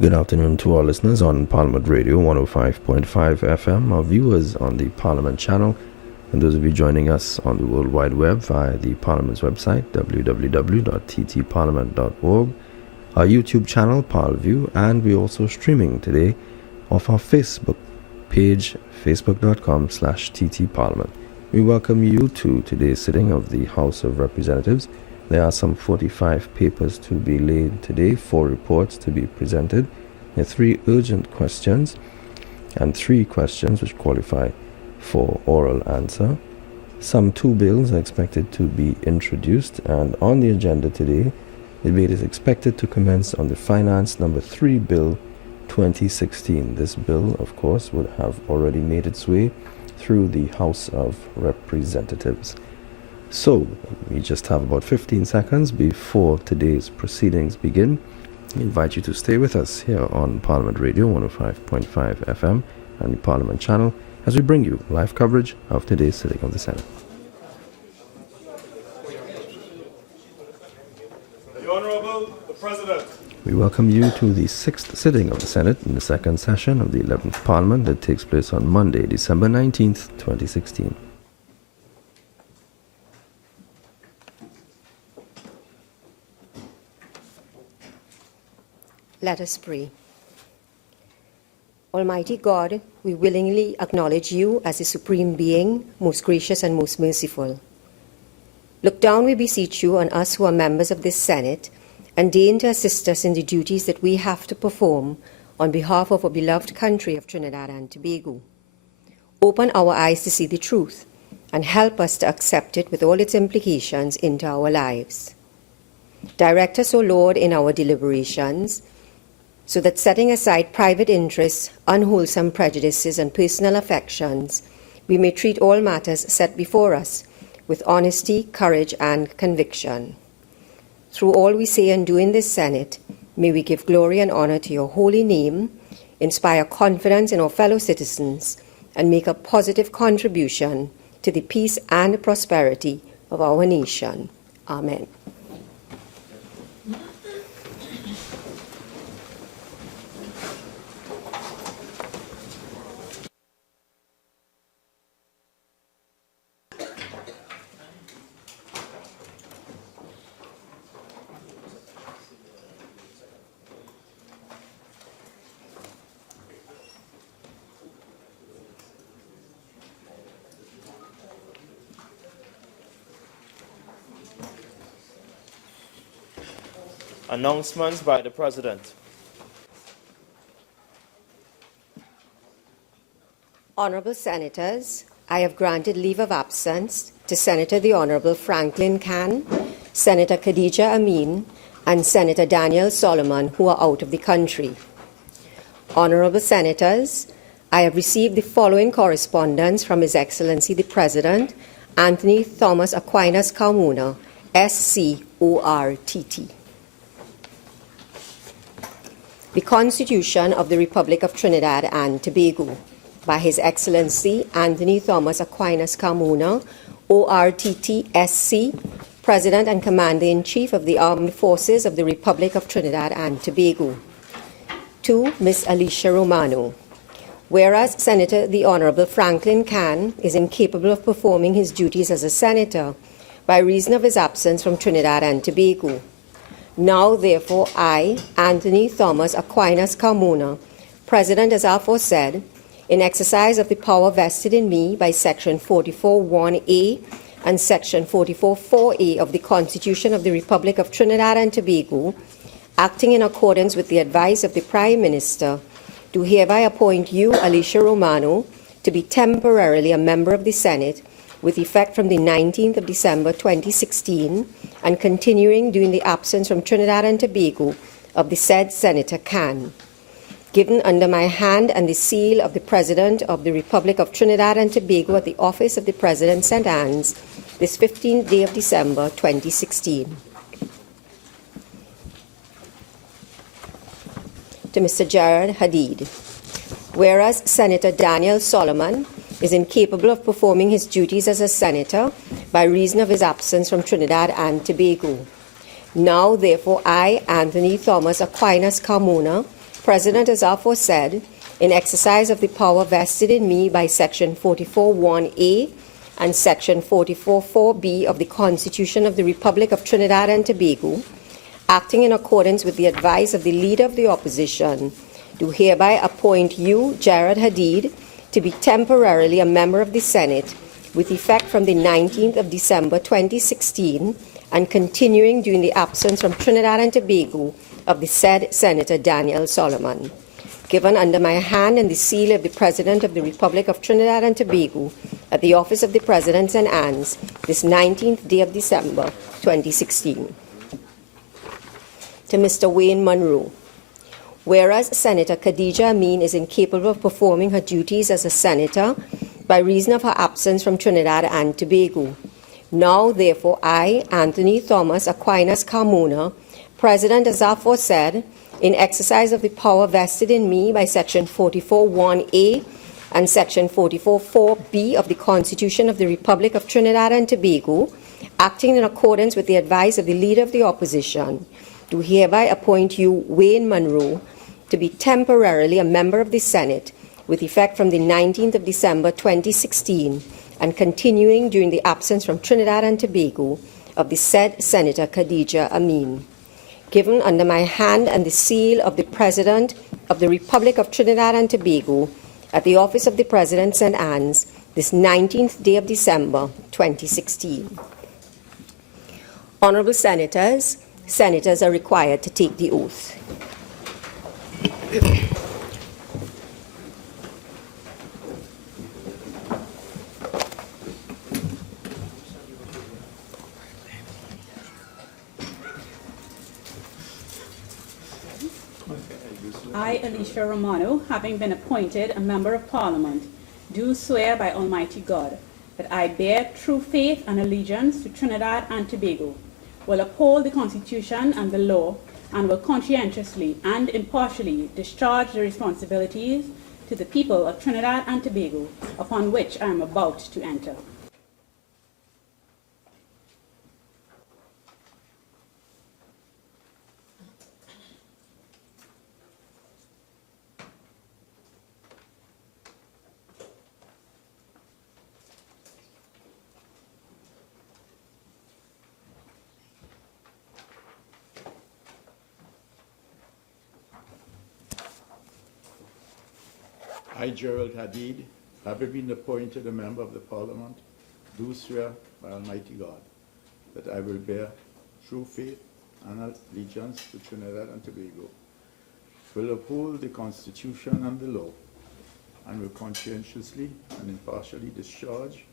Good afternoon to our listeners on Parliament Radio 105.5 FM, our viewers on the Parliament channel, and those of you joining us on the World Wide Web via the Parliament's website, www.ttparliament.org, our YouTube channel, ParlView, and we're also streaming today off our Facebook page, facebook.com/ttparliament. We welcome you to today's sitting of the House of Representatives. There are some 45 papers to be laid today, 4 reports to be presented. There are 3 urgent questions and 3 questions which qualify for oral answer. Some 2 bills are expected to be introduced, and on the agenda today, the debate is expected to commence on the Finance Number 3 Bill 2016. This bill, of course, would have already made its way through the House of Representatives. So, we just have about 15 seconds before today's proceedings begin. I invite you to stay with us here on Parliament Radio 105.5 FM and the Parliament channel as we bring you live coverage of today's sitting of the Senate. The Honourable the President. We welcome you to the 6th sitting of the Senate in the 2nd session of the 11th Parliament that takes place on Monday, December 19th, 2016. Let us pray. Almighty God, we willingly acknowledge you as the Supreme Being, most gracious and most merciful. Look down, we beseech you, on us who are members of this Senate, and deign to assist us in the duties that we have to perform on behalf of our beloved country of Trinidad and Tobago. Open our eyes to see the truth, and help us to accept it with all its implications into our lives. Direct us, O Lord, in our deliberations, so that setting aside private interests, unwholesome prejudices, and personal affections, we may treat all matters set before us with honesty, courage, and conviction. Through all we say and do in this Senate, may we give glory and honor to your holy name, inspire confidence in our fellow citizens, and make a positive contribution to the peace and prosperity of our nation. Amen. Announcements by the President. Honourable Senators, I have granted leave of absence to Senator the Honourable Franklin Khan, Senator Khadija Amin, and Senator Daniel Solomon, who are out of the country. Honourable Senators, I have received the following correspondence from His Excellency the President, Anthony Thomas Aquinas Carmona, SCORTT. The Constitution of the Republic of Trinidad and Tobago, by His Excellency Anthony Thomas Aquinas Carmona, ORTT SC, President and Commander-in-Chief of the Armed Forces of the Republic of Trinidad and Tobago. To Ms. Alicia Romano. Whereas Senator the Honourable Franklin Khan is incapable of performing his duties as a senator by reason of his absence from Trinidad and Tobago. Now, therefore, I, Anthony Thomas Aquinas Carmona, President as aforesaid, in exercise of the power vested in me by Section 44(1)(a) and Section 44(4)(a) of the Constitution of the Republic of Trinidad and Tobago, acting in accordance with the advice of the Prime Minister, do hereby appoint you, Alicia Romano, to be temporarily a member of the Senate with effect from the 19th of December 2016 and continuing during the absence from Trinidad and Tobago of the said Senator Khan. Given under my hand and the seal of the President of the Republic of Trinidad and Tobago at the office of the President, St. Anne's, this 15th day of December 2016. To Mr. Gerard Hadid. Whereas Senator Daniel Solomon is incapable of performing his duties as a senator by reason of his absence from Trinidad and Tobago. Now, therefore, I, Anthony Thomas Aquinas Carmona, President as aforesaid, in exercise of the power vested in me by Section 44(1)(a) and Section 44(4)(b) of the Constitution of the Republic of Trinidad and Tobago, acting in accordance with the advice of the Leader of the Opposition, do hereby appoint you, Gerald Hadid, to be temporarily a member of the Senate with effect from the 19th of December 2016 and continuing during the absence from Trinidad and Tobago of the said Senator Daniel Solomon. Given under my hand and the seal of the President of the Republic of Trinidad and Tobago at the Office of the President St. Anne's this 19th day of December 2016. To Mr. Wayne Monroe. Whereas Senator Khadija Amin is incapable of performing her duties as a senator by reason of her absence from Trinidad and Tobago. Now, therefore, I, Anthony Thomas Aquinas Carmona, President as aforesaid, in exercise of the power vested in me by Section 44(1)(a) and Section 44(4)(b) of the Constitution of the Republic of Trinidad and Tobago, acting in accordance with the advice of the Leader of the Opposition, do hereby appoint you, Wayne Monroe, to be temporarily a member of the Senate with effect from the 19th of December 2016 and continuing during the absence from Trinidad and Tobago of the said Senator Khadija Amin. Given under my hand and the seal of the President of the Republic of Trinidad and Tobago at the Office of the President St. Anne's this 19th day of December 2016. Honourable Senators, Senators are required to take the oath. I, Alicia Romano, having been appointed a Member of Parliament, do swear by Almighty God that I bear true faith and allegiance to Trinidad and Tobago, will uphold the Constitution and the law, and will conscientiously and impartially discharge the responsibilities to the people of Trinidad and Tobago upon which I am about to enter. I, Gerald Hadid, having been appointed a member of the Parliament, do swear by Almighty God that I will bear true faith and allegiance to Trinidad and Tobago, will uphold the Constitution and the law, and will conscientiously and impartially discharge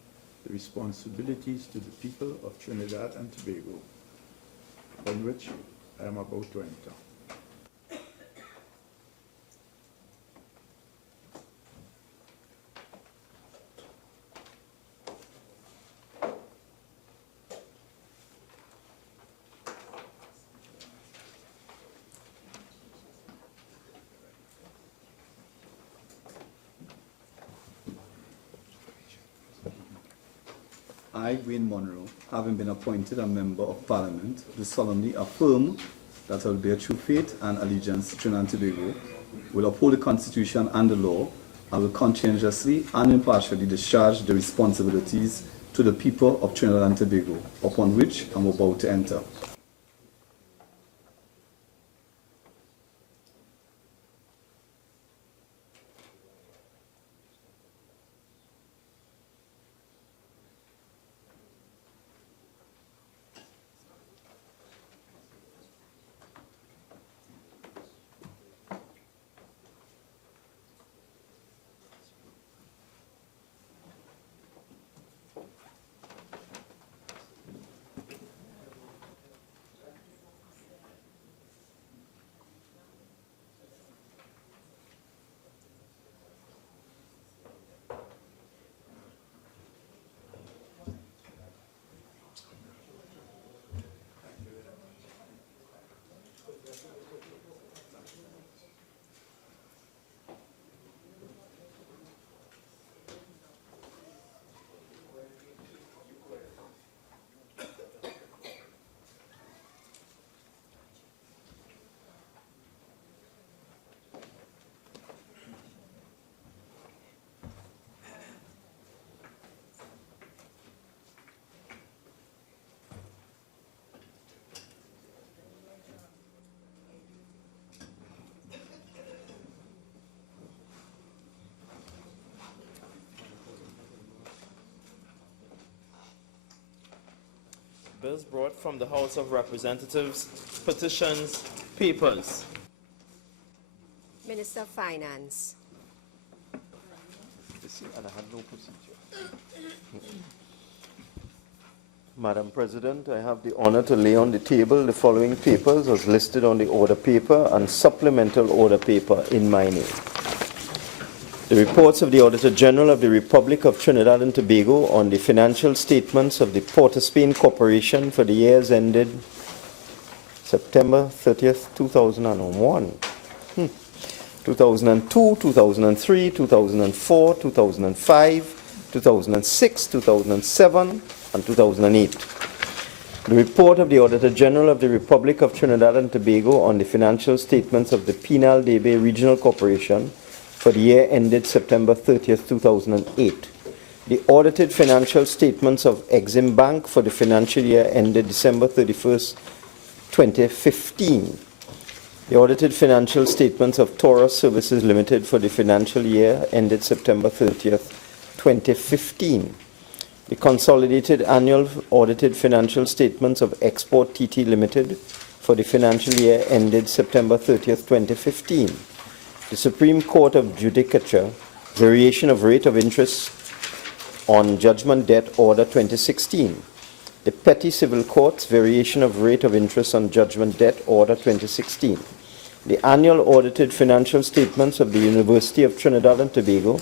the responsibilities to the people of Trinidad and Tobago, upon which I am about to enter. I, Wayne Monroe, having been appointed a Member of Parliament, do solemnly affirm that I will bear true faith and allegiance to Trinidad and Tobago, will uphold the Constitution and the law, and will conscientiously and impartially discharge the responsibilities to the people of Trinidad and Tobago, upon which I am about to enter. orders brought from the House of Representatives, petitions, papers. Minister of Finance. Madam President, I have the honor to lay on the table the following papers as listed on the order paper and supplemental order paper in my name. The reports of the Auditor General of the Republic of Trinidad and Tobago on the financial statements of the Port of Spain Corporation for the years ended September 30th, 2001. 2002, 2003, 2004, 2005, 2006, 2007, and 2008. The report of the Auditor General of the Republic of Trinidad and Tobago on the financial statements of the Penal de Bay Regional Corporation for the year ended September 30th, 2008. The audited financial statements of Exim Bank for the financial year ended December 31st, 2015. The audited financial statements of Taurus Services Limited for the financial year ended September 30th, 2015. The consolidated annual audited financial statements of Export TT Limited for the financial year ended September 30th, 2015. The Supreme Court of Judicature, variation of rate of interest on judgment debt order 2016. The Petty Civil Courts, variation of rate of interest on judgment debt order 2016. The annual audited financial statements of the University of Trinidad and Tobago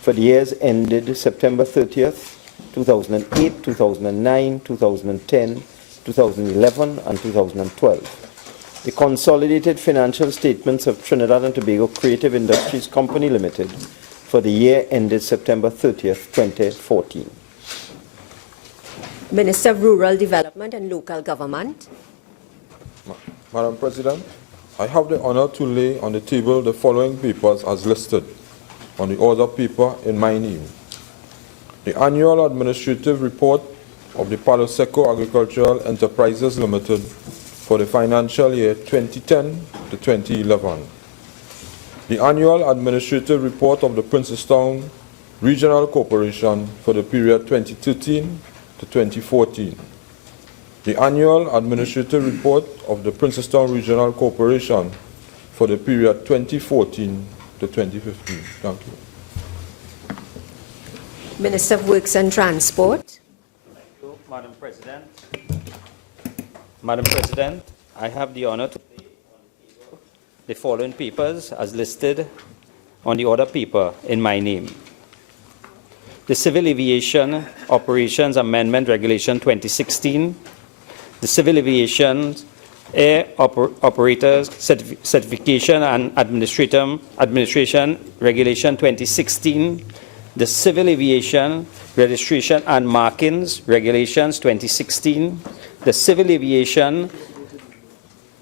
for the years ended September 30th, 2008, 2009, 2010, 2011, and 2012. The consolidated financial statements of Trinidad and Tobago Creative Industries Company Limited for the year ended September 30th, 2014. Minister of Rural Development and Local Government. Madam President, I have the honor to lay on the table the following papers as listed on the order paper in my name. The annual administrative report of the Palo Seco Agricultural Enterprises Limited for the financial year 2010 to 2011. The annual administrative report of the Princestown Regional Corporation for the period 2013 to 2014. The annual administrative report of the Princestown Regional Corporation for the period 2014 to 2015. Thank you. Minister of Works and Transport. Thank you, Madam President. Madam President, I have the honor to lay on the table the following papers as listed on the order paper in my name. The Civil Aviation Operations Amendment Regulation 2016, the Civil Aviation Air Operators Certification and Administration Regulation 2016, the Civil Aviation Registration and Markings Regulations 2016, the Civil Aviation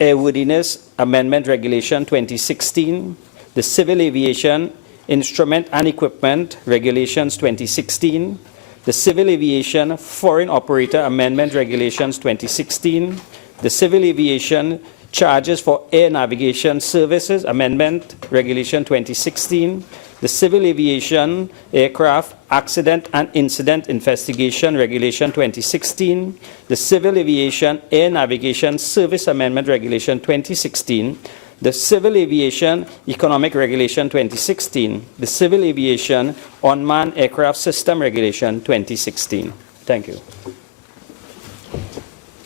Airworthiness Amendment Regulation 2016, the Civil Aviation Instrument and Equipment Regulations 2016, the Civil Aviation Foreign Operator Amendment Regulations 2016, the Civil Aviation Charges for Air Navigation Services Amendment Regulation 2016, the Civil Aviation Aircraft Accident and Incident Investigation Regulation 2016, the Civil Aviation Air Navigation Service Amendment Regulation 2016, the Civil Aviation Economic Regulation 2016, the Civil Aviation Unmanned Aircraft System Regulation 2016. Thank you.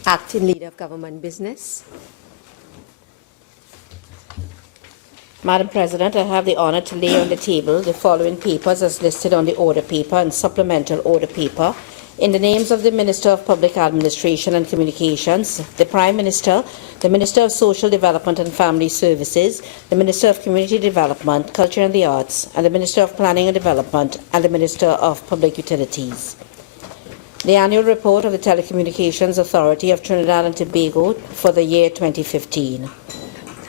Acting Leader of Government Business. Madam President, I have the honor to lay on the table the following papers as listed on the order paper and supplemental order paper in the names of the Minister of Public Administration and Communications, the Prime Minister, the Minister of Social Development and Family Services, the Minister of Community Development, Culture and the Arts, and the Minister of Planning and Development, and the Minister of Public Utilities. The annual report of the Telecommunications Authority of Trinidad and Tobago for the year 2015.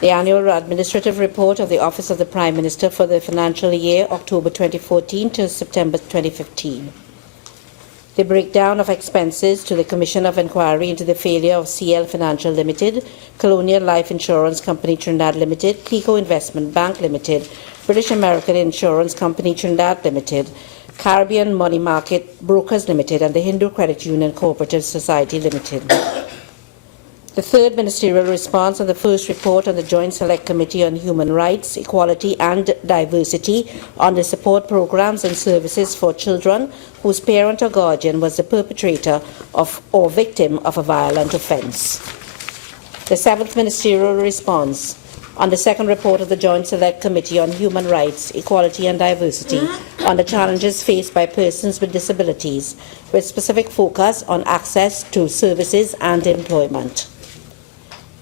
The annual administrative report of the Office of the Prime Minister for the financial year October 2014 to September 2015. The breakdown of expenses to the Commission of Inquiry into the failure of CL Financial Limited, Colonial Life Insurance Company Trinidad Limited, Clico Investment Bank Limited, British American Insurance Company Trinidad Limited, Caribbean Money Market Brokers Limited, and the Hindu Credit Union Cooperative Society Limited. The third ministerial response on the first report on the Joint Select Committee on Human Rights, Equality and Diversity on the support programs and services for children whose parent or guardian was the perpetrator of or victim of a violent offence. The seventh ministerial response on the second report of the Joint Select Committee on Human Rights, Equality and Diversity on the challenges faced by persons with disabilities, with specific focus on access to services and employment.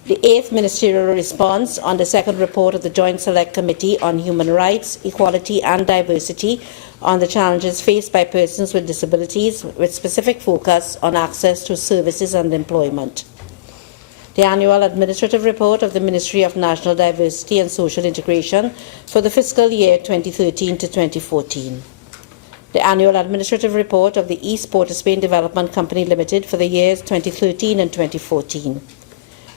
The eighth ministerial response on the second report of the Joint Select Committee on Human Rights, Equality and Diversity on the challenges faced by persons with disabilities, with specific focus on access to services and employment. The annual administrative report of the Ministry of National Diversity and Social Integration for the fiscal year 2013 to 2014. The annual administrative report of the East Port of Spain Development Company Limited for the years 2013 and 2014.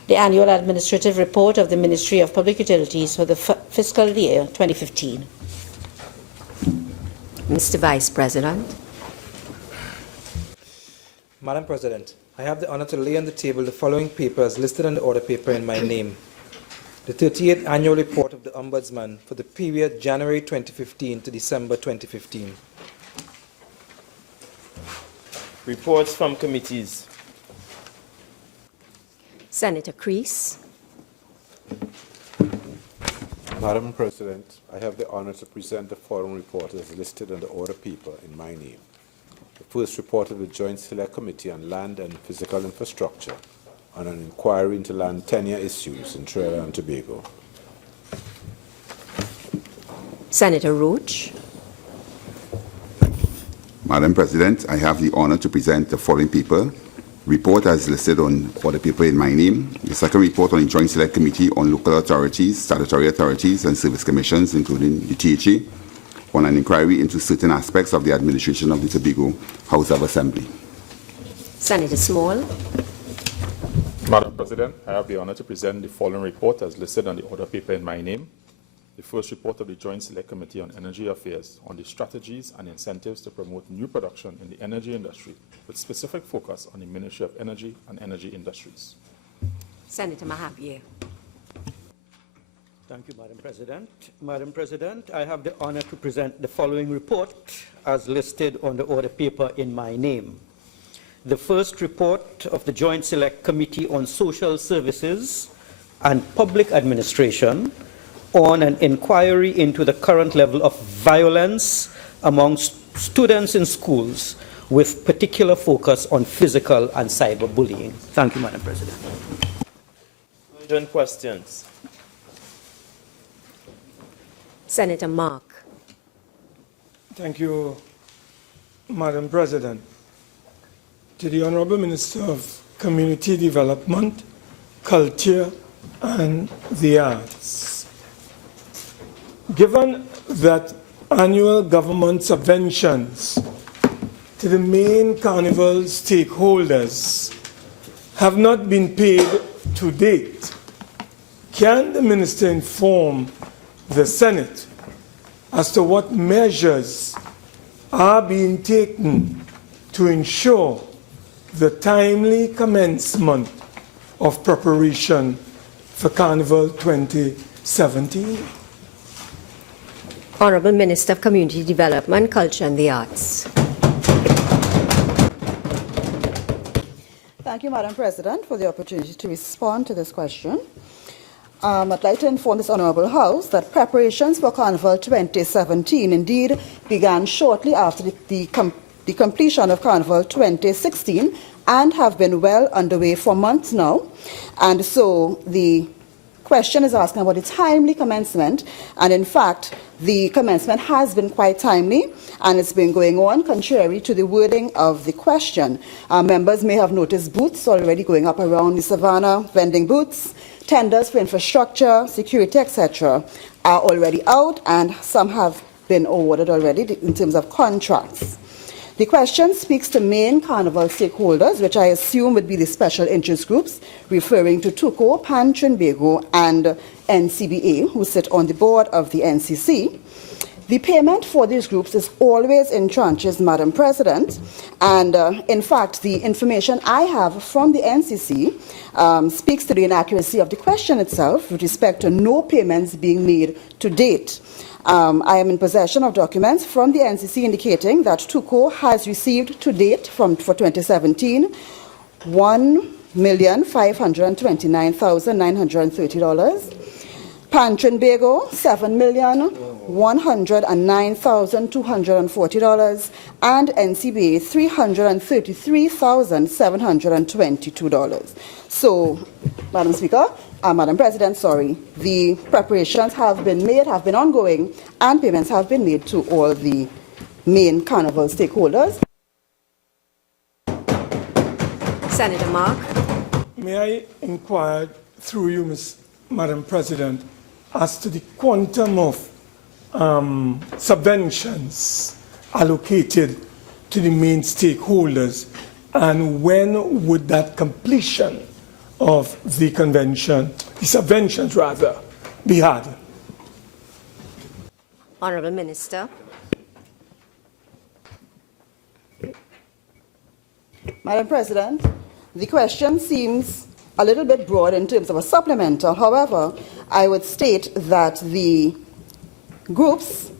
The annual administrative report of the Ministry of Public Utilities for the fiscal year 2015. Mr. Vice President. Madam President, I have the honor to lay on the table the following papers listed on the order paper in my name. The 38th Annual Report of the Ombudsman for the period January 2015 to December 2015. Reports from committees. Senator Creese. Madam President, I have the honor to present the following report as listed on the order paper in my name. The first report of the Joint Select Committee on Land and Physical Infrastructure on an inquiry into land tenure issues in Trinidad and Tobago. Senator Roach. Madam President, I have the honor to present the following paper. Report as listed on order paper in my name. The second report on the Joint Select Committee on Local Authorities, Statutory Authorities and Service Commissions, including the THA, on an inquiry into certain aspects of the administration of the Tobago House of Assembly. Senator Small. Madam President, I have the honor to present the following report as listed on the order paper in my name. The first report of the Joint Select Committee on Energy Affairs on the strategies and incentives to promote new production in the energy industry, with specific focus on the Ministry of Energy and Energy Industries. Senator Mahavier. Thank you, Madam President. Madam President, I have the honor to present the following report as listed on the order paper in my name. The first report of the Joint Select Committee on Social Services and Public Administration on an inquiry into the current level of violence among students in schools, with particular focus on physical and cyberbullying. Thank you, Madam President. Urgent questions. Senator Mark. Thank you, Madam President. To the Honourable Minister of Community Development, Culture and the Arts. Given that annual government subventions to the main carnival stakeholders have not been paid to date, can the Minister inform the Senate as to what measures are being taken to ensure the timely commencement of preparation for Carnival 2017? Honourable Minister of Community Development, Culture and the Arts. Thank you, Madam President, for the opportunity to respond to this question. I'd like to inform this Honourable House that preparations for Carnival 2017 indeed began shortly after the completion of Carnival 2016 and have been well underway for months now. And so the question is asking about the timely commencement, and in fact, the commencement has been quite timely, and it's been going on contrary to the wording of the question. Members may have noticed booths already going up around the Savannah, vending booths, tenders for infrastructure, security, etc. are already out, and some have been awarded already in terms of contracts. The question speaks to main carnival stakeholders, which I assume would be the special interest groups, referring to TUCO, Pan Trinbago, and NCBA, who sit on the board of the NCC. The payment for these groups is always in tranches, Madam President, and in fact, the information I have from the NCC speaks to the inaccuracy of the question itself with respect to no payments being made to date. I am in possession of documents from the NCC indicating that TUCO has received to date for 2017 $1,529,930. Pan Trinbago, $7,109,240, and NCBA, $333,722. So, Madam President, the preparations have been made, have been ongoing, and payments have been made to all the main carnival stakeholders. Senator Mark. May I inquire through you, Madam President, as to the quantum of subventions allocated to the main stakeholders, and when would that completion of the convention, the subventions rather, be had? Honourable Minister. Madam President, the question seems a little bit broad in terms of a supplemental. However, I would state that the groups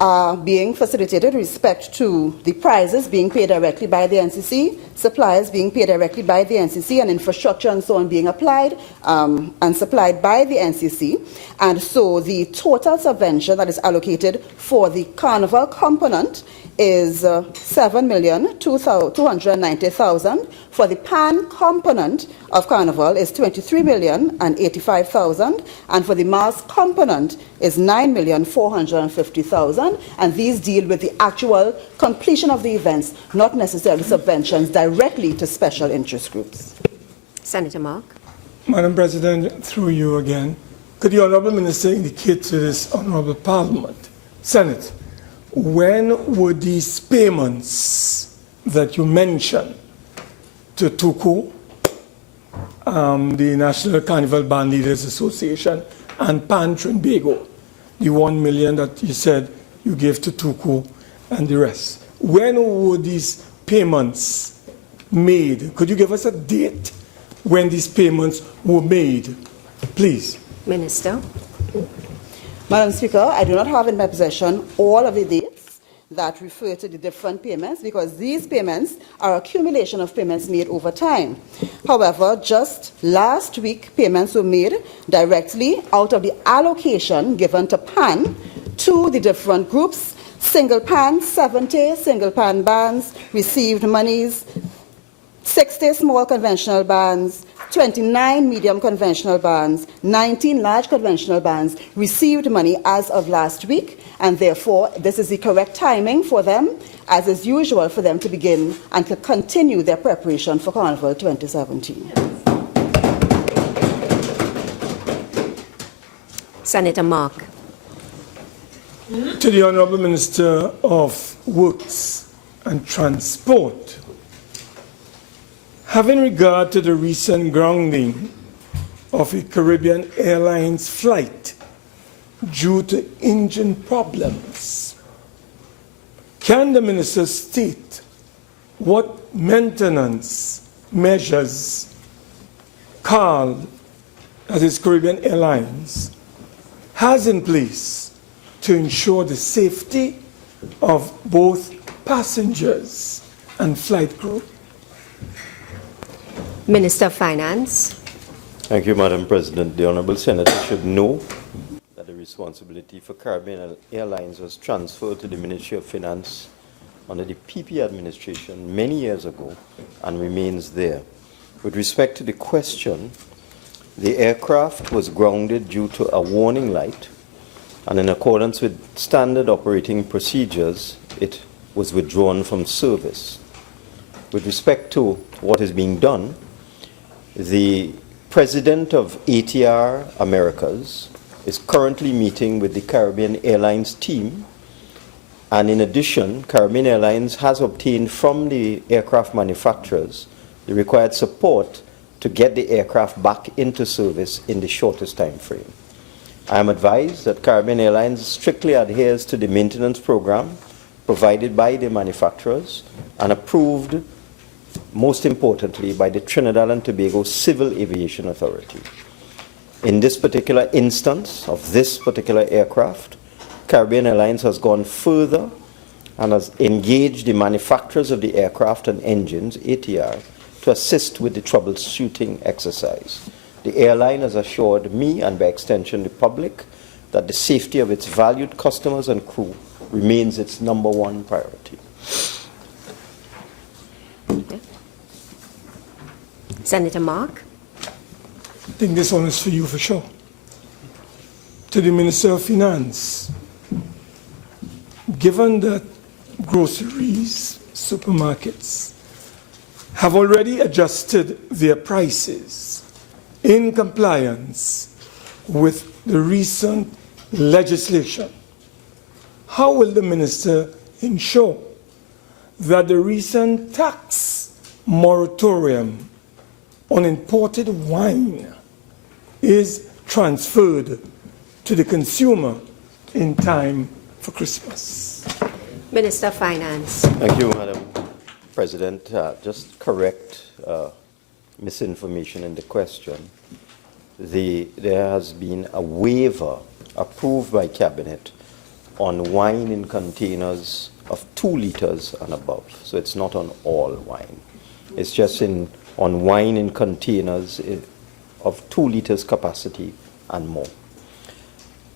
are being facilitated with respect to the prizes being paid directly by the NCC, supplies being paid directly by the NCC, and infrastructure and so on being applied and supplied by the NCC. And so the total subvention that is allocated for the carnival component is $7,290,000. For the pan component of carnival is $23,085,000, and for the mass component is $9,450,000. And these deal with the actual completion of the events, not necessarily subventions directly to special interest groups. Senator Mark. Madam President, through you again, could the Honourable Minister indicate to this Honourable Parliament, Senate, when would these payments that you mentioned to TUCO, the National Carnival Band Leaders Association, and Pan Trinbago, the $1 million that you said you gave to TUCO and the rest, when were these payments made? Could you give us a date when these payments were made, please? Minister. Madam Speaker, I do not have in my possession all of the dates that refer to the different payments, because these payments are accumulation of payments made over time. However, just last week, payments were made directly out of the allocation given to PAN to the different groups. Single PAN, 70 single PAN bands received monies, 60 small conventional bands, 29 medium conventional bands, 19 large conventional bands received money as of last week, and therefore this is the correct timing for them, as is usual, for them to begin and to continue their preparation for Carnival 2017. Senator Mark. To the Honourable Minister of Works and Transport, having regard to the recent grounding of a Caribbean Airlines flight due to engine problems, can the Minister state what maintenance measures CARL, that is Caribbean Airlines, has in place to ensure the safety of both passengers and flight crew? Minister of Finance. Thank you, Madam President. The Honourable Senator should know that the responsibility for Caribbean Airlines was transferred to the Ministry of Finance under the PP administration many years ago and remains there. With respect to the question, the aircraft was grounded due to a warning light, and in accordance with standard operating procedures, it was withdrawn from service. With respect to what is being done, the president of ATR Americas is currently meeting with the Caribbean Airlines team, and in addition, Caribbean Airlines has obtained from the aircraft manufacturers the required support to get the aircraft back into service in the shortest time frame. I am advised that Caribbean Airlines strictly adheres to the maintenance program provided by the manufacturers and approved, most importantly, by the Trinidad and Tobago Civil Aviation Authority. In this particular instance of this particular aircraft, Caribbean Airlines has gone further and has engaged the manufacturers of the aircraft and engines, ATR, to assist with the troubleshooting exercise. The airline has assured me, and by extension the public, that the safety of its valued customers and crew remains its #1 priority. Okay. Senator Mark. I think this one is for you for sure. To the Minister of Finance, given that groceries, supermarkets have already adjusted their prices in compliance with the recent legislation, how will the Minister ensure that the recent tax moratorium on imported wine is transferred to the consumer in time for Christmas? Minister of Finance. Thank you, Madam President. Just correct misinformation in the question. There has been a waiver approved by Cabinet on wine in containers of 2 liters and above. So it's not on all wine. It's just on wine in containers of 2 liters capacity and more.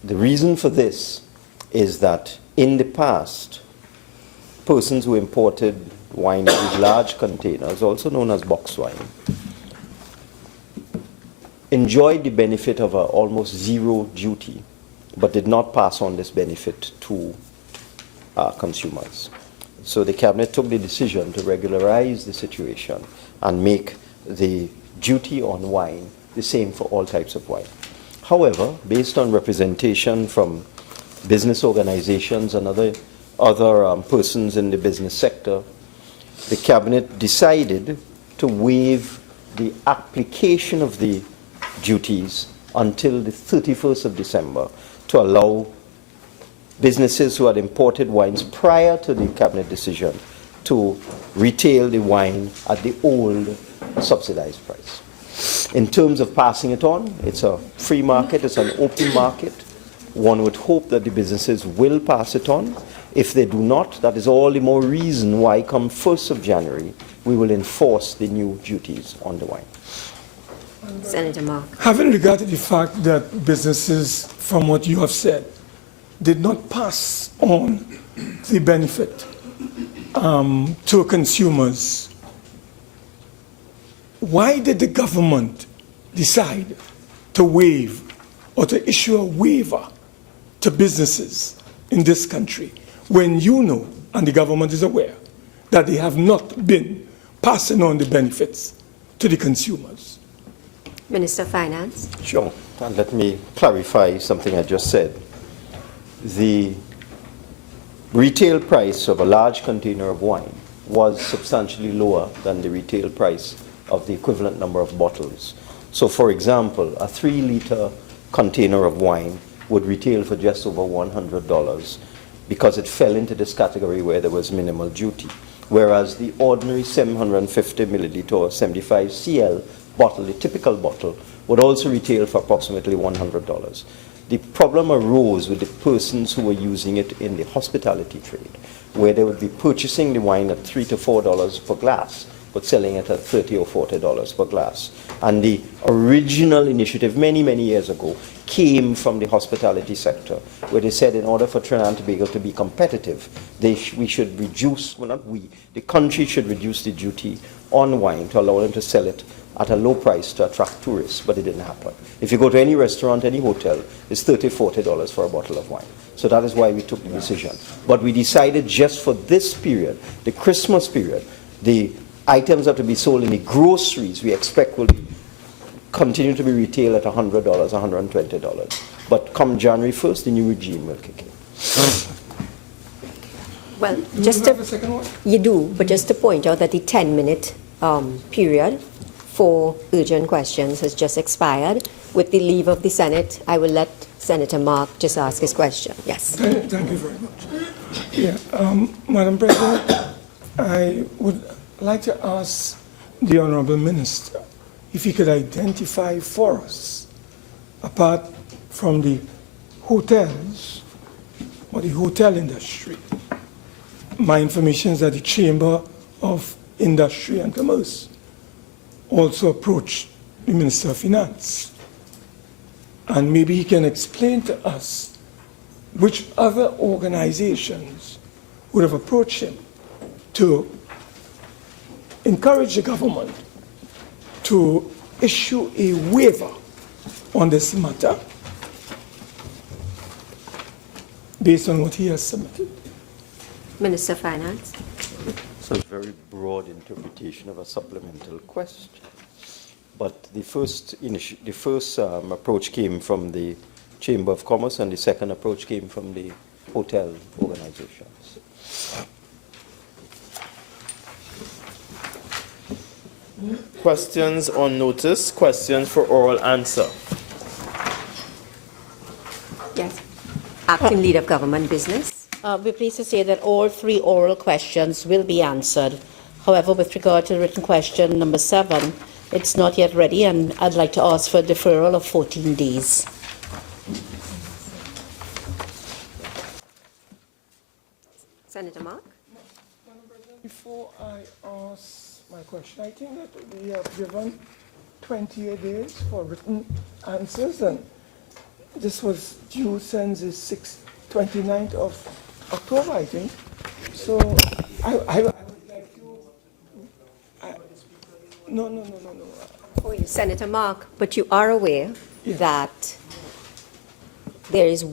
The reason for this is that in the past, persons who imported wine in these large containers, also known as box wine, enjoyed the benefit of almost zero duty, but did not pass on this benefit to consumers. So the Cabinet took the decision to regularize the situation and make the duty on wine the same for all types of wine. However, based on representation from business organizations and other persons in the business sector, the Cabinet decided to waive the application of the duties until the 31st of December to allow businesses who had imported wines prior to the Cabinet decision to retail the wine at the old subsidized price. In terms of passing it on, it's a free market, it's an open market. One would hope that the businesses will pass it on. If they do not, that is all the more reason why come 1st of January, we will enforce the new duties on the wine. Senator Mark. Having regard to the fact that businesses, from what you have said, did not pass on the benefit to consumers, why did the government decide to waive or to issue a waiver to businesses in this country when you know, and the government is aware, that they have not been passing on the benefits to the consumers? Minister of Finance. Sure. And let me clarify something I just said. The retail price of a large container of wine was substantially lower than the retail price of the equivalent number of bottles. So, for example, a 3-liter container of wine would retail for just over $100 because it fell into this category where there was minimal duty, whereas the ordinary 750 milliliter or 75 cl bottle, the typical bottle, would also retail for approximately $100. The problem arose with the persons who were using it in the hospitality trade, where they would be purchasing the wine at $3 to $4 per glass, but selling it at $30 or $40 per glass. And the original initiative many, many years ago came from the hospitality sector, where they said in order for Trinidad and Tobago to be competitive, we should reduce, well not we, the country should reduce the duty on wine to allow them to sell it at a low price to attract tourists, but it didn't happen. If you go to any restaurant, any hotel, it's $30, $40 for a bottle of wine. So that is why we took the decision. But we decided just for this period, the Christmas period, the items that to be sold in the groceries we expect will continue to be retailed at $100, $120. But come January 1st, the new regime will kick in. Well, just to, you do, but just to point out that the 10-minute period for urgent questions has just expired. With the leave of the Senate, I will let Senator Mark just ask his question. Yes. Thank you very much. Yeah, Madam President, I would like to ask the Honourable Minister if he could identify for us, apart from the hotels or the hotel industry, my information is that the Chamber of Industry and Commerce also approached the Minister of Finance. And maybe he can explain to us which other organizations would have approached him to encourage the government to issue a waiver on this matter based on what he has submitted. Minister of Finance. So it's a very broad interpretation of a supplemental question. But the first approach came from the Chamber of Commerce, and the second approach came from the hotel organizations. Questions on notice, questions for oral answer. Yes. Acting Leader of Government Business. We're pleased to say that all 3 oral questions will be answered. However, with regard to written question number 7, it's not yet ready, and I'd like to ask for a deferral of 14 days. Senator Mark. Before I ask my question, I think that we have given 28 days for written answers, and this was due since the 29th of October, I think. So I would like to... No. Oh, Senator Mark, but you are aware that there is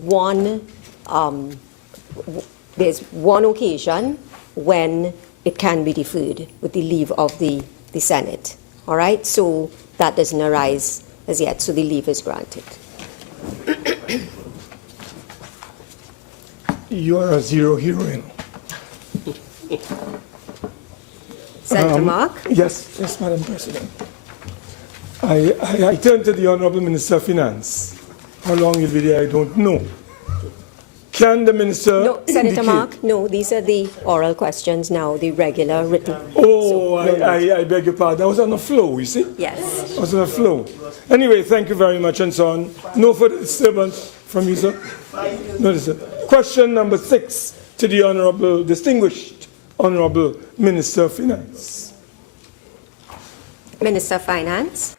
there's one occasion when it can be deferred with the leave of the Senate. All right? So that doesn't arise as yet, so the leave is granted. You are a zero hero. Senator Mark? Yes, Madam President. I turn to the Honourable Minister of Finance. How long he'll be there, I don't know. Can the Minister No, Senator Mark, no, these are the oral questions now, the regular written. Oh, I beg your pardon. I was on the flow, you see? Yes. I was on the flow. Anyway, thank you very much, and so on. No further disturbance from you, sir? No, sir. Question number 6 to the distinguished Honourable Minister of Finance. Minister of Finance.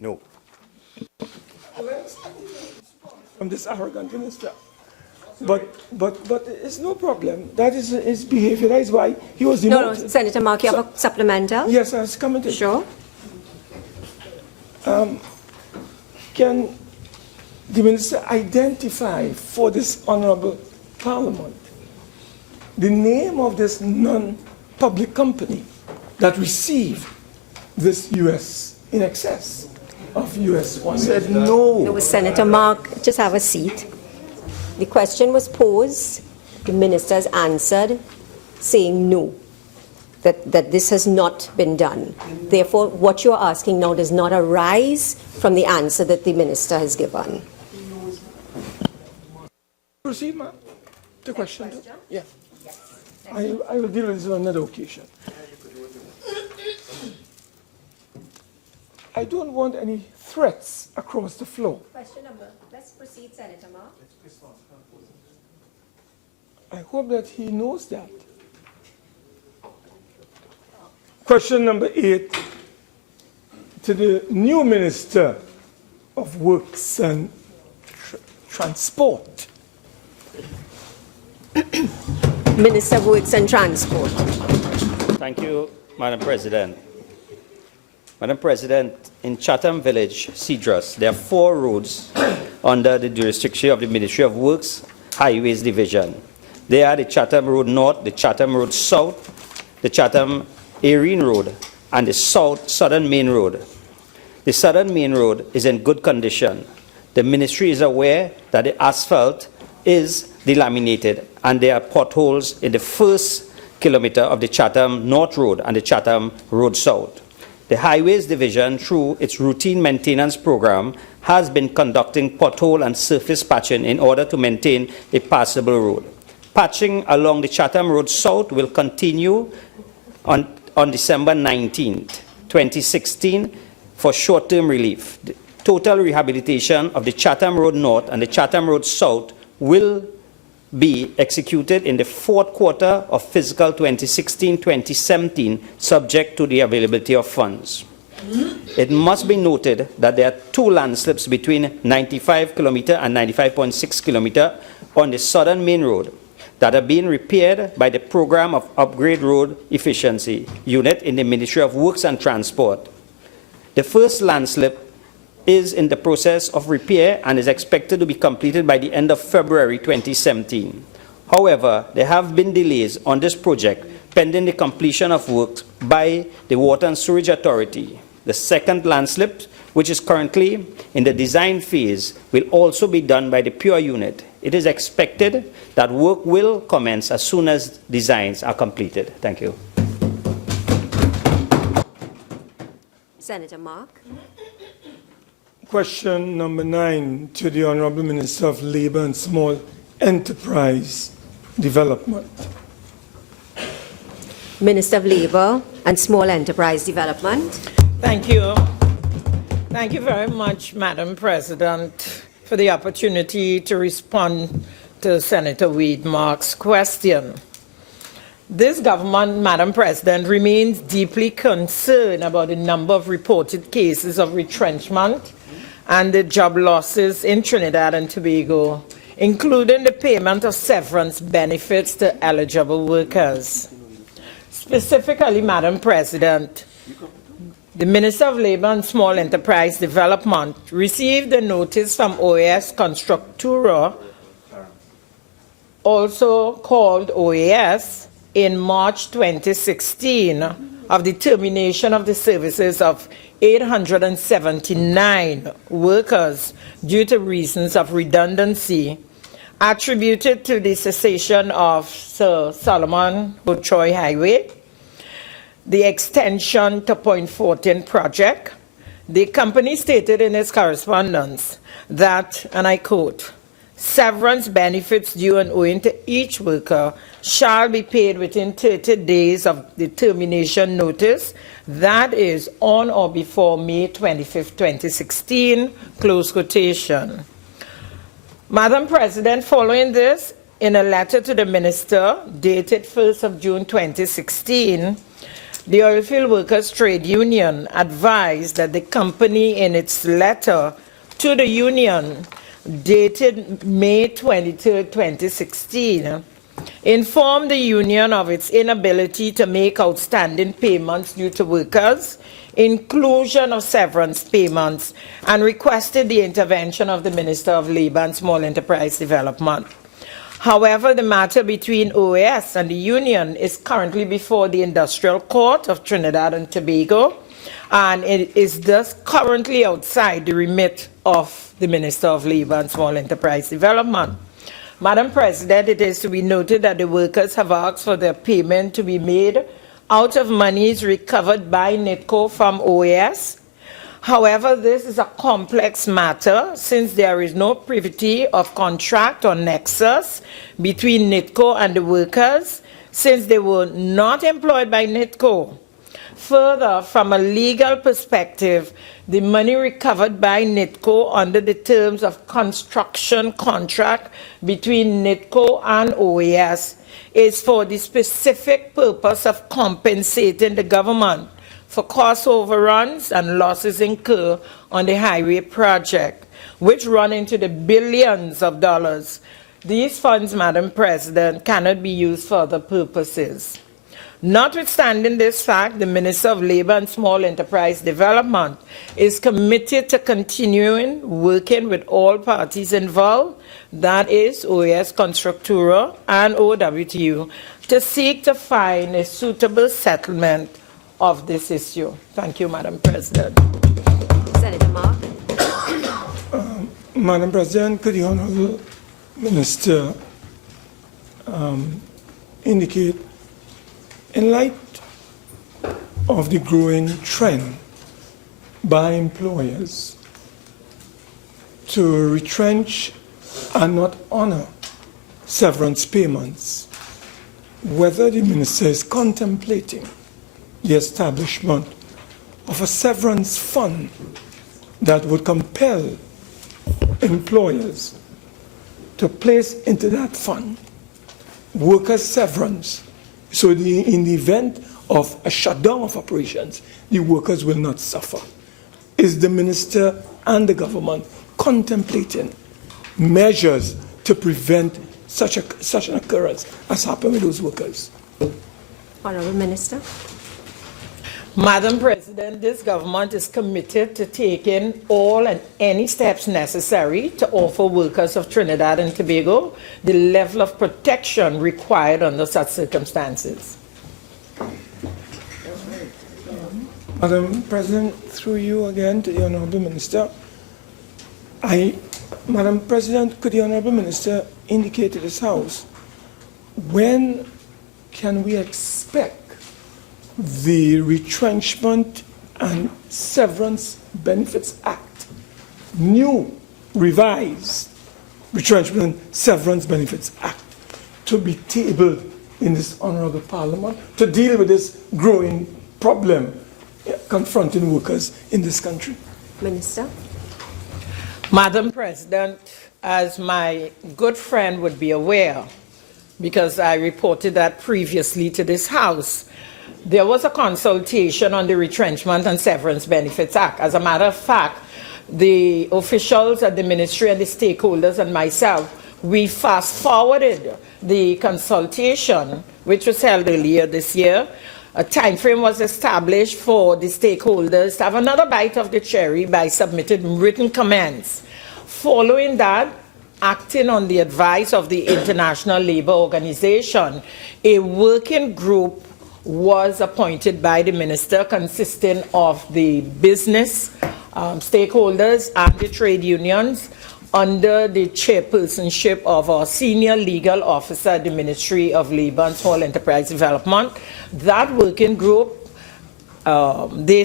No. From this arrogant minister. But it's no problem. That is his behavior. That is why he was demoted. No, Senator Mark, you have a supplemental? Yes, I was coming to it. Sure. Can the minister identify for this honourable parliament the name of this non-public company that received this U.S. in excess of U.S. 1 million? Said no. No, Senator Mark, just have a seat. The question was posed. The ministers answered saying no, that this has not been done. Therefore, what you are asking now does not arise from the answer that the minister has given. Proceed, ma'am. The question. Yeah. I will deal with this on another occasion. I don't want any threats across the floor. Question number. Let's proceed, Senator Mark. I hope that he knows that. Question number 8 to the new Minister of Works and Transport. Minister of Works and Transport. Thank you, Madam President. Madam President, in Chatham Village, Cedrus, there are 4 roads under the jurisdiction of the Ministry of Works Highways Division. They are the Chatham Road North, the Chatham Road South, the Chatham Erin Road, and the Southern Main Road. The Southern Main Road is in good condition. The Ministry is aware that the asphalt is delaminated, and there are potholes in the first kilometer of the Chatham North Road and the Chatham Road South. The Highways Division, through its routine maintenance program, has been conducting pothole and surface patching in order to maintain a passable road. Patching along the Chatham Road South will continue on December 19, 2016 for short-term relief. The total rehabilitation of the Chatham Road North and the Chatham Road South will be executed in the fourth quarter of fiscal 2016-2017, subject to the availability of funds. It must be noted that there are two landslips between 95 km and 95.6 km on the Southern Main Road that are being repaired by the Program of Upgrade Road Efficiency Unit in the Ministry of Works and Transport. The first landslip is in the process of repair and is expected to be completed by the end of February 2017. However, there have been delays on this project pending the completion of works by the Water and Sewerage Authority. The second landslip, which is currently in the design phase, will also be done by the Pure Unit. It is expected that work will commence as soon as designs are completed. Thank you. Senator Mark. Question number 9 to the Honorable Minister of Labour and Small Enterprise Development. Minister of Labour and Small Enterprise Development. Thank you. Thank you very much, Madam President, for the opportunity to respond to Senator Weidmark's question. This government, Madam President, remains deeply concerned about the number of reported cases of retrenchment and the job losses in Trinidad and Tobago, including the payment of severance benefits to eligible workers. Specifically, Madam President, the Minister of Labour and Small Enterprise Development received a notice from OAS Constructura, also called OAS, in March 2016 of the termination of the services of 879 workers due to reasons of redundancy attributed to the cessation of Sir Solomon Buchoy Highway, the extension to Point 14 project. The company stated in its correspondence that, and I quote, severance benefits due and owing to each worker shall be paid within 30 days of the termination notice, that is on or before May 25, 2016, close quotation. Madam President, following this, in a letter to the Minister dated 1st of June 2016, the Oilfield Workers Trade Union advised that the company, in its letter to the union dated May 23, 2016, informed the union of its inability to make outstanding payments due to workers, inclusion of severance payments, and requested the intervention of the Minister of Labour and Small Enterprise Development. However, the matter between OAS and the union is currently before the Industrial Court of Trinidad and Tobago, and it is thus currently outside the remit of the Minister of Labour and Small Enterprise Development. Madam President, it is to be noted that the workers have asked for their payment to be made out of monies recovered by NITCO from OAS. However, this is a complex matter since there is no privity of contract or nexus between NITCO and the workers, since they were not employed by NITCO. Further, from a legal perspective, the money recovered by NITCO under the terms of construction contract between NITCO and OAS is for the specific purpose of compensating the government for cost overruns and losses incurred on the highway project, which run into the billions of dollars. These funds, Madam President, cannot be used for other purposes. Notwithstanding this fact, the Minister of Labour and Small Enterprise Development is committed to continuing working with all parties involved, that is, OAS Constructura and OWTU, to seek to find a suitable settlement of this issue. Thank you, Madam President. Senator Mark. Madam President, could the Honourable Minister indicate, in light of the growing trend by employers to retrench and not honor severance payments, whether the minister is contemplating the establishment of a severance fund that would compel employers to place into that fund workers' severance, so in the event of a shutdown of operations, the workers will not suffer. Is the minister and the government contemplating measures to prevent such an occurrence as happened with those workers? Honourable Minister. Madam President, this government is committed to taking all and any steps necessary to offer workers of Trinidad and Tobago the level of protection required under such circumstances. Madam President, through you again to the Honourable Minister. Madam President, could the Honourable Minister indicate to this House when can we expect the Retrenchment and Severance Benefits Act, new revised Retrenchment and Severance Benefits Act, to be tabled in this Honourable Parliament to deal with this growing problem confronting workers in this country? Minister. Madam President, as my good friend would be aware, because I reported that previously to this House, there was a consultation on the Retrenchment and Severance Benefits Act. As a matter of fact, the officials at the ministry and the stakeholders and myself, we fast-forwarded the consultation, which was held earlier this year. A time frame was established for the stakeholders to have another bite of the cherry by submitting written comments. Following that, acting on the advice of the International Labour Organization, a working group was appointed by the minister consisting of the business stakeholders and the trade unions under the chairpersonship of our senior legal officer at the Ministry of Labour and Small Enterprise Development. That working group, they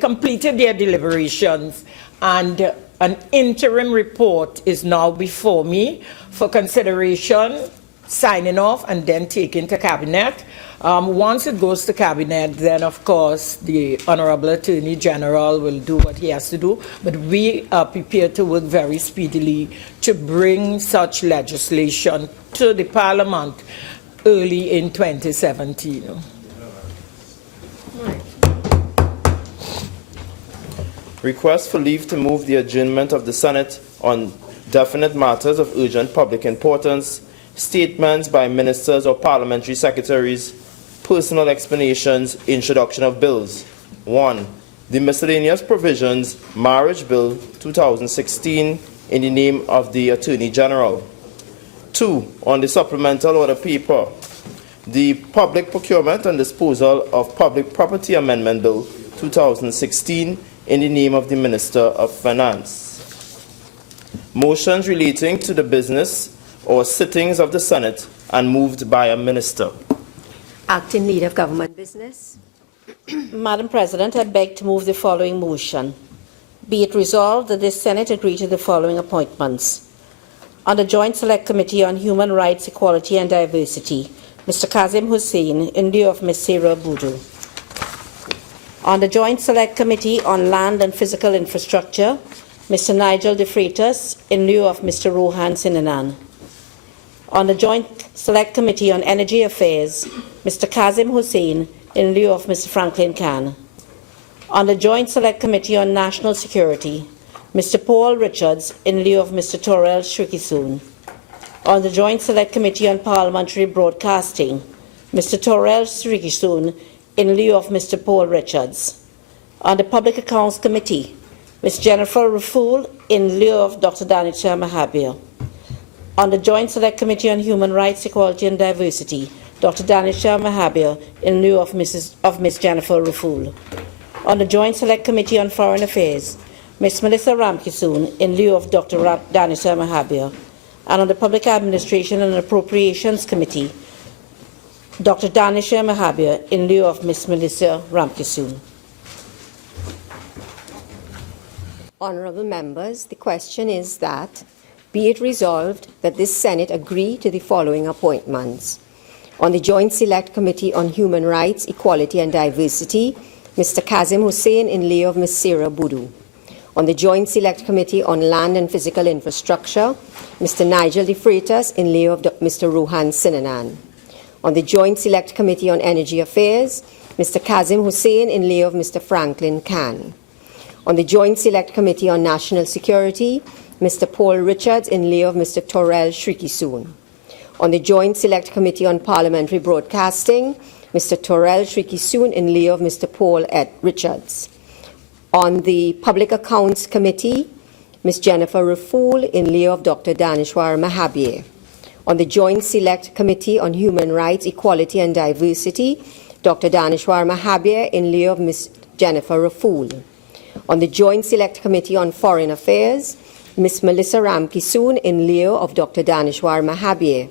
completed their deliberations, and an interim report is now before me for consideration, signing off, and then taken to Cabinet. Once it goes to Cabinet, then of course the Honourable Attorney General will do what he has to do, but we are prepared to work very speedily to bring such legislation to the Parliament early in 2017. Request for leave to move the adjournment of the Senate on definite matters of urgent public importance, statements by ministers or parliamentary secretaries, personal explanations, introduction of bills. 1. The miscellaneous provisions Marriage Bill 2016 in the name of the Attorney General. 2. On the supplemental order paper, the Public Procurement and Disposal of Public Property Amendment Bill 2016 in the name of the Minister of Finance. Motions relating to the business or sittings of the Senate and moved by a minister. Acting Leader of Government Business. Madam President, I beg to move the following motion. Be it resolved that the Senate agree to the following appointments. On the Joint Select Committee on Human Rights, Equality and Diversity, Mr. Kazim Hussain in lieu of Ms. Sarah Boudou. On the Joint Select Committee on Land and Physical Infrastructure, Mr. Nigel De Freitas in lieu of Mr. Rohan Sinanan. On the Joint Select Committee on Energy Affairs, Mr. Kazim Hussain in lieu of Mr. Franklin Khan. On the Joint Select Committee on National Security, Mr. Paul Richards in lieu of Mr. Torel Shrikisoon. On the Joint Select Committee on Parliamentary Broadcasting, Mr. Torel Shrikisoon in lieu of Mr. Paul Richards. On the Public Accounts Committee, Ms. Jennifer Raffoul in lieu of Dr. Danica Mahabir. On the Joint Select Committee on Human Rights, Equality and Diversity, Dr. Danica Mahabir in lieu of Ms. Jennifer Raffoul. On the Joint Select Committee on Foreign Affairs, Ms. Melissa Ramkisoon in lieu of Dr. Danica Mahabir. And on the Public Administration and Appropriations Committee, Dr. Danisha Mahabir in lieu of Ms. Melissa Ramkisoon. Honourable members, the question is that, be it resolved that this Senate agree to the following appointments. On the Joint Select Committee on Human Rights, Equality and Diversity, Mr. Kazim Hussain in lieu of Ms. Sarah Boudou. On the Joint Select Committee on Land and Physical Infrastructure, Mr. Nigel De Freitas in lieu of Mr. Rohan Sinanan. On the Joint Select Committee on Energy Affairs, Mr. Kazim Hussain in lieu of Mr. Franklin Khan. On the Joint Select Committee on National Security, Mr. Paul Richards in lieu of Mr. Torel Shriki-Soon. On the Joint Select Committee on Parliamentary Broadcasting, Mr. Torel Shriki-Soon in lieu of Mr. Paul Richards. On the Public Accounts Committee, Ms. Jennifer Rafool in lieu of Dr. Danishwar Mahabir. On the Joint Select Committee on Human Rights, Equality and Diversity, Dr. Danishwar Mahabir in lieu of Ms. Jennifer Rafool. On the Joint Select Committee on Foreign Affairs, Ms. Melissa Ramkisoon in lieu of Dr. Danishwar Mahabir.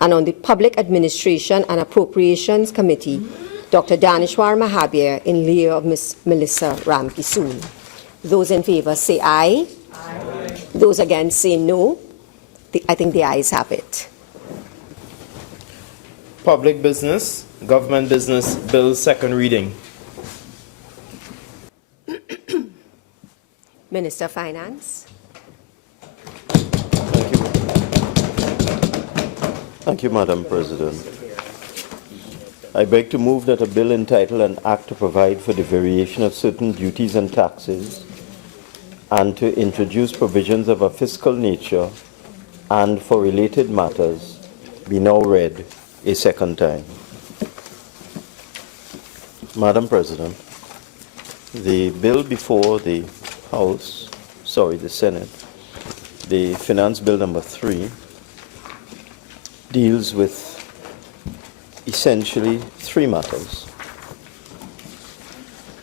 And on the Public Administration and Appropriations Committee, Dr. Danishwar Mahabir in lieu of Ms. Melissa Ramkisoon. Those in favour say aye. Aye. Those against say no. I think the ayes have it. Public Business, Government Business Bill, second reading. Minister of Finance. Thank you, Madam President. I beg to move that a bill entitled An Act to Provide for the Variation of Certain Duties and Taxes and to introduce provisions of a fiscal nature and for related matters be now read a second time. Madam President, the bill before the Senate, the Finance Bill number 3, deals with essentially three matters.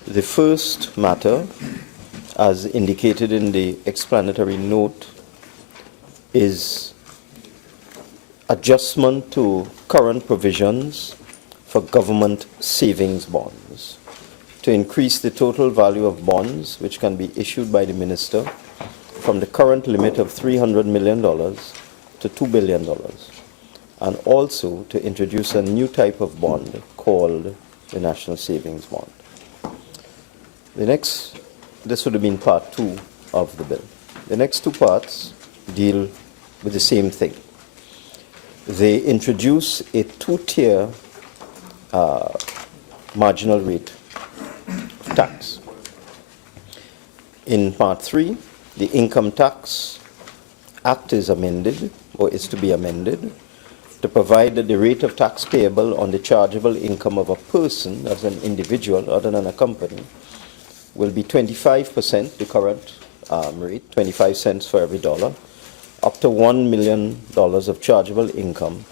The first matter, as indicated in the explanatory note, is adjustment to current provisions for government savings bonds to increase the total value of bonds which can be issued by the minister from the current limit of $300 million to $2 billion, and also to introduce a new type of bond called the National Savings Bond. This would have been part 2 of the bill. The next two parts deal with the same thing. They introduce a 2-tier marginal rate of tax. In part 3, the Income Tax Act is amended, or is to be amended, to provide that the rate of tax payable on the chargeable income of a person as an individual other than a company will be 25%, the current rate, 25 cents for every dollar, up to $1 million of chargeable income,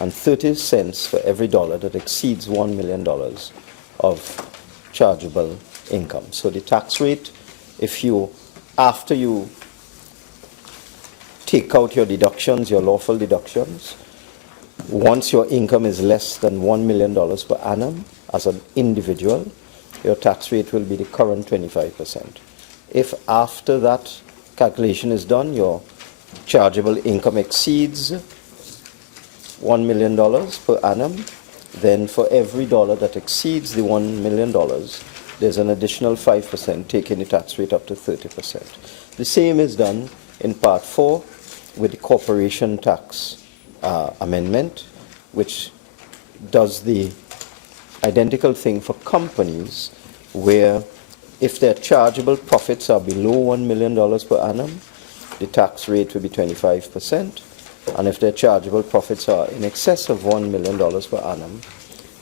and 30 cents for every dollar that exceeds $1 million of chargeable income. So the tax rate, after you take out your deductions, your lawful deductions, once your income is less than $1 million per annum as an individual, your tax rate will be the current 25%. If after that calculation is done, your chargeable income exceeds $1 million per annum, then for every dollar that exceeds the $1 million, there's an additional 5%, taking the tax rate up to 30%. The same is done in Part 4 with the corporation tax amendment, which does the identical thing for companies, where if their chargeable profits are below $1 million per annum, the tax rate will be 25%, and if their chargeable profits are in excess of $1 million per annum,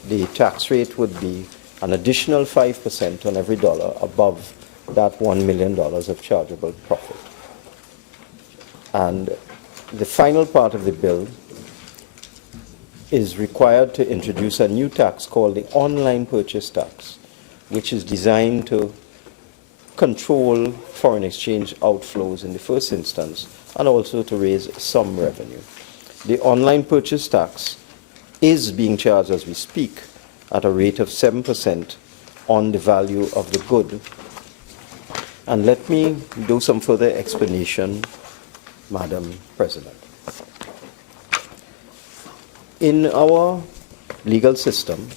the tax rate would be an additional 5% on every dollar above that $1 million of chargeable profit. And the final part of the bill is required to introduce a new tax called the online purchase tax, which is designed to control foreign exchange outflows in the first instance, and also to raise some revenue. The online purchase tax is being charged as we speak at a rate of 7% on the value of the good. And let me do some further explanation, Madam President. In our legal system,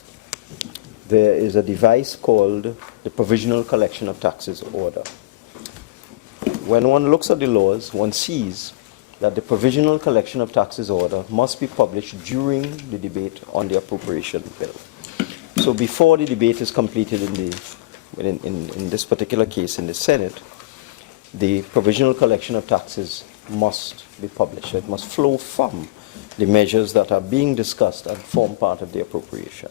there is a device called the Provisional Collection of Taxes Order. When one looks at the laws, one sees that the Provisional Collection of Taxes Order must be published during the debate on the appropriation bill. So before the debate is completed in this particular case in the Senate, the Provisional Collection of Taxes must be published. It must flow from the measures that are being discussed and form part of the appropriation.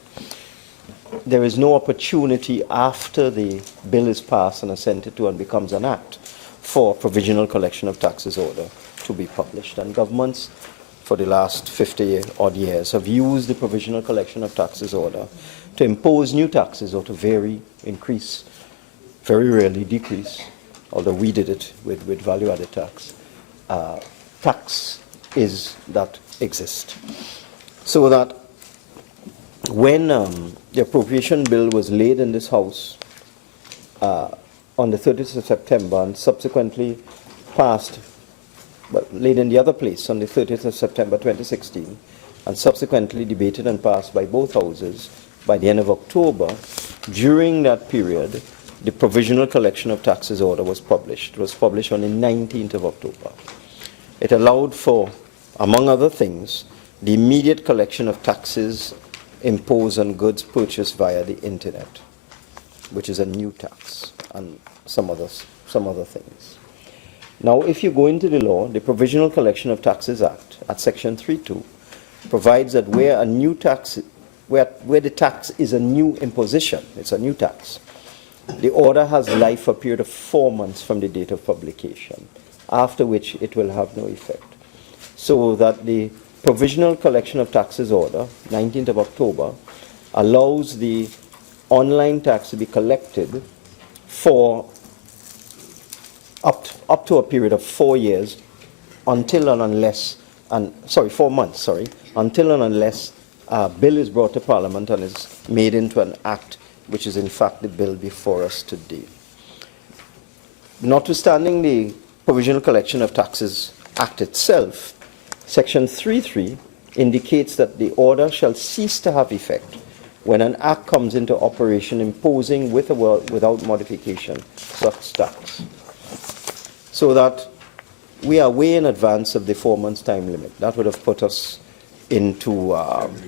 There is no opportunity after the bill is passed and assented to and becomes an act for Provisional Collection of Taxes Order to be published. And governments for the last 50-odd years have used the Provisional Collection of Taxes Order to impose new taxes or to vary, increase, very rarely decrease, although we did it with value-added tax. Tax is that exist. So that when the appropriation bill was laid in this House on the 30th of September and subsequently passed, but laid in the other place on the 30th of September 2016 and subsequently debated and passed by both houses by the end of October, during that period, the Provisional Collection of Taxes Order was published. It was published on the 19th of October. It allowed for, among other things, the immediate collection of taxes imposed on goods purchased via the internet, which is a new tax, and some other things. Now, if you go into the law, the Provisional Collection of Taxes Act, at Section 3.2, provides that where a new tax, where the tax is a new imposition, it's a new tax, the order has life for a period of 4 months from the date of publication, after which it will have no effect. So that the Provisional Collection of Taxes Order, 19th of October, allows the online tax to be collected for up to a period of 4 years, until and unless, 4 months, until and unless a bill is brought to Parliament and is made into an act, which is in fact the bill before us today. Notwithstanding the Provisional Collection of Taxes Act itself, Section 3.3 indicates that the order shall cease to have effect when an act comes into operation imposing with or without modification such tax. So that we are way in advance of the 4 months time limit. That would have put us into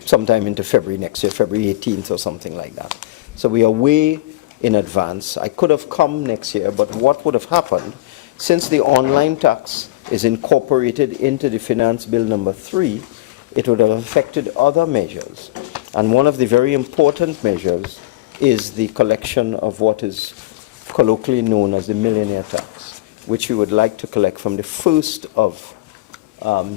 sometime into February next year, February 18th or something like that. So we are way in advance. I could have come next year, but what would have happened, since the online tax is incorporated into the Finance Bill number 3, it would have affected other measures. And one of the very important measures is the collection of what is colloquially known as the millionaire tax, which we would like to collect from the 1st of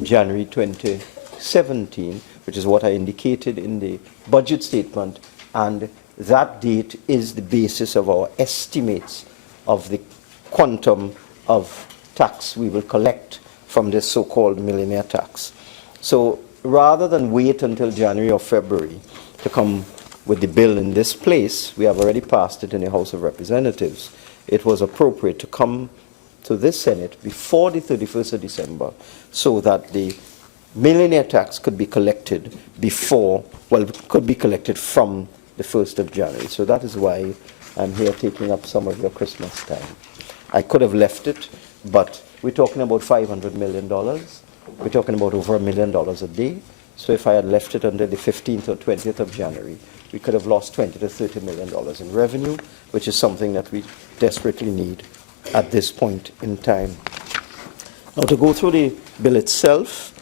January 2017, which is what I indicated in the budget statement, and that date is the basis of our estimates of the quantum of tax we will collect from this so-called millionaire tax. So rather than wait until January or February to come with the bill in this place, we have already passed it in the House of Representatives, it was appropriate to come to this Senate before the 31st of December so that the millionaire tax could be collected could be collected from the 1st of January. So that is why I'm here taking up some of your Christmas time. I could have left it, but we're talking about $500 million. We're talking about over $1 million a day. So if I had left it until the 15th or 20th of January, we could have lost $20 to $30 million in revenue, which is something that we desperately need at this point in time. Now, to go through the bill itself,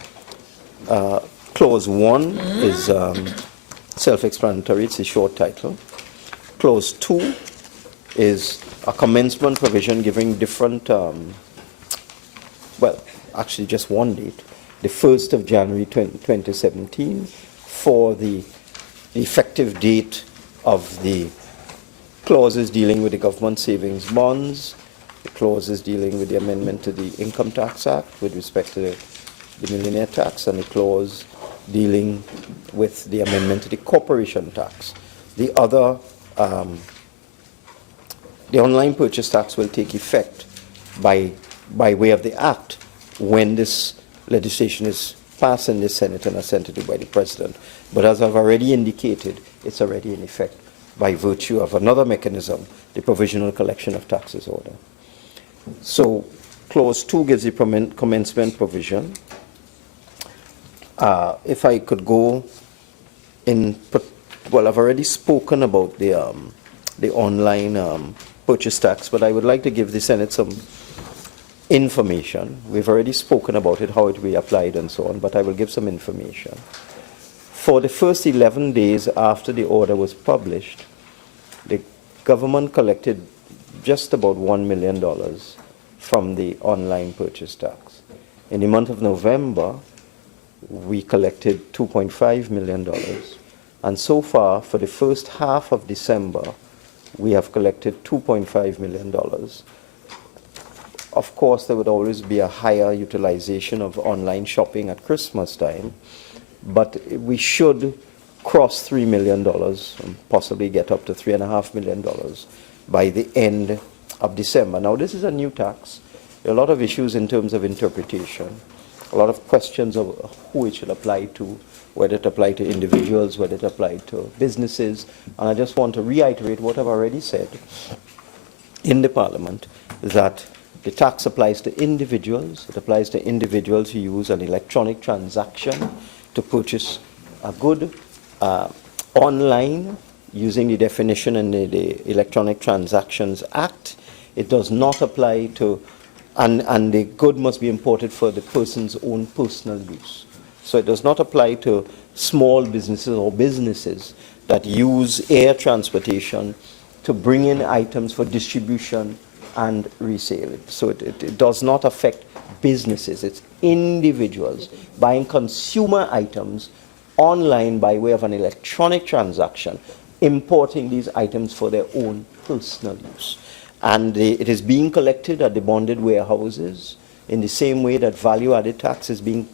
Clause 1 is self-explanatory. It's a short title. Clause 2 is a commencement provision giving different, actually just one date, the 1st of January 2017, for the effective date of the clauses dealing with the government savings bonds, the clauses dealing with the amendment to the Income Tax Act with respect to the millionaire tax, and the clause dealing with the amendment to the corporation tax. The other, the online purchase tax will take effect by way of the Act when this legislation is passed in the Senate and assented to by the President. But as I've already indicated, it's already in effect by virtue of another mechanism, the Provisional Collection of Taxes Order. So Clause 2 gives the commencement provision. If I could go in, well, I've already spoken about the online purchase tax, but I would like to give the Senate some information. We've already spoken about it, how it will be applied and so on, but I will give some information. For the first 11 days after the order was published, the government collected just about $1 million from the online purchase tax. In the month of November, we collected $2.5 million. And so far, for the first half of December, we have collected $2.5 million. Of course, there would always be a higher utilization of online shopping at Christmas time, but we should cross $3 million and possibly get up to $3.5 million by the end of December. Now, this is a new tax. There are a lot of issues in terms of interpretation, a lot of questions of who it should apply to, whether it apply to individuals, whether it apply to businesses. And I just want to reiterate what I've already said in the Parliament, that the tax applies to individuals. It applies to individuals who use an electronic transaction to purchase a good online using the definition in the Electronic Transactions Act. It does not apply to, and the good must be imported for the person's own personal use. So it does not apply to small businesses or businesses that use air transportation to bring in items for distribution and resale. So it does not affect businesses. It's individuals buying consumer items online by way of an electronic transaction, importing these items for their own personal use. And it is being collected at the bonded warehouses in the same way that value-added tax has been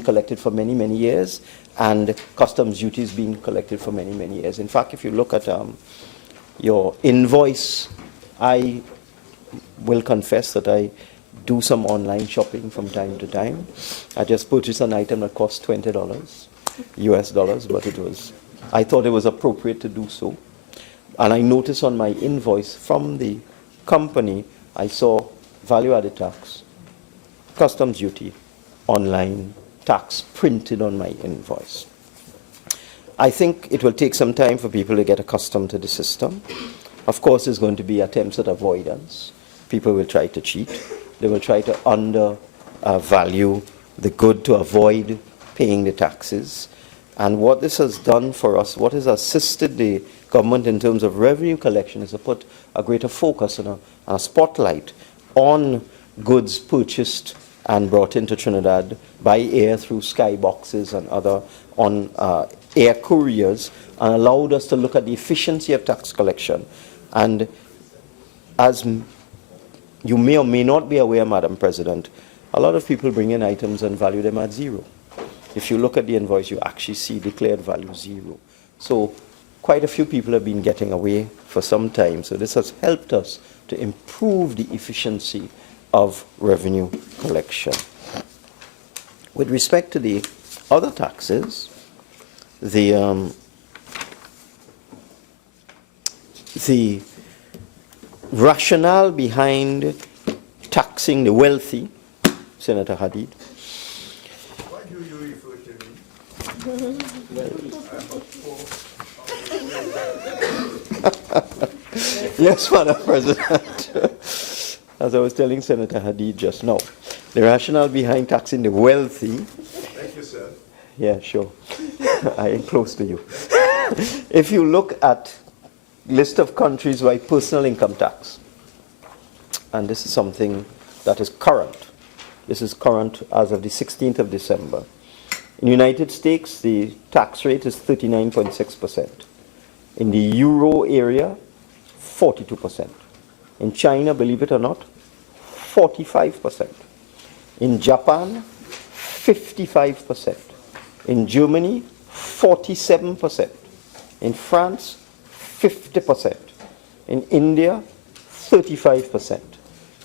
collected for many, many years, and customs duty is being collected for many, many years. In fact, if you look at your invoice, I will confess that I do some online shopping from time to time. I just purchased an item that cost $20 US dollars, but I thought it was appropriate to do so. And I noticed on my invoice from the company, I saw value-added tax, customs duty, online tax printed on my invoice. I think it will take some time for people to get accustomed to the system. Of course, there's going to be attempts at avoidance. People will try to cheat. They will try to undervalue the good to avoid paying the taxes. And what this has done for us, what has assisted the government in terms of revenue collection, is to put a greater focus and a spotlight on goods purchased and brought into Trinidad by air through skyboxes and other on air couriers, and allowed us to look at the efficiency of tax collection. And as you may or may not be aware, Madam President, a lot of people bring in items and value them at zero. If you look at the invoice, you actually see declared value zero. So quite a few people have been getting away for some time. So this has helped us to improve the efficiency of revenue collection. With respect to the other taxes, the rationale behind taxing the wealthy, Senator Hadid. Why do you refer to me? Yes, Madam President. As I was telling Senator Hadid just now, the rationale behind taxing the wealthy. Thank you, sir. Yeah, sure. I am close to you. If you look at list of countries by personal income tax, and this is something that is current. This is current as of the 16th of December. In the United States, the tax rate is 39.6%. In the euro area, 42%. In China, believe it or not, 45%. In Japan, 55%. In Germany, 47%. In France, 50%. In India, 35%.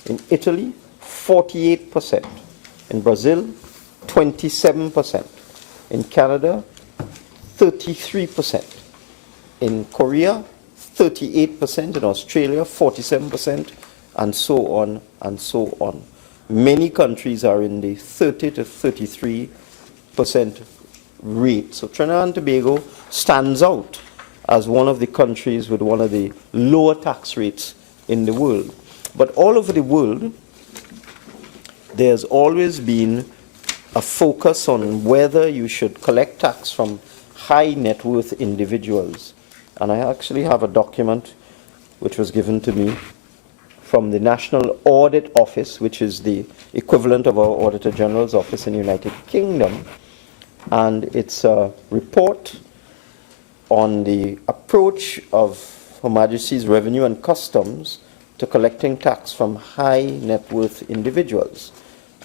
In Italy, 48%. In Brazil, 27%. In Canada, 33%. In Korea, 38%. In Australia, 47%. And so on and so on. Many countries are in the 30 to 33% rate. So Trinidad and Tobago stands out as one of the countries with one of the lower tax rates in the world. But all over the world, there's always been a focus on whether you should collect tax from high net worth individuals. And I actually have a document which was given to me from the National Audit Office, which is the equivalent of our Auditor General's office in the United Kingdom. And it's a report on the approach of Her Majesty's Revenue and Customs to collecting tax from high net worth individuals.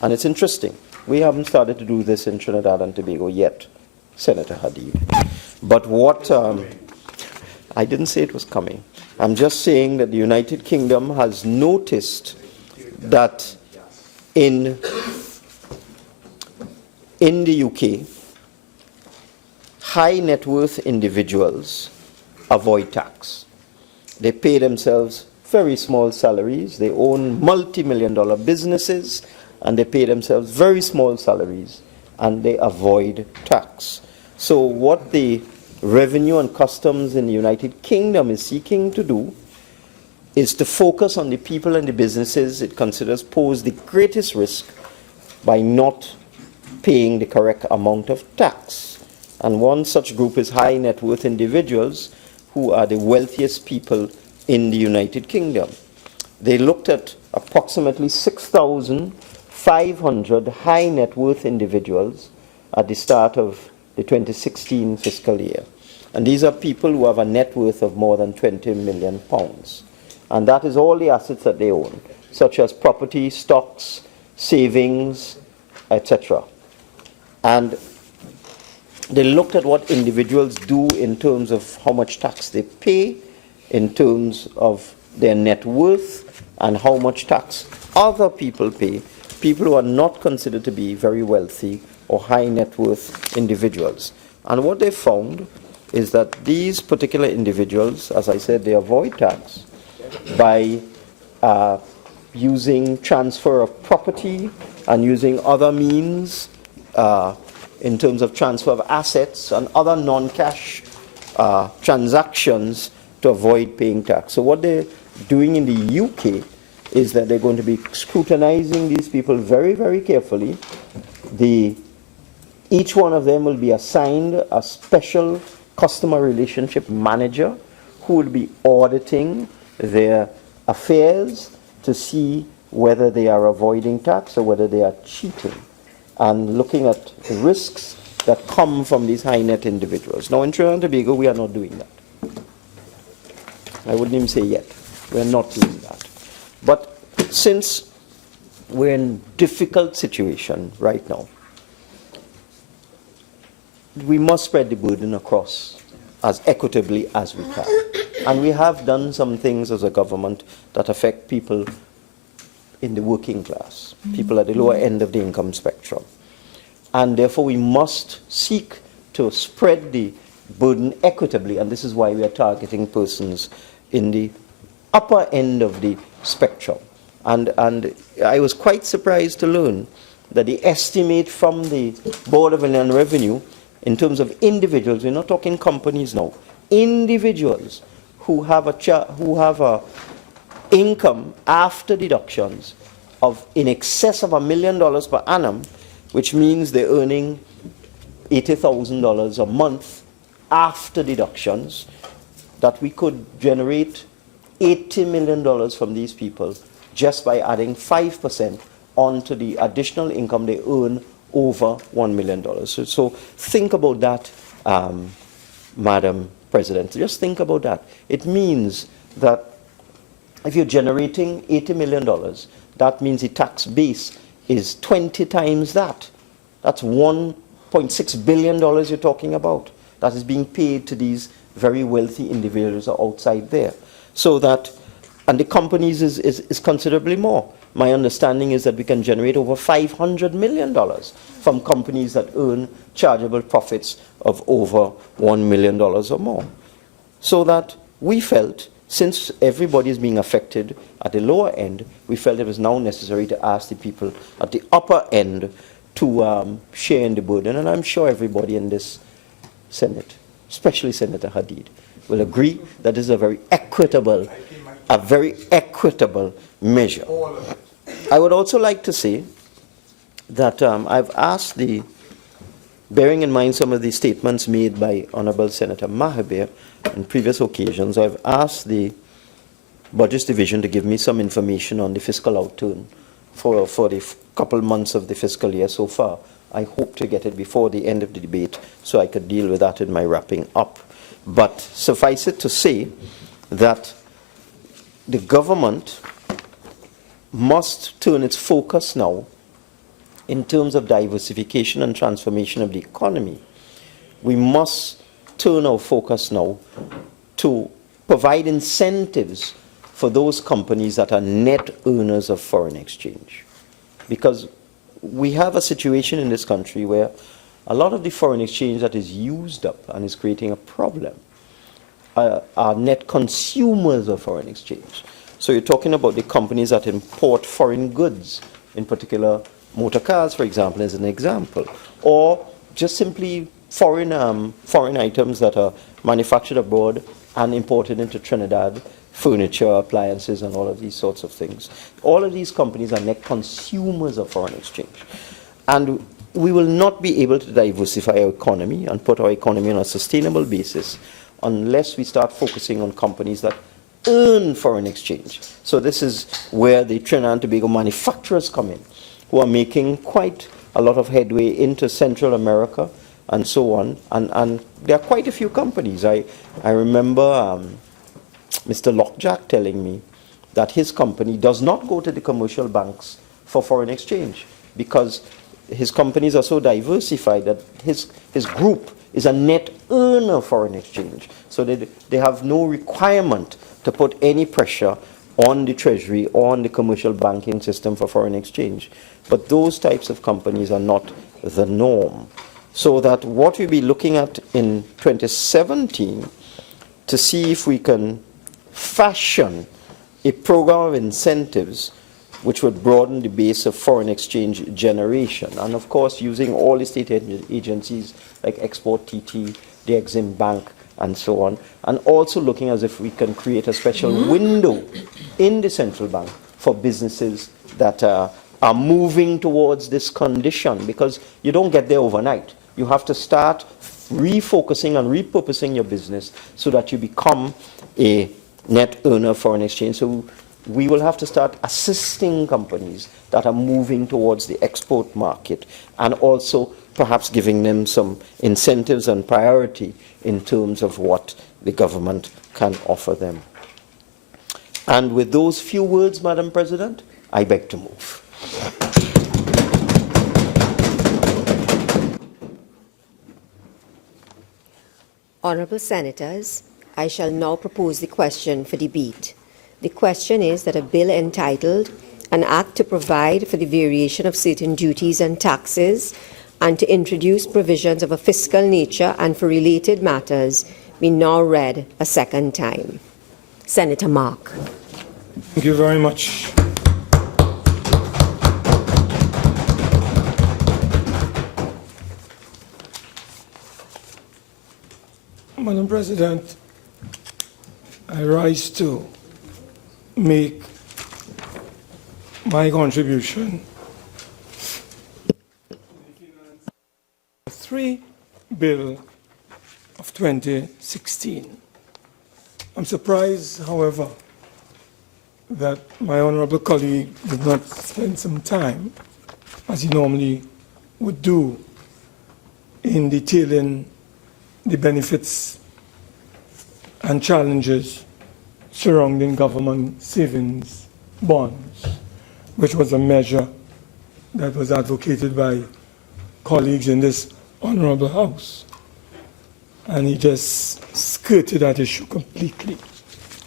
And it's interesting. We haven't started to do this in Trinidad and Tobago yet, Senator Hadid. But what, I didn't say it was coming. I'm just saying that the United Kingdom has noticed that in the UK, high net worth individuals avoid tax. They pay themselves very small salaries. They own multi-million-dollar businesses, and they pay themselves very small salaries, and they avoid tax. So what the Revenue and Customs in the United Kingdom is seeking to do is to focus on the people and the businesses it considers pose the greatest risk by not paying the correct amount of tax. And one such group is high net worth individuals who are the wealthiest people in the United Kingdom. They looked at approximately 6,500 high net worth individuals at the start of the 2016 fiscal year. And these are people who have a net worth of more than £20 million. And that is all the assets that they own, such as property, stocks, savings, etc. And they looked at what individuals do in terms of how much tax they pay, in terms of their net worth, and how much tax other people pay, people who are not considered to be very wealthy or high net worth individuals. And what they found is that these particular individuals, as I said, they avoid tax by using transfer of property and using other means in terms of transfer of assets and other non-cash transactions to avoid paying tax. So what they're doing in the UK is that they're going to be scrutinizing these people very, very carefully. Each one of them will be assigned a special customer relationship manager who will be auditing their affairs to see whether they are avoiding tax or whether they are cheating, and looking at the risks that come from these high net individuals. Now in Trinidad and Tobago, we are not doing that. I wouldn't even say yet. We're not doing that. But since we're in a difficult situation right now, we must spread the burden across as equitably as we can. And we have done some things as a government that affect people in the working class, people at the lower end of the income spectrum. And therefore we must seek to spread the burden equitably, and this is why we are targeting persons in the upper end of the spectrum. And I was quite surprised to learn that the estimate from the Board of Inland Revenue in terms of individuals, we're not talking companies now, individuals who have a income after deductions of in excess of $1 million per annum, which means they're earning $80,000 a month after deductions, that we could generate $80 million from these people just by adding 5% onto the additional income they earn over $1 million. So think about that, Madam President. Just think about that. It means that if you're generating $80 million, that means the tax base is 20 times that. That's $1.6 billion you're talking about. That is being paid to these very wealthy individuals outside there. So that, and the companies is considerably more. My understanding is that we can generate over $500 million from companies that earn chargeable profits of over $1 million or more. So that we felt, since everybody is being affected at the lower end, we felt it was now necessary to ask the people at the upper end to share in the burden. And I'm sure everybody in this Senate, especially Senator Hadid, will agree that this is a very equitable measure. I would also like to say that I've asked bearing in mind some of the statements made by Honorable Senator Mahabir on previous occasions, I've asked the Budgets Division to give me some information on the fiscal outturn for the couple months of the fiscal year so far. I hope to get it before the end of the debate so I could deal with that in my wrapping up. But suffice it to say that the government must turn its focus now in terms of diversification and transformation of the economy. We must turn our focus now to provide incentives for those companies that are net earners of foreign exchange. Because we have a situation in this country where a lot of the foreign exchange that is used up and is creating a problem are net consumers of foreign exchange. So you're talking about the companies that import foreign goods, in particular motor cars, for example, as an example, or just simply foreign items that are manufactured abroad and imported into Trinidad, furniture, appliances, and all of these sorts of things. All of these companies are net consumers of foreign exchange. And we will not be able to diversify our economy and put our economy on a sustainable basis unless we start focusing on companies that earn foreign exchange. So this is where the Trinidad and Tobago manufacturers come in, who are making quite a lot of headway into Central America and so on. And there are quite a few companies. I remember Mr. Lockjack telling me that his company does not go to the commercial banks for foreign exchange because his companies are so diversified that his group is a net earner of foreign exchange. So they have no requirement to put any pressure on the Treasury or on the commercial banking system for foreign exchange. But those types of companies are not the norm. So that what we'll be looking at in 2017 to see if we can fashion a program of incentives which would broaden the base of foreign exchange generation. And of course, using all the state agencies like Export TT, the Exim Bank, and so on, and also looking as if we can create a special window in the central bank for businesses that are moving towards this condition, because you don't get there overnight. You have to start refocusing and repurposing your business so that you become a net earner of foreign exchange. So we will have to start assisting companies that are moving towards the export market, and also perhaps giving them some incentives and priority in terms of what the government can offer them. And with those few words, Madam President, I beg to move. Honourable Senators, I shall now propose the question for debate. The question is that a bill entitled An Act to Provide for the Variation of Certain Duties and Taxes and to Introduce Provisions of a Fiscal Nature and for Related Matters be now read a second time. Senator Mark. Thank you very much. Madam President, I rise to make my contribution. 3 bill of 2016. I'm surprised, however, that my honorable colleague did not spend some time, as he normally would do, in detailing the benefits and challenges surrounding government savings bonds, which was a measure that was advocated by colleagues in this honorable House. And he just skirted that issue completely.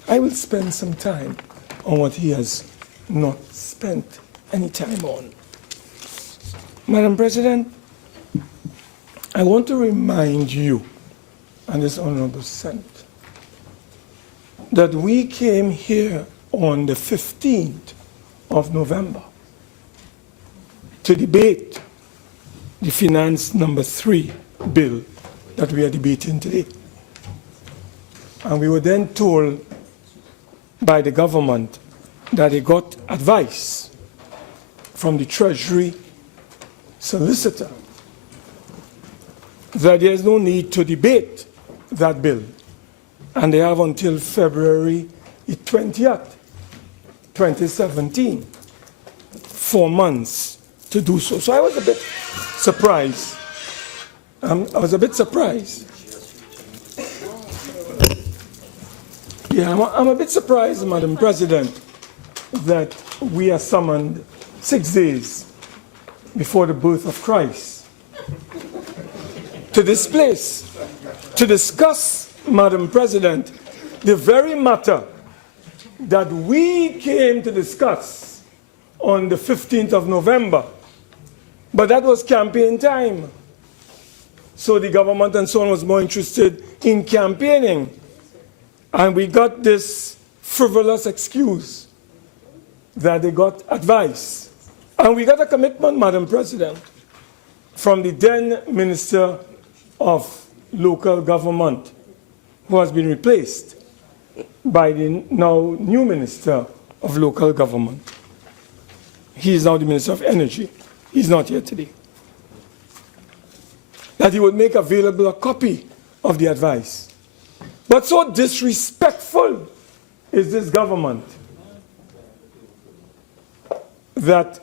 I will spend some time on what he has not spent any time on. Madam President, I want to remind you and this honorable Senate that we came here on the 15th of November to debate the Finance Number 3 bill that we are debating today. And we were then told by the government that they got advice from the Treasury solicitor that there is no need to debate that bill. And they have until February 20th, 2017, 4 months to do so. So I was a bit surprised. I was a bit surprised. Yeah, I'm a bit surprised, Madam President, that we are summoned 6 days before the birth of Christ to this place to discuss, Madam President, the very matter that we came to discuss on the 15th of November. But that was campaign time. So the government and so on was more interested in campaigning. And we got this frivolous excuse that they got advice. And we got a commitment, Madam President, from the then Minister of Local Government, who has been replaced by the now new Minister of Local Government. He is now the Minister of Energy. He's not here today. That he would make available a copy of the advice. But so disrespectful is this government that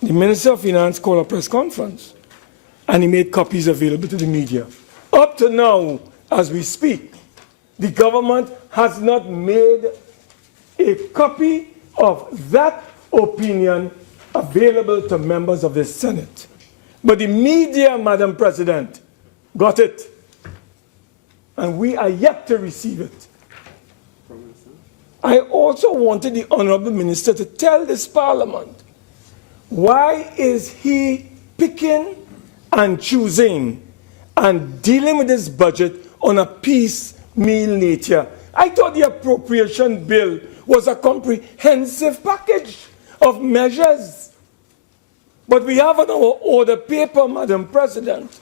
the Minister of Finance called a press conference and he made copies available to the media. Up to now, as we speak, the government has not made a copy of that opinion available to members of the Senate. But the media, Madam President, got it. And we are yet to receive it. I also wanted the Honorable Minister to tell this Parliament, why is he picking and choosing and dealing with this budget on a piecemeal nature? I thought the appropriation bill was a comprehensive package of measures. But we have on our order paper, Madam President,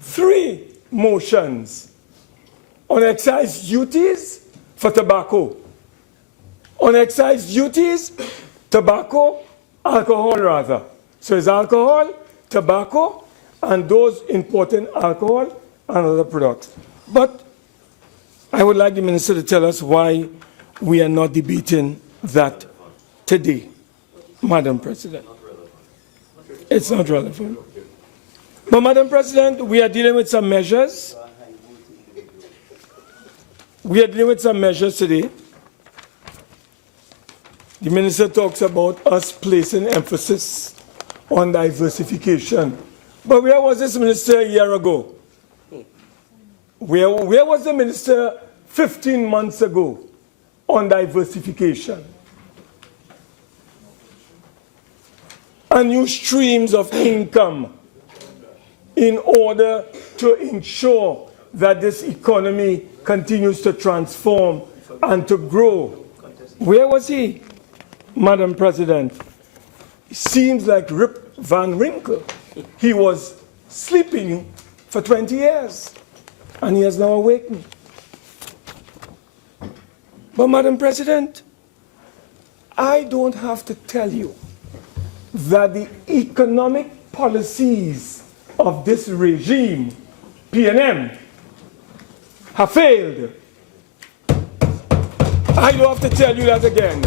3 motions on excise duties for tobacco. On excise duties, tobacco, alcohol rather. So it's alcohol, tobacco, and those importing alcohol and other products. But I would like the Minister to tell us why we are not debating that today, Madam President. It's not relevant. But, Madam President, we are dealing with some measures. We are dealing with some measures today. The Minister talks about us placing emphasis on diversification. But where was this Minister a year ago? Where was the Minister 15 months ago on diversification? And new streams of income in order to ensure that this economy continues to transform and to grow. Where was he, Madam President? It seems like Rip Van Winkle. He was sleeping for 20 years, and he has now awakened. But, Madam President, I don't have to tell you that the economic policies of this regime, PNM, have failed. I don't have to tell you that again.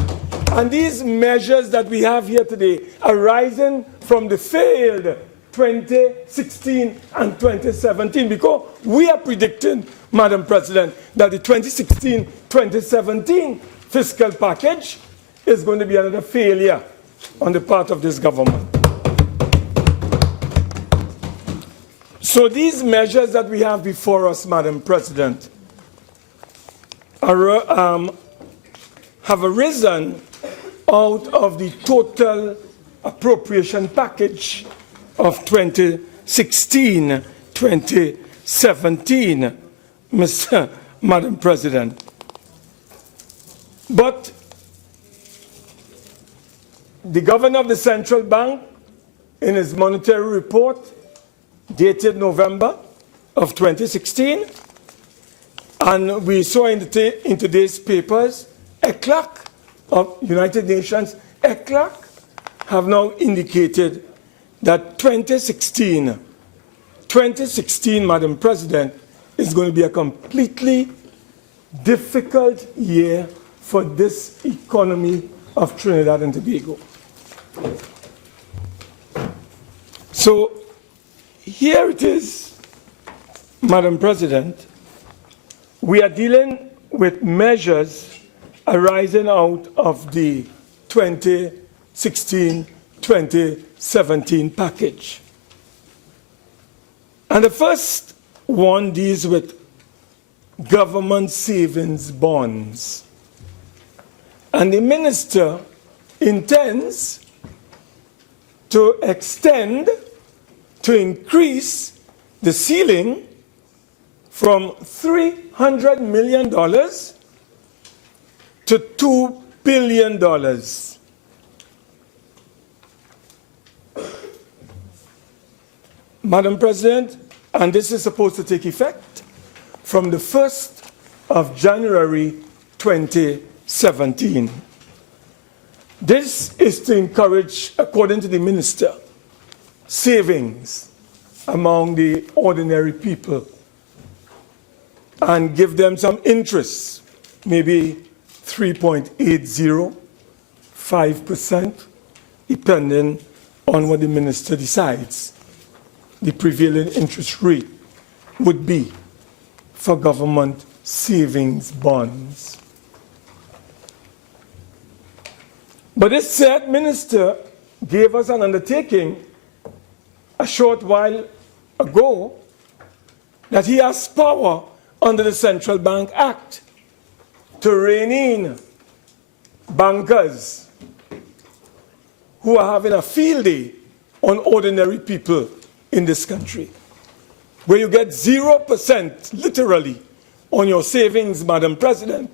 And these measures that we have here today arising from the failed 2016 and 2017, because we are predicting, Madam President, that the 2016 2017 fiscal package is going to be another failure on the part of this government. So these measures that we have before us, Madam President, have arisen out of the total appropriation package of 2016-2017, Madam President. But the governor of the central bank, in his monetary report dated November of 2016, and we saw in today's papers, ECLAC of United Nations, ECLAC, have now indicated that 2016, Madam President, is going to be a completely difficult year for this economy of Trinidad and Tobago. So here it is, Madam President. We are dealing with measures arising out of the 2016-2017 package. And the first one deals with government savings bonds. And the minister intends to increase the ceiling from $300 million to $2 billion. Madam President, and this is supposed to take effect from the 1st of January 2017. This is to encourage, according to the minister, savings among the ordinary people and give them some interest, maybe 3.80%, 5%, depending on what the minister decides the prevailing interest rate would be for government savings bonds. But this said minister gave us an undertaking a short while ago that he has power under the Central Bank Act to rein in bankers who are having a field day on ordinary people in this country, where you get 0% literally on your savings, Madam President,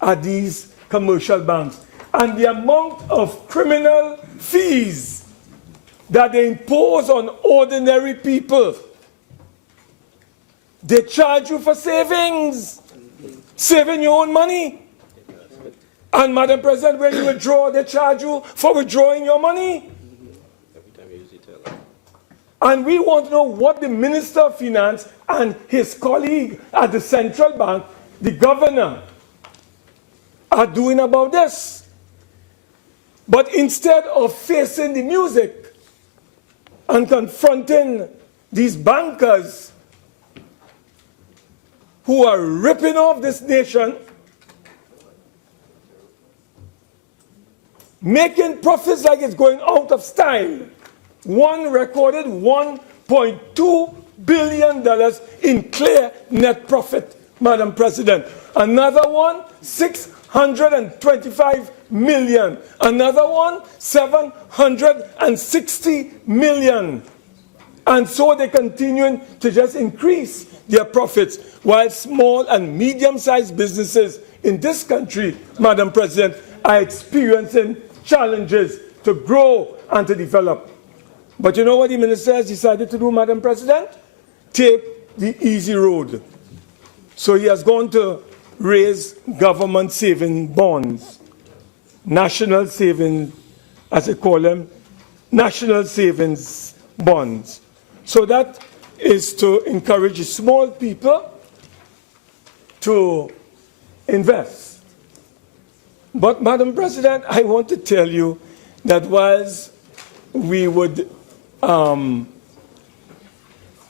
at these commercial banks. And the amount of criminal fees that they impose on ordinary people. They charge you for savings, saving your own money. And Madam President, when you withdraw, they charge you for withdrawing your money. And we want to know what the Minister of Finance and his colleague at the Central Bank, the governor, are doing about this. But instead of facing the music and confronting these bankers who are ripping off this nation, making profits like it's going out of style. One recorded $1.2 billion in clear net profit, Madam President. Another one, $625 million. Another one, $760 million. And so they're continuing to just increase their profits, while small and medium-sized businesses in this country, Madam President, are experiencing challenges to grow and to develop. But you know what the minister has decided to do, Madam President? Take the easy road. So he has gone to raise government saving bonds, national savings, as they call them, national savings bonds. So that is to encourage small people to invest. But, Madam President, I want to tell you that whilst we would,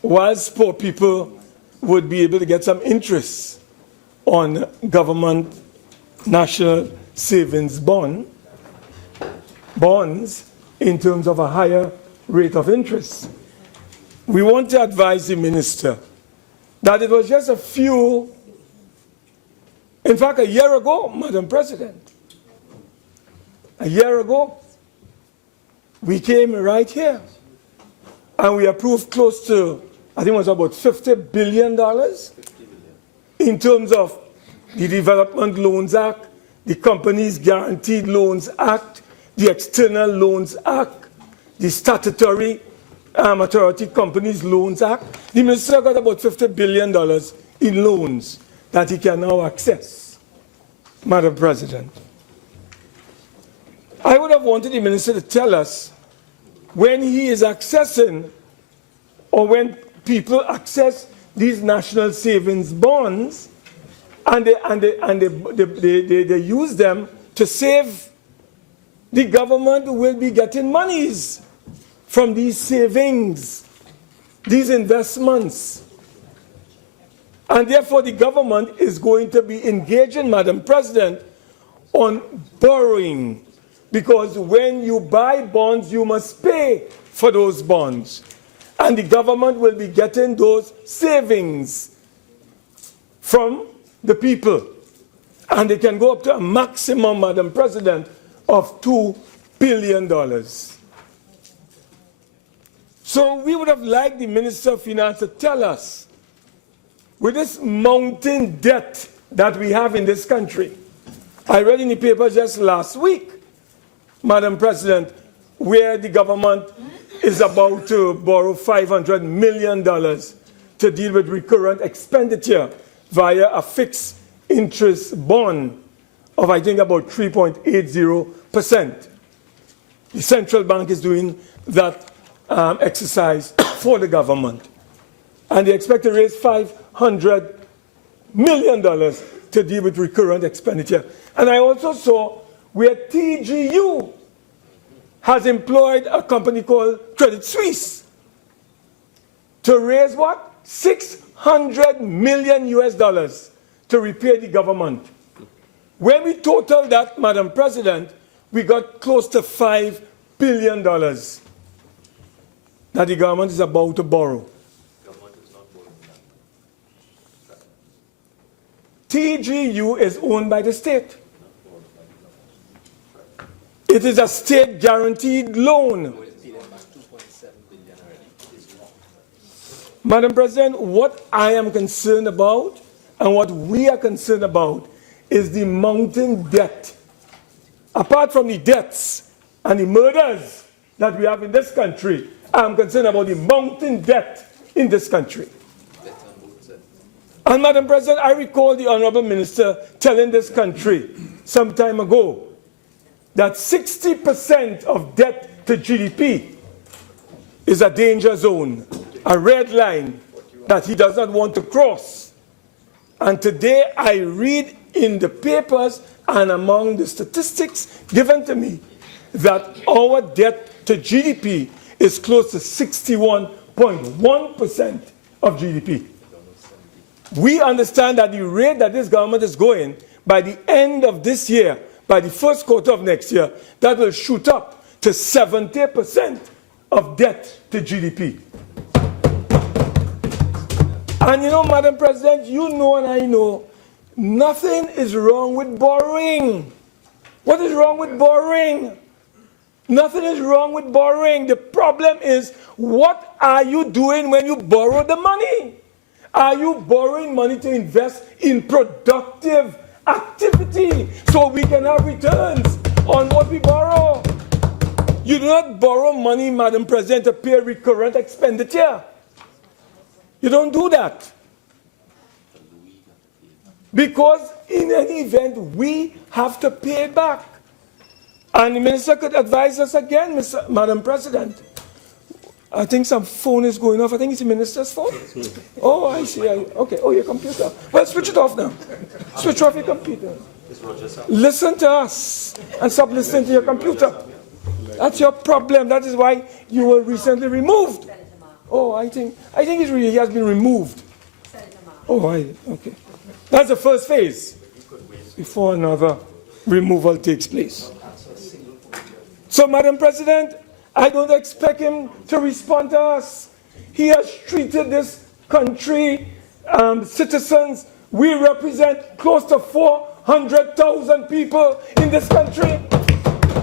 whilst poor people would be able to get some interest on government national savings bonds in terms of a higher rate of interest. We want to advise the minister that it was just a year ago, Madam President, a year ago, we came right here and we approved close to, I think it was about $50 billion in terms of the Development Loans Act, the Companies Guaranteed Loans Act, the External Loans Act, the Statutory Authority Companies Loans Act. The minister got about $50 billion in loans that he can now access, Madam President. I would have wanted the minister to tell us when he is accessing or when people access these national savings bonds and they use them to save, the government will be getting monies from these savings, these investments. And therefore the government is going to be engaging, Madam President, on borrowing. Because when you buy bonds, you must pay for those bonds. And the government will be getting those savings from the people. And they can go up to a maximum, Madam President, of $2 billion. So we would have liked the Minister of Finance to tell us, with this mounting debt that we have in this country, I read in the paper just last week, Madam President, where the government is about to borrow $500 million to deal with recurrent expenditure via a fixed interest bond of, I think, about 3.80%. The central bank is doing that exercise for the government. And they expect to raise $500 million to deal with recurrent expenditure. And I also saw where TGU has employed a company called Credit Suisse to raise what? $600 million to repay the government. When we total that, Madam President, we got close to $5 billion that the government is about to borrow. TGU is owned by the state. It is a state-guaranteed loan. Madam President, what I am concerned about and what we are concerned about is the mounting debt. Apart from the deaths and the murders that we have in this country, I am concerned about the mounting debt in this country. And Madam President, I recall the Honorable Minister telling this country some time ago that 60% of debt to GDP is a danger zone, a red line that he does not want to cross. And today I read in the papers and among the statistics given to me that our debt to GDP is close to 61.1% of GDP. We understand that the rate that this government is going, by the end of this year, by the first quarter of next year, that will shoot up to 70% of debt to GDP. And you know, Madam President, you know and I know, nothing is wrong with borrowing. What is wrong with borrowing? Nothing is wrong with borrowing. The problem is, what are you doing when you borrow the money? Are you borrowing money to invest in productive activity so we can have returns on what we borrow? You do not borrow money, Madam President, to pay recurrent expenditure. You don't do that. Because in any event, we have to pay back. And the minister could advise us again, Madam President. I think some phone is going off. I think it's the minister's phone. Oh, I see. Okay. Oh, your computer. Well, switch it off now. Switch off your computer. Listen to us and stop listening to your computer. That's your problem. That is why you were recently removed. Oh, I think he has been removed. Oh, okay. That's the first phase before another removal takes place. So, Madam President, I don't expect him to respond to us. He has treated this country, citizens. We represent close to 400,000 people in this country.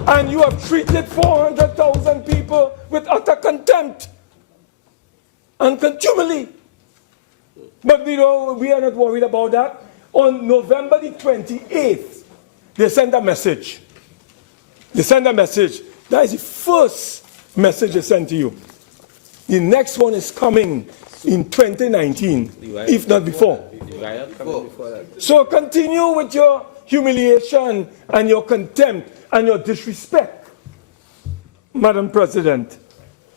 And you have treated 400,000 people with utter contempt and contumely. But we are not worried about that. On November the 28th, they sent a message. They sent a message. That is the first message they sent to you. The next one is coming in 2019, if not before. So continue with your humiliation and your contempt and your disrespect, Madam President.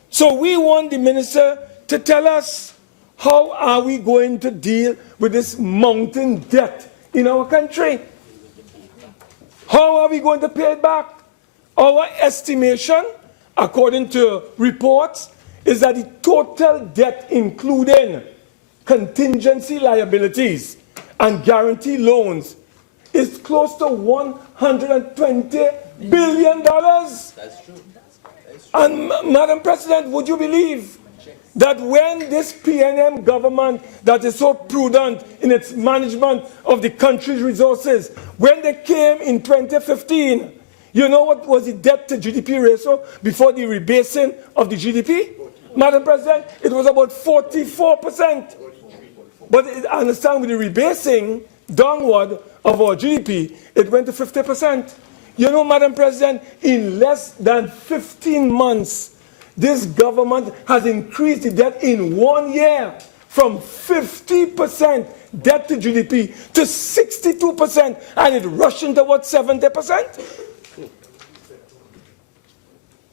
So we want the minister to tell us, how are we going to deal with this mounting debt in our country? How are we going to pay it back? Our estimation, according to reports, is that the total debt, including contingency liabilities and guarantee loans, is close to $120 billion. That's true. And, Madam President, would you believe that when this PNM government that is so prudent in its management of the country's resources, when they came in 2015, you know what was the debt to GDP ratio before the rebasing of the GDP? Madam President, it was about 44%. But I understand with the rebasing downward of our GDP, it went to 50%. You know, Madam President, in less than 15 months, this government has increased the debt in 1 year from 50% debt to GDP to 62%, and it rushed into what, 70%?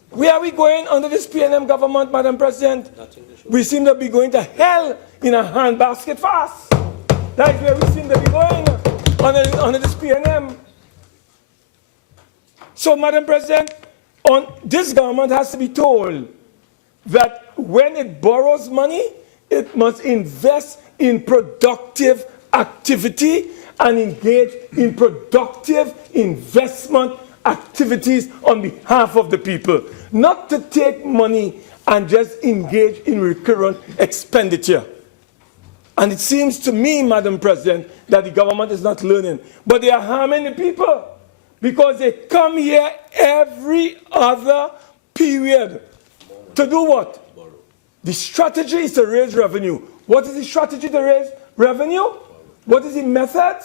Where are we going under this PNM government, Madam President? We seem to be going to hell in a handbasket fast. That is where we seem to be going under this PNM. So, Madam President, this government has to be told that when it borrows money, it must invest in productive activity and engage in productive investment activities on behalf of the people, not to take money and just engage in recurrent expenditure. And it seems to me, Madam President, that the government is not learning. But they are harming the people because they come here every other period to do what? The strategy is to raise revenue. What is the strategy to raise revenue? What is the method?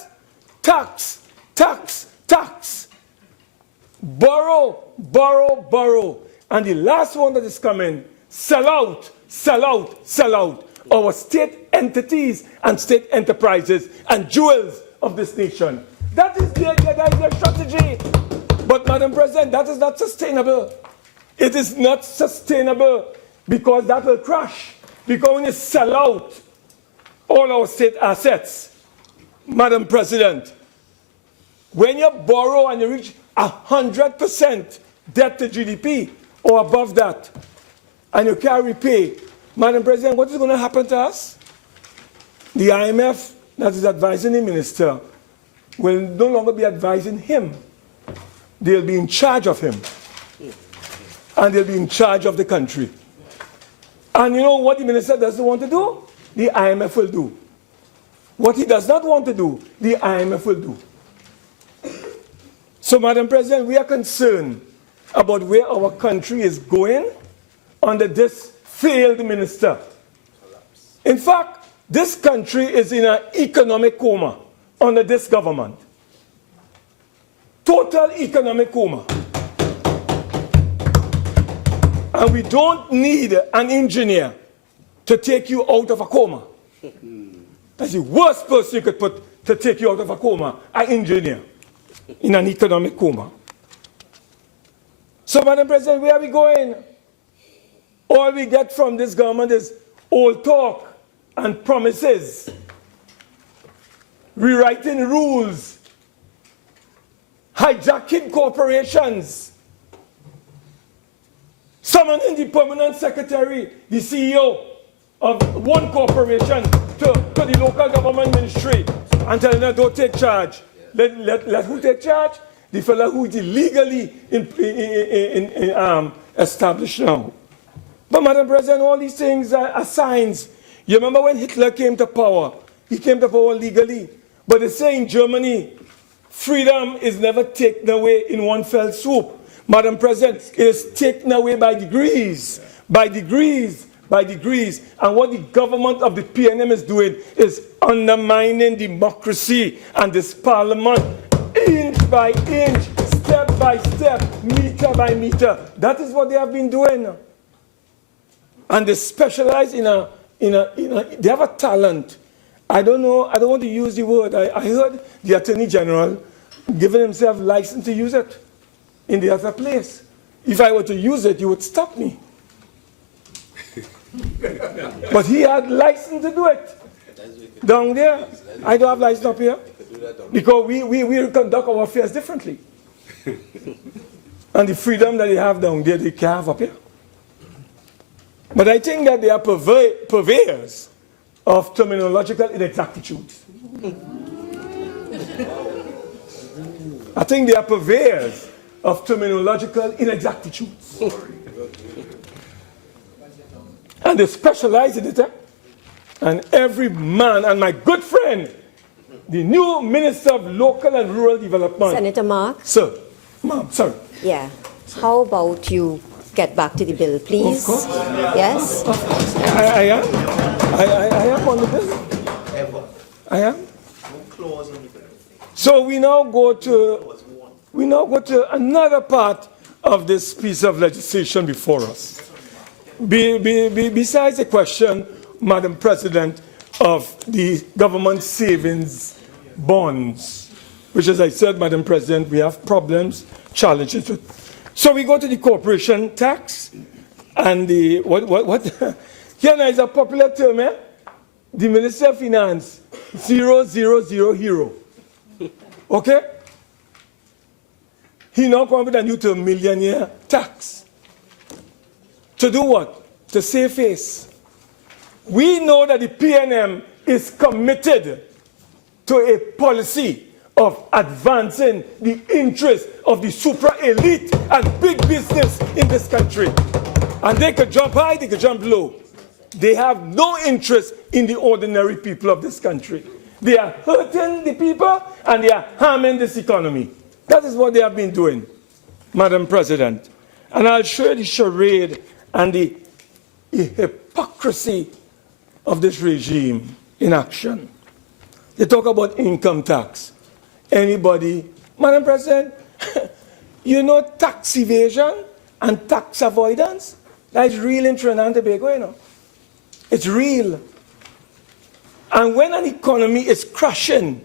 Tax, tax, tax. Borrow, borrow, borrow. And the last one that is coming, sell out, sell out, sell out. Our state entities and state enterprises and jewels of this nation. That is their strategy. But, Madam President, that is not sustainable. It is not sustainable because that will crash. Because when you sell out all our state assets, Madam President, when you borrow and you reach 100% debt to GDP or above that, and you can't repay, Madam President, what is going to happen to us? The IMF that is advising the minister will no longer be advising him. They'll be in charge of him. And they'll be in charge of the country. And you know what the minister doesn't want to do? The IMF will do. What he does not want to do, the IMF will do. So, Madam President, we are concerned about where our country is going under this failed minister. In fact, this country is in an economic coma under this government. Total economic coma. And we don't need an engineer to take you out of a coma. That's the worst person you could put to take you out of a coma, an engineer in an economic coma. So, Madam President, where are we going? All we get from this government is old talk and promises, rewriting rules, hijacking corporations, summoning the permanent secretary, the CEO of one corporation to the local government ministry and telling them don't take charge. Let who take charge? The fellow who is illegally established now. But, Madam President, all these things are signs. You remember when Hitler came to power? He came to power legally. But they say in Germany, freedom is never taken away in one fell swoop. Madam President, it is taken away by degrees, by degrees, by degrees. And what the government of the PNM is doing is undermining democracy and this parliament, inch by inch, step by step, meter by meter. That is what they have been doing. And they specialize they have a talent. I don't know, I don't want to use the word. I heard the Attorney General giving himself license to use it in the other place. If I were to use it, you would stop me. But he had license to do it. Down there, I don't have license up here. Because we conduct our affairs differently. And the freedom that they have down there, they can't have up here. But I think that they are purveyors of terminological inexactitudes. I think they are purveyors of terminological inexactitudes. And they specialize in it. And every man, and my good friend, the new Minister of Local and Rural Development. Senator Mark? Sir, ma'am, sorry. Yeah. How about you get back to the bill, please? Of course. Yes? Of course. I am. I am on the bill. I am. So we now go to another part of this piece of legislation before us. Besides the question, Madam President, of the government savings bonds, which, as I said, Madam President, we have problems, challenges with. So we go to the corporation tax and the what here now is a popular term, eh? The Minister of Finance, 000 hero. Okay? He now comes with a new term, millionaire tax. To do what? To save face. We know that the PNM is committed to a policy of advancing the interests of the super elite and big business in this country. And they could jump high, they could jump low. They have no interest in the ordinary people of this country. They are hurting the people and they are harming this economy. That is what they have been doing, Madam President. And I'll show you the charade and the hypocrisy of this regime in action. They talk about income tax. Anybody, Madam President, you know tax evasion and tax avoidance? That's real in Trinidad and Tobago, you know. It's real. And when an economy is crashing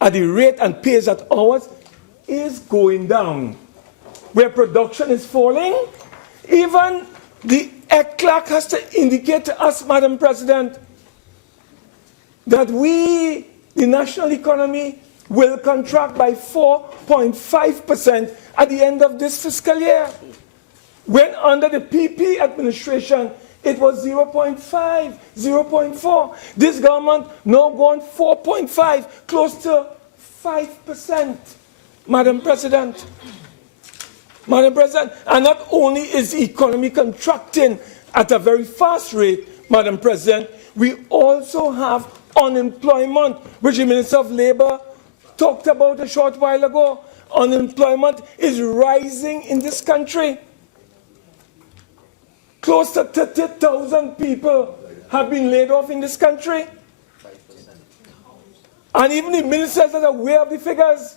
at the rate and pace that ours is going down, where production is falling, even the ECLAC has to indicate to us, Madam President, that we, the national economy, will contract by 4.5% at the end of this fiscal year. When under the PP administration, it was 0.5, 0.4. This government now gone 4.5, close to 5%, Madam President. Madam President, and not only is the economy contracting at a very fast rate, Madam President, we also have unemployment, which the Minister of Labour talked about a short while ago. Unemployment is rising in this country. Close to 30,000 people have been laid off in this country. And even the ministers are aware of the figures.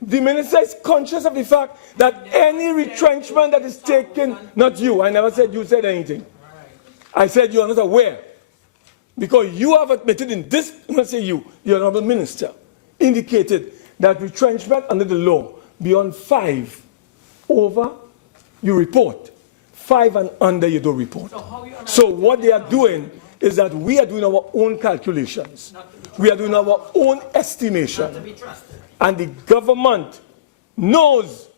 The minister is conscious of the fact that any retrenchment that is taken, not you, I never said you said anything. I said you are not aware. Because you have admitted in this, I'm going to say you, the Honourable Minister, indicated that retrenchment under the law beyond 5 over, you report. 5 and under, you don't report. So what they are doing is that we are doing our own calculations. We are doing our own estimation. And the government knows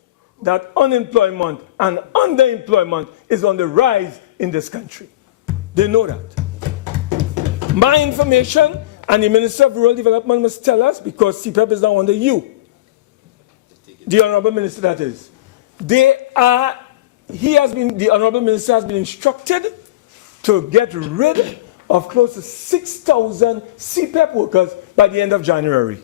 that unemployment and underemployment is on the rise in this country. They know that. My information And the Minister of Rural Development must tell us, because CPEP is now under you, the Honorable Minister that is. The Honorable Minister has been instructed to get rid of close to 6,000 CPEP workers by the end of January,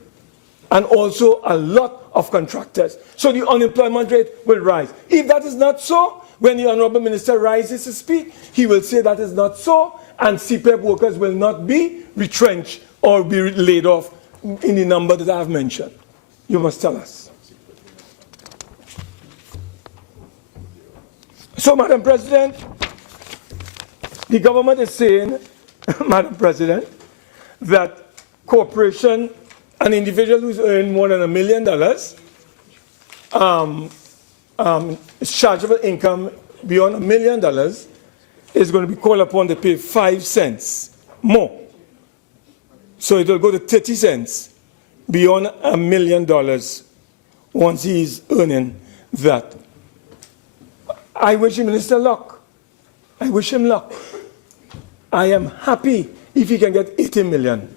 and also a lot of contractors. So the unemployment rate will rise. If that is not so, when the Honorable Minister rises to speak, he will say that is not so, and CPEP workers will not be retrenched or be laid off in the number that I have mentioned. You must tell us. So, Madam President, the government is saying, Madam President, that corporation, an individual who's earned more than $1 million, chargeable income beyond $1 million, is going to be called upon to pay 5 cents more. So it will go to 30 cents beyond $1 million once he's earning that. I wish the minister luck. I wish him luck. I am happy if he can get 80 million.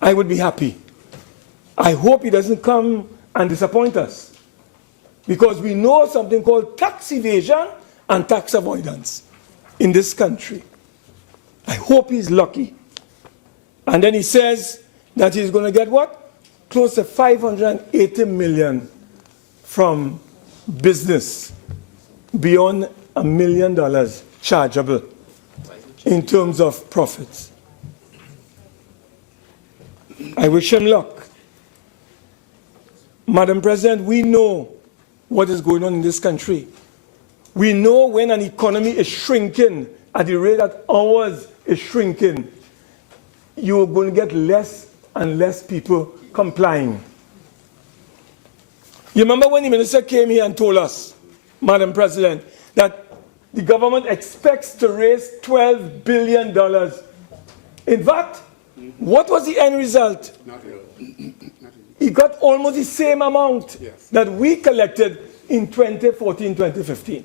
I would be happy. I hope he doesn't come and disappoint us, because we know something called tax evasion and tax avoidance in this country. I hope he's lucky. And then he says that he's going to get what? Close to 580 million from business beyond $1 million chargeable in terms of profits. I wish him luck. Madam President, we know what is going on in this country. We know when an economy is shrinking at the rate that ours is shrinking, you're going to get less and less people complying. You remember when the minister came here and told us, Madam President, that the government expects to raise $12 billion. In fact, what was the end result? He got almost the same amount that we collected in 2014, 2015.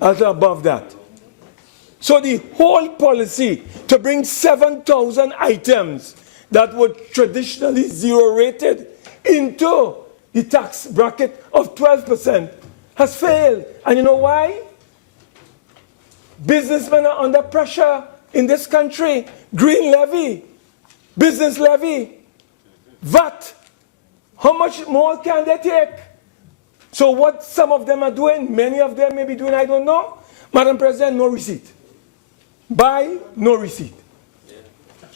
As above that. So the whole policy to bring 7,000 items that were traditionally zero rated into the tax bracket of 12% has failed. And you know why? Businessmen are under pressure in this country. Green levy, business levy, VAT. How much more can they take? So what some of them are doing, many of them may be doing, I don't know. Madam President, no receipt. Buy, no receipt.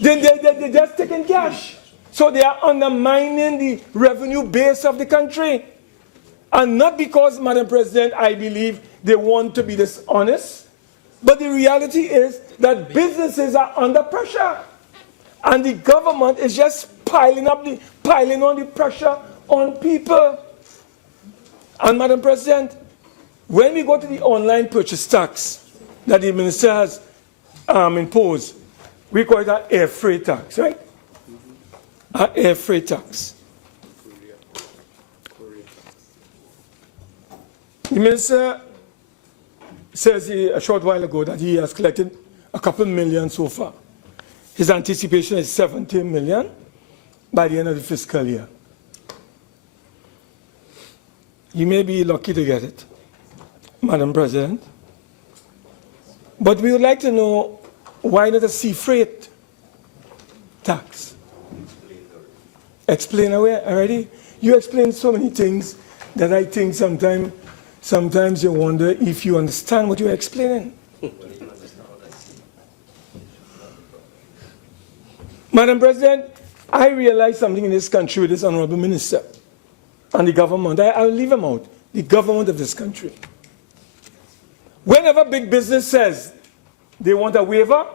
They're just taking cash. So they are undermining the revenue base of the country. And not because, Madam President, I believe they want to be dishonest, but the reality is that businesses are under pressure. And the government is just piling on the pressure on people. And Madam President, when we go to the online purchase tax that the minister has imposed, we call it an air freight tax, right? An air freight tax. The minister says a short while ago that he has collected a couple million so far. His anticipation is 70 million by the end of the fiscal year. You may be lucky to get it, Madam President. But we would like to know, why not a sea freight tax? Explain away already? You explained so many things that I think sometimes you wonder if you understand what you're explaining. Madam President, I realize something in this country with this honorable minister and the government. I'll leave him out. The government of this country. Whenever big business says they want a waiver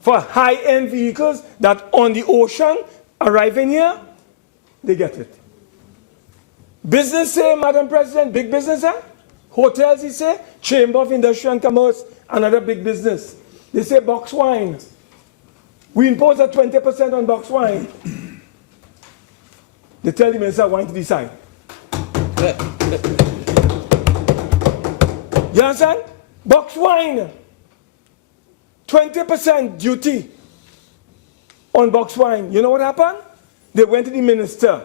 for high-end vehicles that on the ocean arriving here, they get it. Business say, Madam President, big business, hotels, he say, Chamber of Industry and Commerce, another big business. They say box wine. We impose a 20% on box wine. They tell the minister wine to decide. You understand? Box wine. 20% duty on box wine. You know what happened? They went to the minister.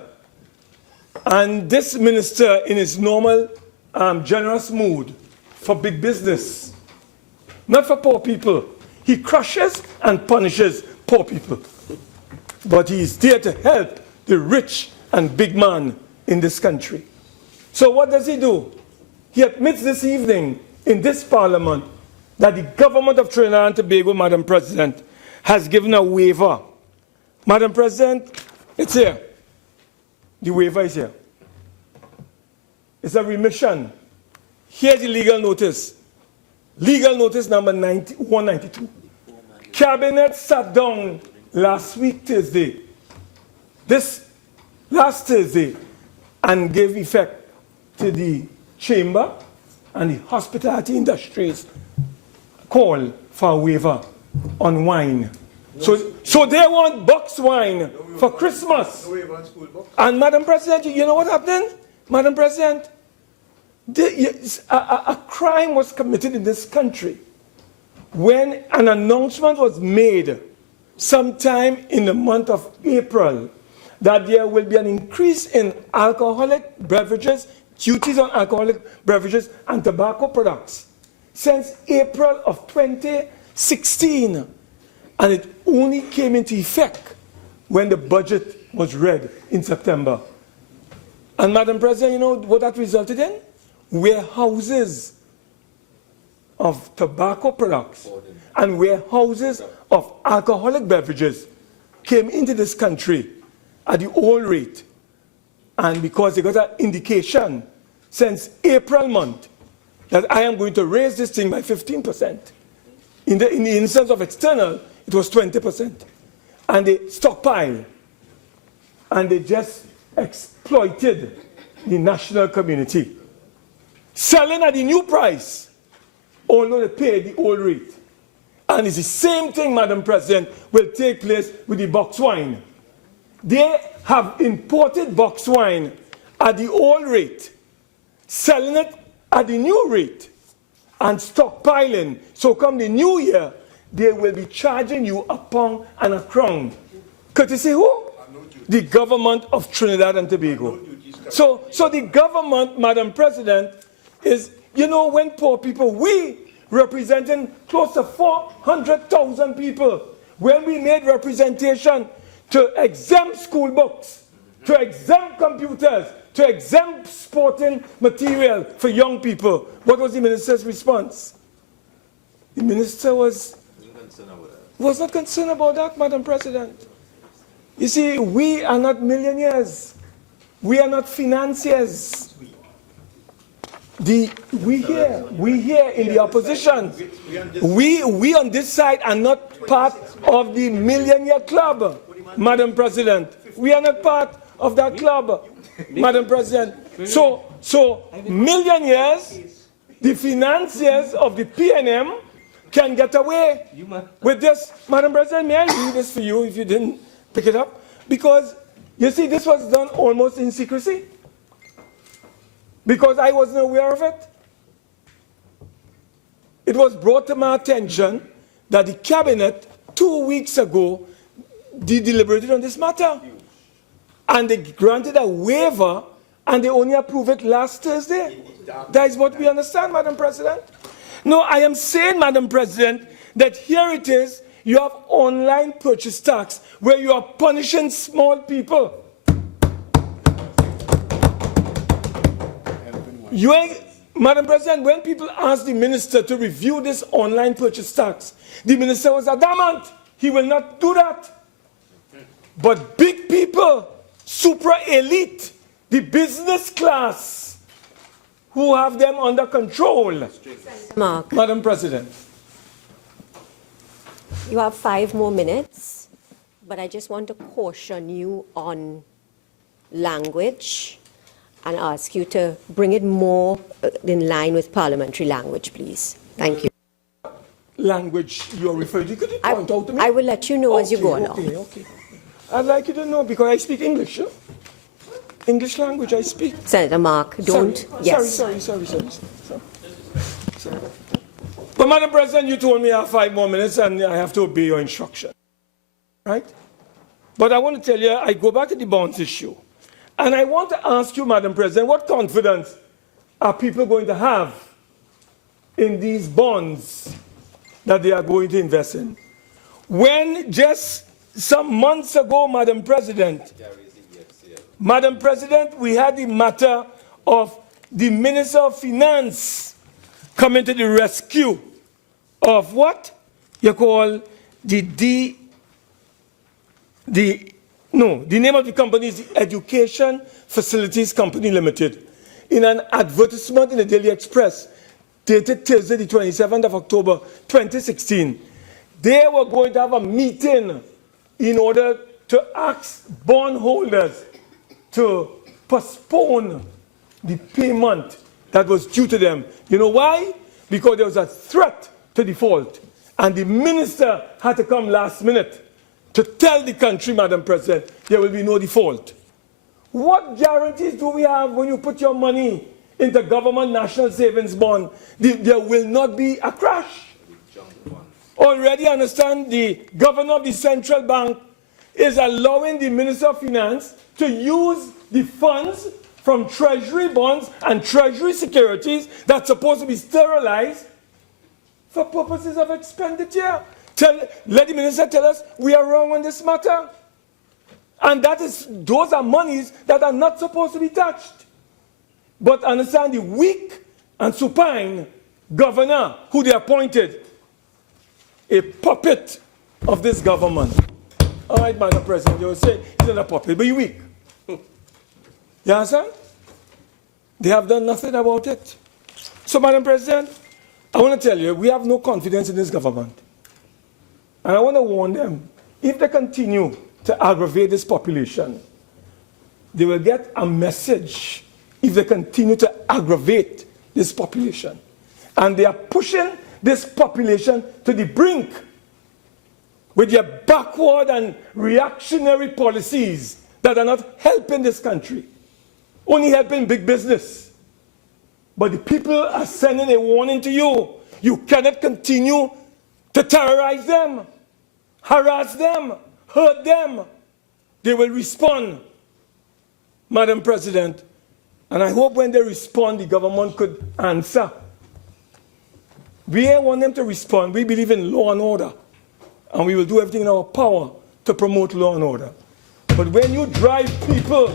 And this minister, in his normal generous mood for big business, not for poor people, he crushes and punishes poor people. But he is there to help the rich and big man in this country. So what does he do? He admits this evening in this parliament that the government of Trinidad and Tobago, Madam President, has given a waiver. Madam President, it's here. The waiver is here. It's a remission. Here's the legal notice. Legal notice number 192. Cabinet sat down last week, Thursday, this last Thursday, and gave effect to the chamber and the hospitality industries call for a waiver on wine. So they want box wine for Christmas. And Madam President, you know what happened? Madam President, a crime was committed in this country when an announcement was made sometime in the month of April that there will be an increase in alcoholic beverages, duties on alcoholic beverages and tobacco products since April of 2016. And it only came into effect when the budget was read in September. And Madam President, you know what that resulted in? Warehouses of tobacco products and warehouses of alcoholic beverages came into this country at the old rate. And because they got an indication since April month that I am going to raise this thing by 15%. In the instance of external, it was 20%. And they stockpiled. And they just exploited the national community, selling at the new price, although they paid the old rate. And it's the same thing, Madam President, will take place with the box wine. They have imported box wine at the old rate, selling it at the new rate, and stockpiling. So come the new year, they will be charging you a pound and a crown. Courtesy who? The government of Trinidad and Tobago. So the government, Madam President, is, you know, when poor people, we representing close to 400,000 people, when we made representation to exempt school books, to exempt computers, to exempt sporting material for young people, what was the minister's response? The minister was not concerned about that, Madam President. You see, we are not millionaires. We are not financiers. We here in the opposition, we on this side are not part of the millionaire club, Madam President. We are not part of that club, Madam President. So millionaires, the financiers of the PNM, can get away with this. Madam President, may I read this for you if you didn't pick it up? Because, you see, this was done almost in secrecy. Because I wasn't aware of it. It was brought to my attention that the cabinet 2 weeks ago deliberated on this matter. And they granted a waiver and they only approved it last Thursday. That is what we understand, Madam President. No, I am saying, Madam President, that here it is, you have online purchase tax where you are punishing small people. Madam President, when people asked the minister to review this online purchase tax, the minister was adamant. He will not do that. But big people, super elite, the business class, who have them under control. Mark. Madam President. You have 5 more minutes, but I just want to caution you on language and ask you to bring it more in line with parliamentary language, please. Thank you. Language you're referring to, could you point out to me? I will let you know as you go along. Okay. I'd like you to know because I speak English. Huh? English language I speak. Senator Mark, don't. Sorry. Yes. Sorry. But Madam President, you told me I have 5 more minutes and I have to obey your instruction. Right? But I want to tell you, I go back to the bonds issue. And I want to ask you, Madam President, what confidence are people going to have in these bonds that they are going to invest in? When just some months ago, Madam President, we had the matter of the Minister of Finance coming to the rescue of what you call the name of the company is the Education Facilities Company Limited. In an advertisement in the Daily Express, dated Thursday, the 27th of October, 2016, they were going to have a meeting in order to ask bondholders to postpone the payment that was due to them. You know why? Because there was a threat to default. And the minister had to come last minute to tell the country, Madam President, there will be no default. What guarantees do we have when you put your money into government national savings bond? There will not be a crash. Already understand the governor of the central bank is allowing the Minister of Finance to use the funds from treasury bonds and treasury securities that's supposed to be sterilized for purposes of expenditure. Let the minister tell us we are wrong on this matter. And those are monies that are not supposed to be touched. But understand the weak and supine governor who they appointed, a puppet of this government. All right, Madam President, you will say he's not a puppet, but he's weak. You understand? They have done nothing about it. So, Madam President, I want to tell you, we have no confidence in this government. And I want to warn them, if they continue to aggravate this population, they will get a message if they continue to aggravate this population. And they are pushing this population to the brink with their backward and reactionary policies that are not helping this country, only helping big business. But the people are sending a warning to you. You cannot continue to terrorize them, harass them, hurt them. They will respond, Madam President. And I hope when they respond, the government could answer. We don't want them to respond. We believe in law and order. And we will do everything in our power to promote law and order. But when you drive people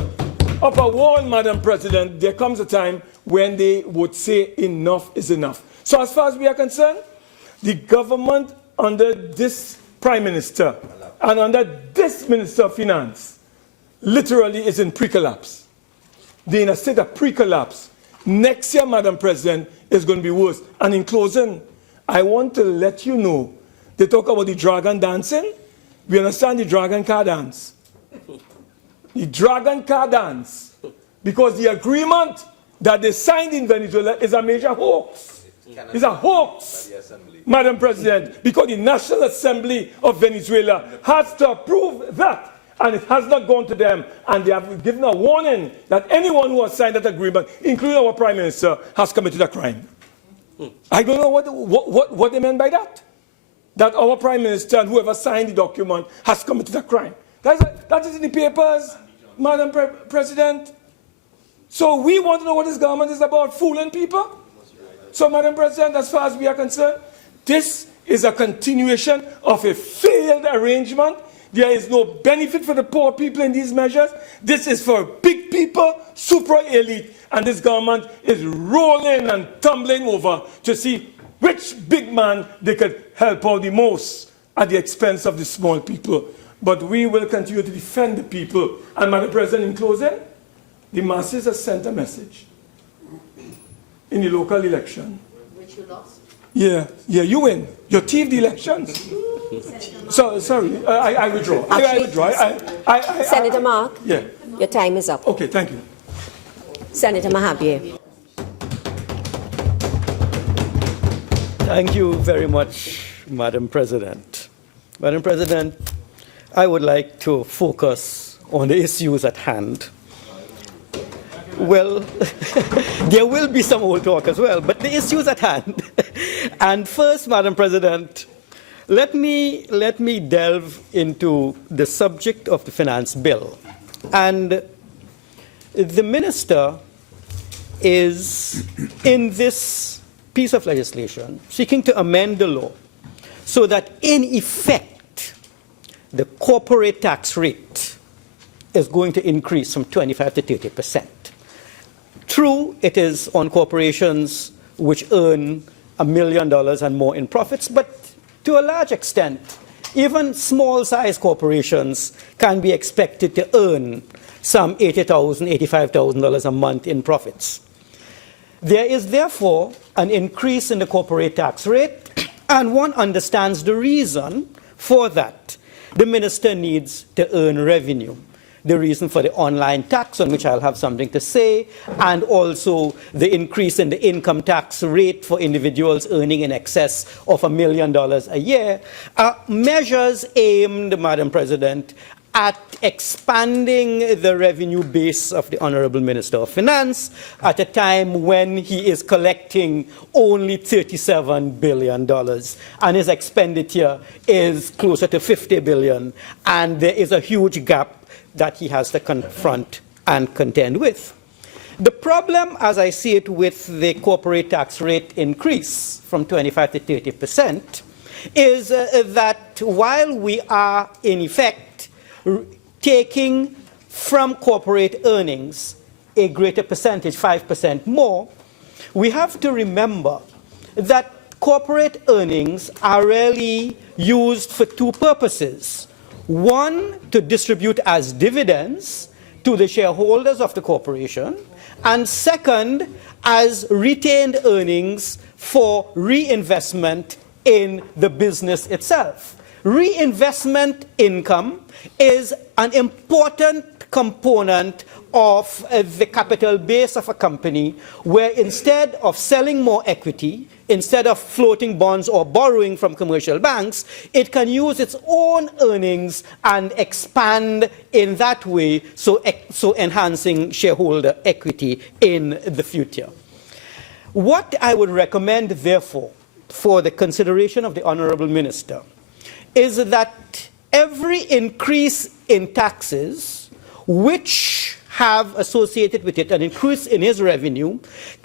up a wall, Madam President, there comes a time when they would say enough is enough. So as far as we are concerned, the government under this Prime Minister and under this Minister of Finance literally is in pre-collapse. They're in a state of pre-collapse. Next year, Madam President, is going to be worse. And in closing, I want to let you know, they talk about the dragon dancing. We understand the dragon car dance. The dragon car dance. Because the agreement that they signed in Venezuela is a major hoax. It's a hoax, Madam President, because the National Assembly of Venezuela has to approve that. And it has not gone to them. And they have given a warning that anyone who has signed that agreement, including our Prime Minister, has committed a crime. I don't know what they meant by that. That our Prime Minister and whoever signed the document has committed a crime. That is in the papers, Madam President. So we want to know what this government is about, fooling people. So, Madam President, as far as we are concerned, this is a continuation of a failed arrangement. There is no benefit for the poor people in these measures. This is for big people, super elite, and this government is rolling and tumbling over to see which big man they could help out the most at the expense of the small people. But we will continue to defend the people. And, Madam President, in closing, the masses have sent a message in the local election. Which you lost? Yeah, you win. You thieved the elections. So, sorry, I withdraw. I withdraw. Senator Mark, yeah. Your time is up. Okay, thank you. Senator Mahabir. Thank you very much, Madam President. Madam President, I would like to focus on the issues at hand. Well, there will be some old talk as well, but the issues at hand. And first, Madam President, let me delve into the subject of the finance bill. And the minister is, in this piece of legislation, seeking to amend the law so that, in effect, the corporate tax rate is going to increase from 25 to 30%. True, it is on corporations which earn $1 million and more in profits, but to a large extent, even small-sized corporations can be expected to earn some $80,000, $85,000 a month in profits. There is therefore an increase in the corporate tax rate, and one understands the reason for that. The minister needs to earn revenue. The reason for the online tax, on which I'll have something to say, and also the increase in the income tax rate for individuals earning in excess of $1 million a year, are measures aimed, Madam President, at expanding the revenue base of the Honorable Minister of Finance at a time when he is collecting only $37 billion, and his expenditure is closer to $50 billion, and there is a huge gap that he has to confront and contend with. The problem, as I see it, with the corporate tax rate increase from 25 to 30% is that while we are, in effect, taking from corporate earnings a greater percentage, 5% more, we have to remember that corporate earnings are really used for two purposes. One, to distribute as dividends to the shareholders of the corporation, and second, as retained earnings for reinvestment in the business itself. Reinvestment income is an important component of the capital base of a company, where instead of selling more equity, instead of floating bonds or borrowing from commercial banks, it can use its own earnings and expand in that way, so enhancing shareholder equity in the future. What I would recommend, therefore, for the consideration of the Honourable Minister is that every increase in taxes which have associated with it an increase in his revenue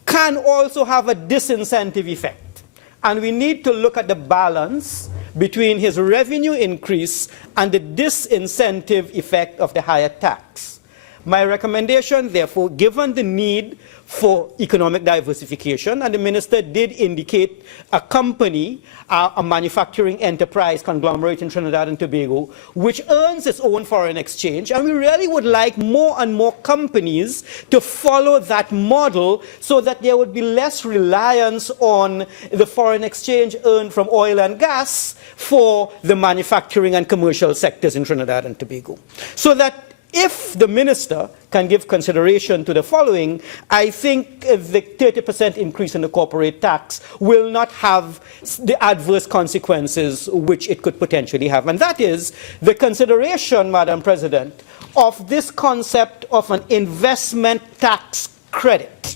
can also have a disincentive effect. And we need to look at the balance between his revenue increase and the disincentive effect of the higher tax. My recommendation, therefore, given the need for economic diversification, and the minister did indicate a company, a manufacturing enterprise conglomerate in Trinidad and Tobago, which earns its own foreign exchange, and we really would like more and more companies to follow that model so that there would be less reliance on the foreign exchange earned from oil and gas for the manufacturing and commercial sectors in Trinidad and Tobago. So that if the minister can give consideration to the following, I think the 30% increase in the corporate tax will not have the adverse consequences which it could potentially have. And that is the consideration, Madam President, of this concept of an investment tax credit.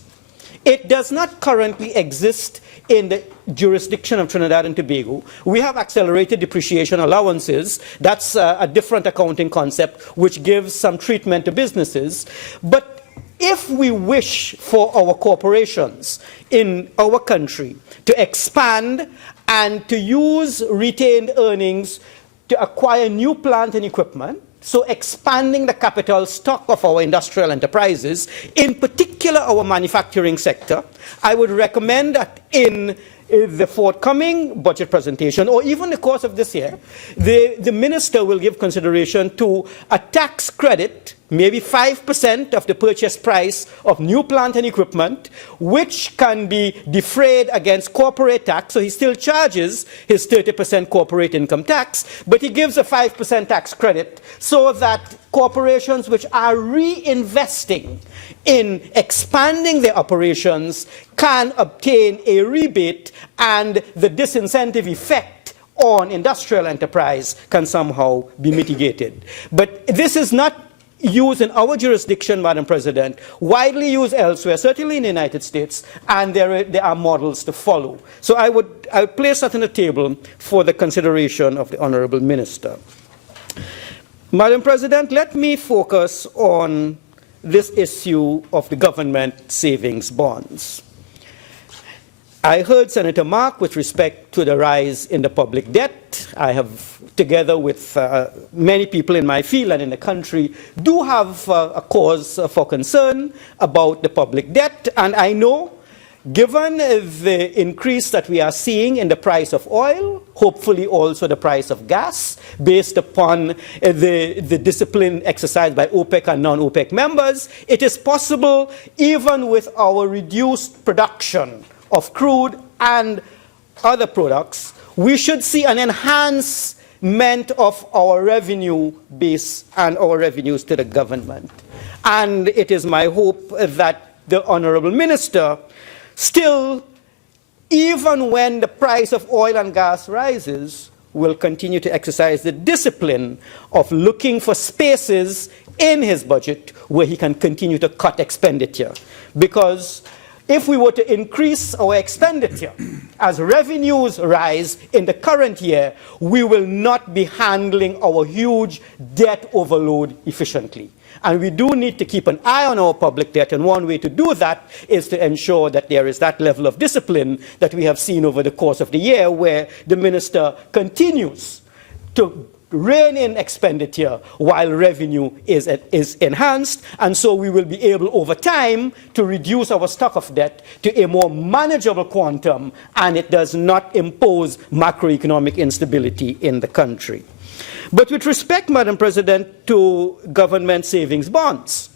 It does not currently exist in the jurisdiction of Trinidad and Tobago. We have accelerated depreciation allowances. That's a different accounting concept which gives some treatment to businesses. But if we wish for our corporations in our country to expand and to use retained earnings to acquire new plant and equipment, so expanding the capital stock of our industrial enterprises, in particular our manufacturing sector, I would recommend that in the forthcoming budget presentation, or even the course of this year, the minister will give consideration to a tax credit, maybe 5% of the purchase price of new plant and equipment, which can be defrayed against corporate tax. So he still charges his 30% corporate income tax, but he gives a 5% tax credit so that corporations which are reinvesting in expanding their operations can obtain a rebate, and the disincentive effect on industrial enterprise can somehow be mitigated. But this is not used in our jurisdiction, Madam President, widely used elsewhere, certainly in the United States, and there are models to follow. So I would place that on the table for the consideration of the Honourable Minister. Madam President, let me focus on this issue of the government savings bonds. I heard Senator Mark with respect to the rise in the public debt. I have, together with many people in my field and in the country, do have a cause for concern about the public debt. And I know, given the increase that we are seeing in the price of oil, hopefully also the price of gas, based upon the discipline exercised by OPEC and non-OPEC members, it is possible, even with our reduced production of crude and other products, we should see an enhancement of our revenue base and our revenues to the government. And it is my hope that the Honourable Minister still, even when the price of oil and gas rises, will continue to exercise the discipline of looking for spaces in his budget where he can continue to cut expenditure. Because if we were to increase our expenditure as revenues rise in the current year, we will not be handling our huge debt overload efficiently. And we do need to keep an eye on our public debt, and one way to do that is to ensure that there is that level of discipline that we have seen over the course of the year, where the minister continues to rein in expenditure while revenue is enhanced, and so we will be able over time to reduce our stock of debt to a more manageable quantum, and it does not impose macroeconomic instability in the country. But with respect, Madam President, to government savings bonds,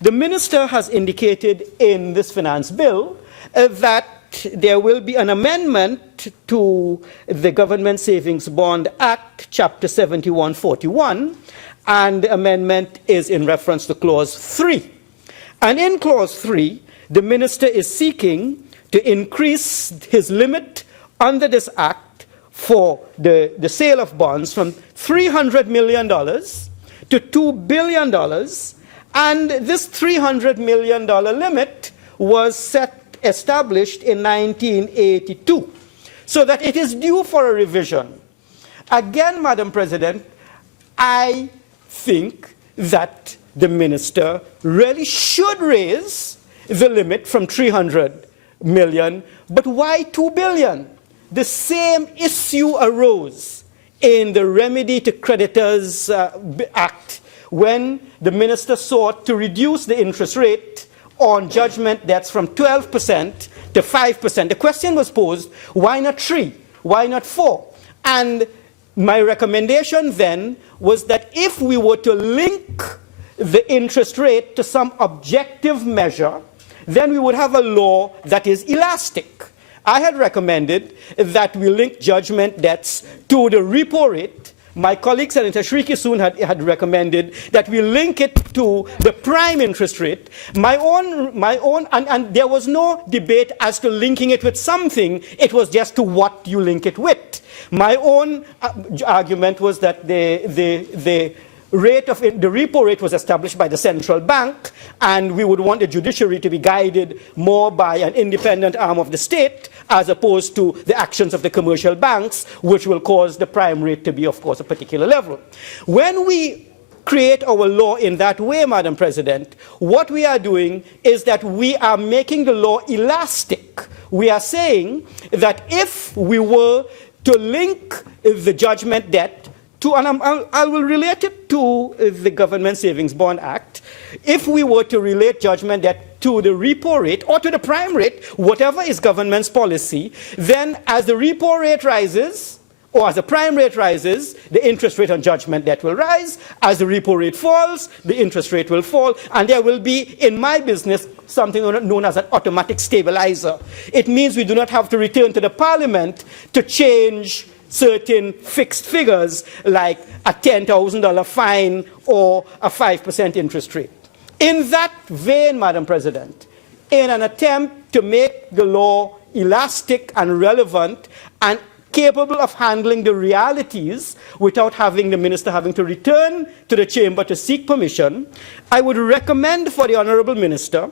the minister has indicated in this finance bill that there will be an amendment to the Government Savings Bond Act, Chapter 7141, and the amendment is in reference to Clause 3. And in Clause 3, the minister is seeking to increase his limit under this act for the sale of bonds from $300 million to $2 billion, and this $300 million limit was established in 1982, so that it is due for a revision. Again, Madam President, I think that the minister really should raise the limit from 300 million, but why 2 billion? The same issue arose in the Remedy to Creditors Act, when the minister sought to reduce the interest rate on judgment debts from 12% to 5%. The question was posed, why not 3? Why not 4? And my recommendation then was that if we were to link the interest rate to some objective measure, then we would have a law that is elastic. I had recommended that we link judgment debts to the repo rate. My colleague Senator Shriki Soon had recommended that we link it to the prime interest rate. And there was no debate as to linking it with something. It was just to what you link it with. My own argument was that the rate of the repo rate was established by the central bank, and we would want the judiciary to be guided more by an independent arm of the state as opposed to the actions of the commercial banks, which will cause the prime rate to be, of course, a particular level. When we create our law in that way, Madam President, what we are doing is that we are making the law elastic. We are saying that if we were to link the judgment debt to, and I will relate it to the Government Savings Bond Act, if we were to relate judgment debt to the repo rate or to the prime rate, whatever is government's policy, then as the repo rate rises, or as the prime rate rises, the interest rate on judgment debt will rise. As the repo rate falls, the interest rate will fall, and there will be, in my business, something known as an automatic stabilizer. It means we do not have to return to the Parliament to change certain fixed figures like a $10,000 fine or a 5% interest rate. In that vein, Madam President, in an attempt to make the law elastic and relevant and capable of handling the realities without having the minister having to return to the chamber to seek permission, I would recommend for the honourable minister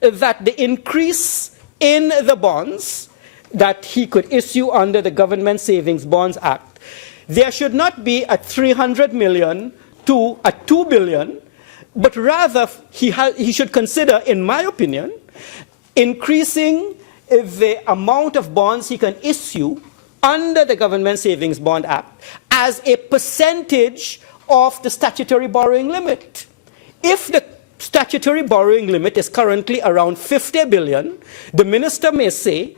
that the increase in the bonds that he could issue under the Government Savings Bonds Act, there should not be a 300 million to a 2 billion, but rather he should consider, in my opinion, increasing the amount of bonds he can issue under the Government Savings Bond Act as a percentage of the statutory borrowing limit. If the statutory borrowing limit is currently around 50 billion, the minister may say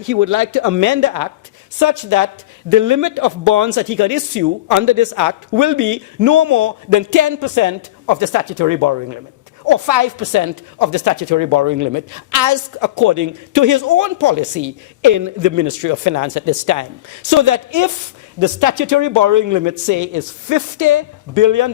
he would like to amend the act such that the limit of bonds that he can issue under this act will be no more than 10% of the statutory borrowing limit, or 5% of the statutory borrowing limit, as according to his own policy in the Ministry of Finance at this time. So that if the statutory borrowing limit, say, is $50 billion,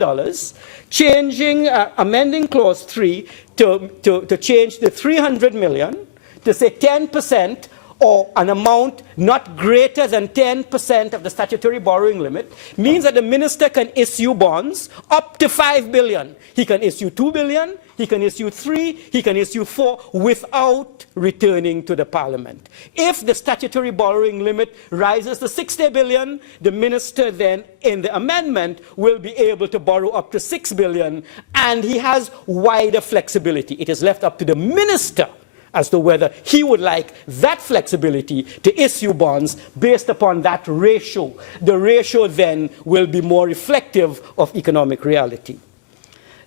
amending Clause 3 to change the 300 million to say 10%, or an amount not greater than 10% of the statutory borrowing limit, means that the minister can issue bonds up to 5 billion. He can issue 2 billion, he can issue 3, he can issue 4 without returning to the parliament. If the statutory borrowing limit rises to 60 billion, the minister then, in the amendment, will be able to borrow up to 6 billion, and he has wider flexibility. It is left up to the minister as to whether he would like that flexibility to issue bonds based upon that ratio. The ratio then will be more reflective of economic reality.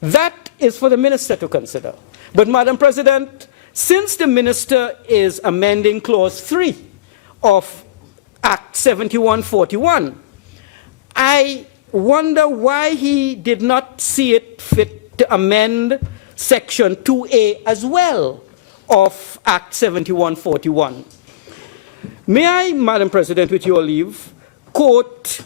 That is for the minister to consider. But, Madam President, since the minister is amending Clause 3 of Act 7141, I wonder why he did not see it fit to amend Section 2A as well of Act 7141. May I, Madam President, with your leave, quote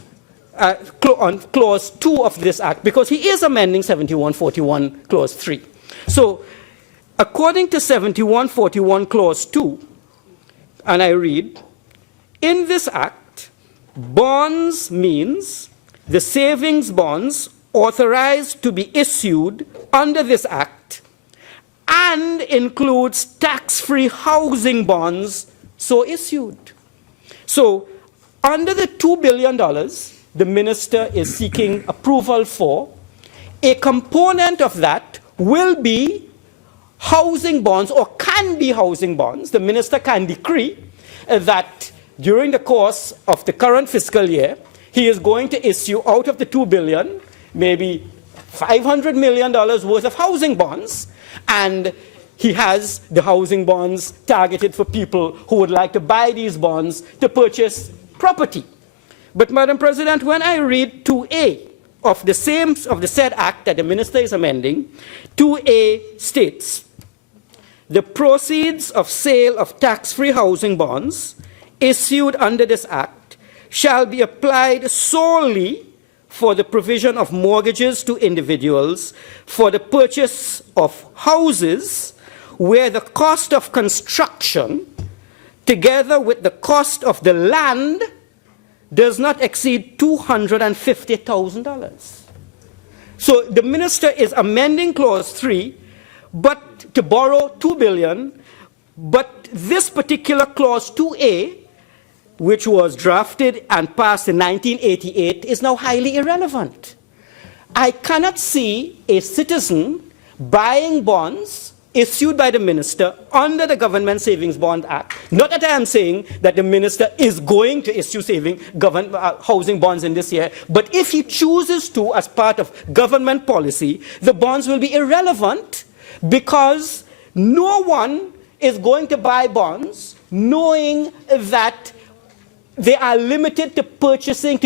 on Clause 2 of this Act, because he is amending 7141 Clause 3. So, according to 7141 Clause 2, and I read, in this Act, bonds means the savings bonds authorized to be issued under this Act and includes tax-free housing bonds so issued. So, under the $2 billion the minister is seeking approval for, a component of that will be housing bonds, or can be housing bonds. The minister can decree that during the course of the current fiscal year, he is going to issue out of the $2 billion, maybe $500 million worth of housing bonds, and he has the housing bonds targeted for people who would like to buy these bonds to purchase property. But, Madam President, when I read 2A of the said act that the minister is amending, 2A states, the proceeds of sale of tax-free housing bonds issued under this act shall be applied solely for the provision of mortgages to individuals for the purchase of houses where the cost of construction, together with the cost of the land, does not exceed $250,000. So the minister is amending Clause 3, but to borrow $2 billion, but this particular Clause 2A, which was drafted and passed in 1988, is now highly irrelevant. I cannot see a citizen buying bonds issued by the minister under the Government Savings Bond Act. Not that I am saying that the minister is going to issue housing bonds in this year, but if he chooses to as part of government policy, the bonds will be irrelevant because no one is going to buy bonds knowing that they are limited to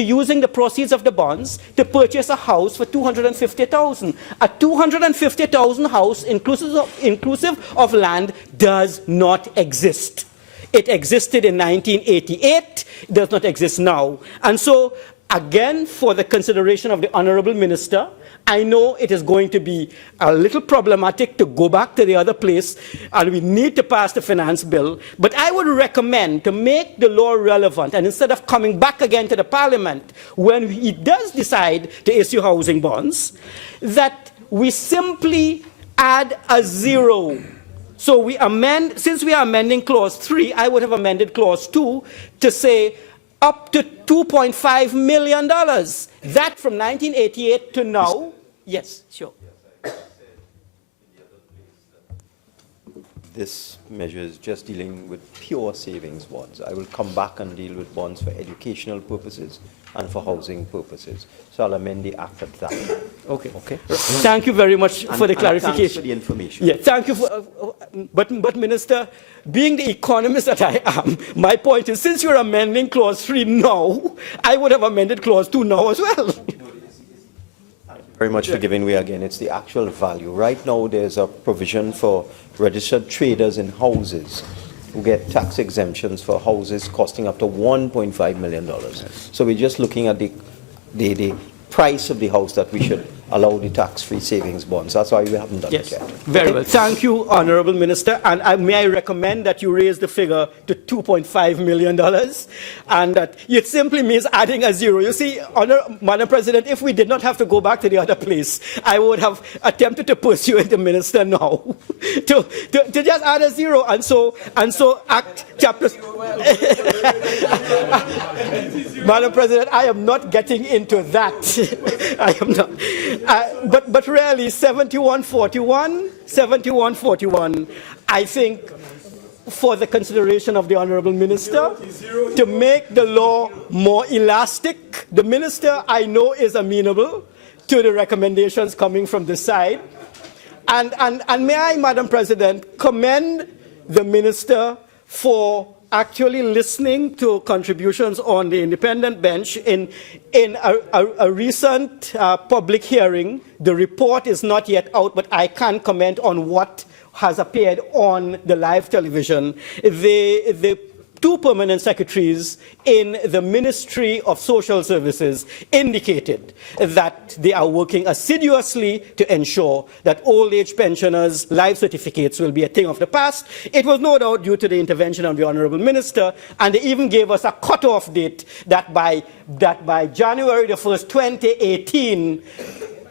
using the proceeds of the bonds to purchase a house for $250,000. A $250,000 house, inclusive of land, does not exist. It existed in 1988, it does not exist now. And so, again, for the consideration of the Honourable Minister, I know it is going to be a little problematic to go back to the other place, and we need to pass the finance bill. But I would recommend to make the law relevant, and instead of coming back again to the Parliament when it does decide to issue housing bonds, that we simply add a zero. So we amend, since we are amending clause 3, I would have amended clause 2 to say up to $2.5 million. That from 1988 to now. Yes, sure. This measure is just dealing with pure savings bonds. I will come back and deal with bonds for educational purposes and for housing purposes. So I'll amend the act at that time. Okay. Okay. Thank you very much for the clarification. Thanks for the information. Yeah, thank you for. But Minister, being the economist that I am, my point is, since you're amending clause 3 now, I would have amended clause 2 now as well. Very much for giving way again. It's the actual value. Right now, there's a provision for registered traders in houses who get tax exemptions for houses costing up to $1.5 million. So we're just looking at the price of the house that we should allow the tax-free savings bonds. That's why we haven't done it yet. Very well. Thank you, Honourable Minister. And may I recommend that you raise the figure to $2.5 million, and that it simply means adding a zero. You see, Madam President, if we did not have to go back to the other place, I would have attempted to persuade the minister now to just add a zero, and so Act Chapter. Madam President, I am not getting into that. I am not. But really, 7141, I think, for the consideration of the Honourable Minister, to make the law more elastic. The Minister, I know, is amenable to the recommendations coming from this side. And may I, Madam President, commend the Minister for actually listening to contributions on the independent bench in a recent public hearing. The report is not yet out, but I can comment on what has appeared on the live television. The two permanent secretaries in the Ministry of Social Services indicated that they are working assiduously to ensure that old age pensioners' life certificates will be a thing of the past. It was no doubt due to the intervention of the Honourable Minister, and they even gave us a cut-off date that by January the 1st, 2018,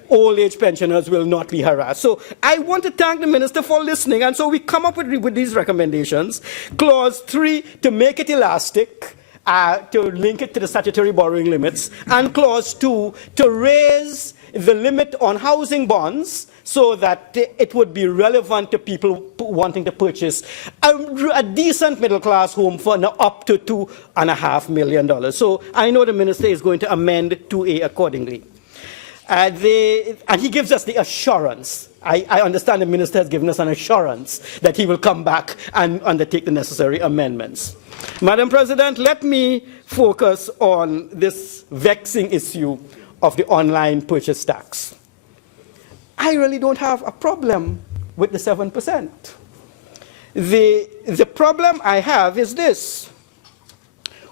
old age pensioners will not be harassed. So I want to thank the Minister for listening, and so we come up with these recommendations. Clause 3, to make it elastic, to link it to the statutory borrowing limits, and Clause 2, to raise the limit on housing bonds so that it would be relevant to people wanting to purchase a decent middle-class home for up to $2.5 million. So I know the Minister is going to amend 2A accordingly. And he gives us the assurance. I understand the Minister has given us an assurance that he will come back and undertake the necessary amendments. Madam President, let me focus on this vexing issue of the online purchase tax. I really don't have a problem with the 7%. The problem I have is this: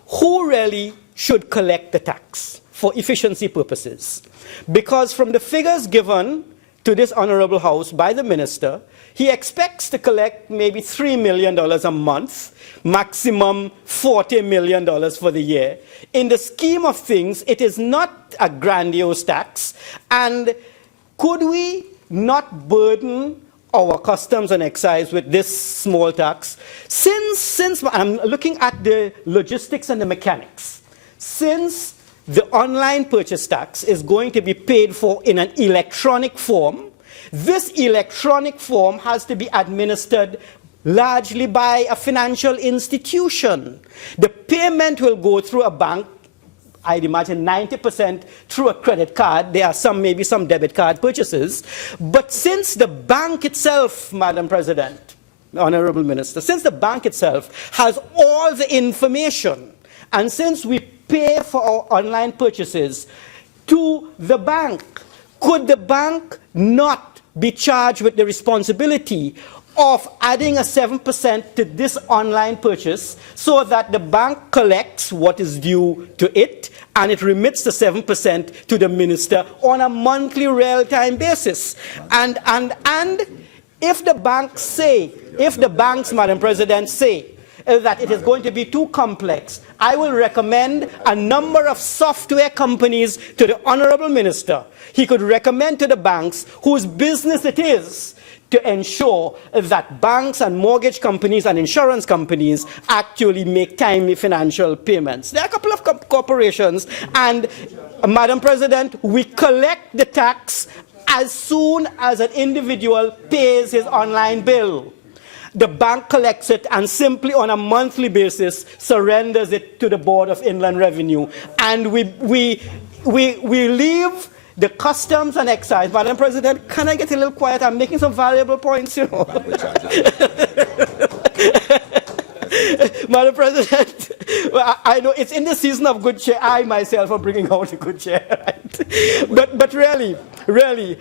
who really should collect the tax for efficiency purposes? Because from the figures given to this Honourable House by the Minister, he expects to collect maybe $3 million a month, maximum $40 million for the year. In the scheme of things, it is not a grandiose tax, and could we not burden our customs and excise with this small tax? Since I'm looking at the logistics and the mechanics, since the online purchase tax is going to be paid for in an electronic form, this electronic form has to be administered largely by a financial institution. The payment will go through a bank, I'd imagine 90% through a credit card. There are maybe some debit card purchases. But since the bank itself, Madam President, Honourable Minister, since the bank itself has all the information, and since we pay for our online purchases to the bank, could the bank not be charged with the responsibility of adding a 7% to this online purchase so that the bank collects what is due to it and it remits the 7% to the minister on a monthly real-time basis. And if the banks, Madam President, say that it is going to be too complex, I will recommend a number of software companies to the Honourable Minister. He could recommend to the banks whose business it is to ensure that banks and mortgage companies and insurance companies actually make timely financial payments. There are a couple of corporations, and Madam President, we collect the tax as soon as an individual pays his online bill. The bank collects it and simply on a monthly basis surrenders it to the Board of Inland Revenue. And we leave the customs and excise. Madam President, can I get a little quiet? I'm making some valuable points, you know. Madam President, I know it's in the season of good cheer. I myself am bringing out the good cheer. Right? But really,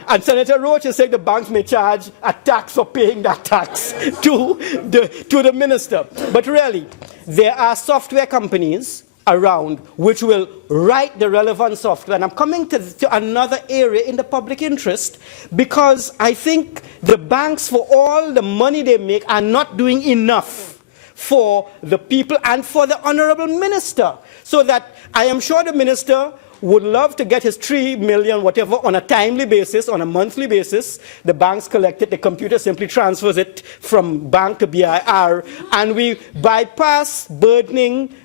and Senator Roach is saying the banks may charge a tax for paying that tax to the minister. But really, there are software companies around which will write the relevant software. And I'm coming to another area in the public interest, because I think the banks, for all the money they make, are not doing enough for the people and for the Honourable Minister. So that I am sure the Minister would love to get his 3 million, whatever, on a timely basis, on a monthly basis. The banks collect it, the computer simply transfers it from bank to BIR, and we bypass burdening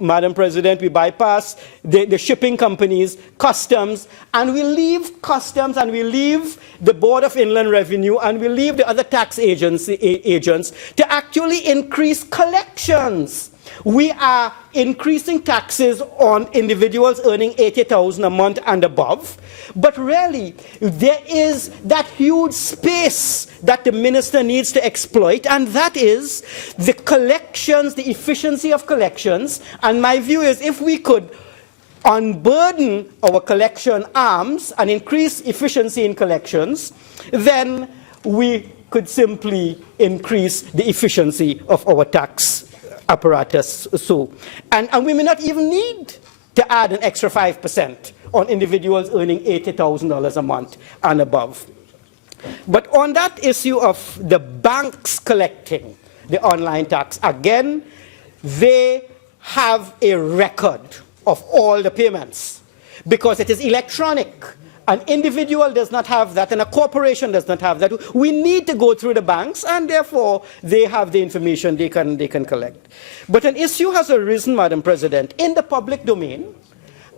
Madam President, we bypass the shipping companies, customs, and we leave customs, and we leave the Board of Inland Revenue, and we leave the other tax agents to actually increase collections. We are increasing taxes on individuals earning $80,000 a month and above. But really, there is that huge space that the minister needs to exploit, and that is the collections, the efficiency of collections. And my view is, if we could unburden our collection arms and increase efficiency in collections, then we could simply increase the efficiency of our tax apparatus. And we may not even need to add an extra 5% on individuals earning $80,000 a month and above. But on that issue of the banks collecting the online tax, again, they have a record of all the payments because it is electronic. An individual does not have that, and a corporation does not have that. We need to go through the banks, and therefore they have the information they can collect. But an issue has arisen, Madam President, in the public domain,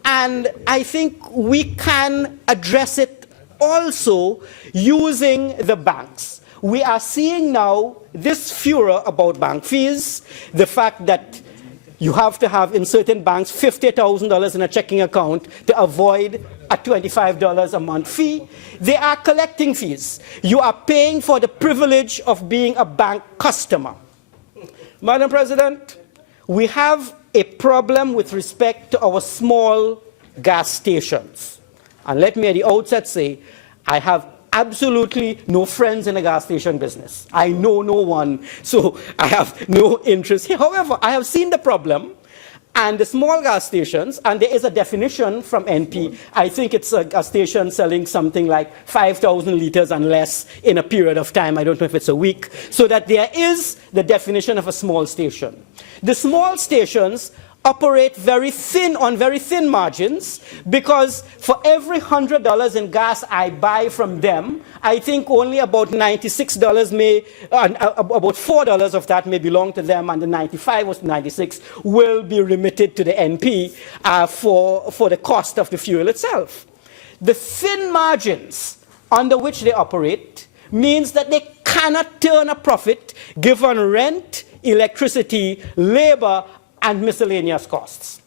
and I think we can address it also using the banks. We are seeing now this furor about bank fees, the fact that you have to have in certain banks $50,000 in a checking account to avoid a $25 a month fee. They are collecting fees. You are paying for the privilege of being a bank customer. Madam President, we have a problem with respect to our small gas stations. And let me at the outset say, I have absolutely no friends in the gas station business. I know no one, so I have no interest here. However, I have seen the problem, and the small gas stations, and there is a definition from NP. I think it's a station selling something like 5,000 liters and less in a period of time. I don't know if it's a week. So that there is the definition of a small station. The small stations operate on very thin margins, because for every $100 in gas I buy from them, I think only about $96 about $4 of that may belong to them, and the 95 or 96 will be remitted to the NP for the cost of the fuel itself. The thin margins under which they operate means that they cannot turn a profit given rent, electricity, labor, and miscellaneous costs.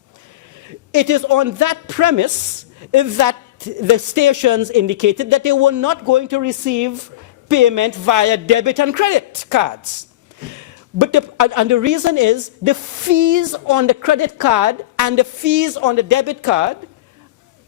It is on that premise that the stations indicated that they were not going to receive payment via debit and credit cards. But the reason is the fees on the credit card and the fees on the debit card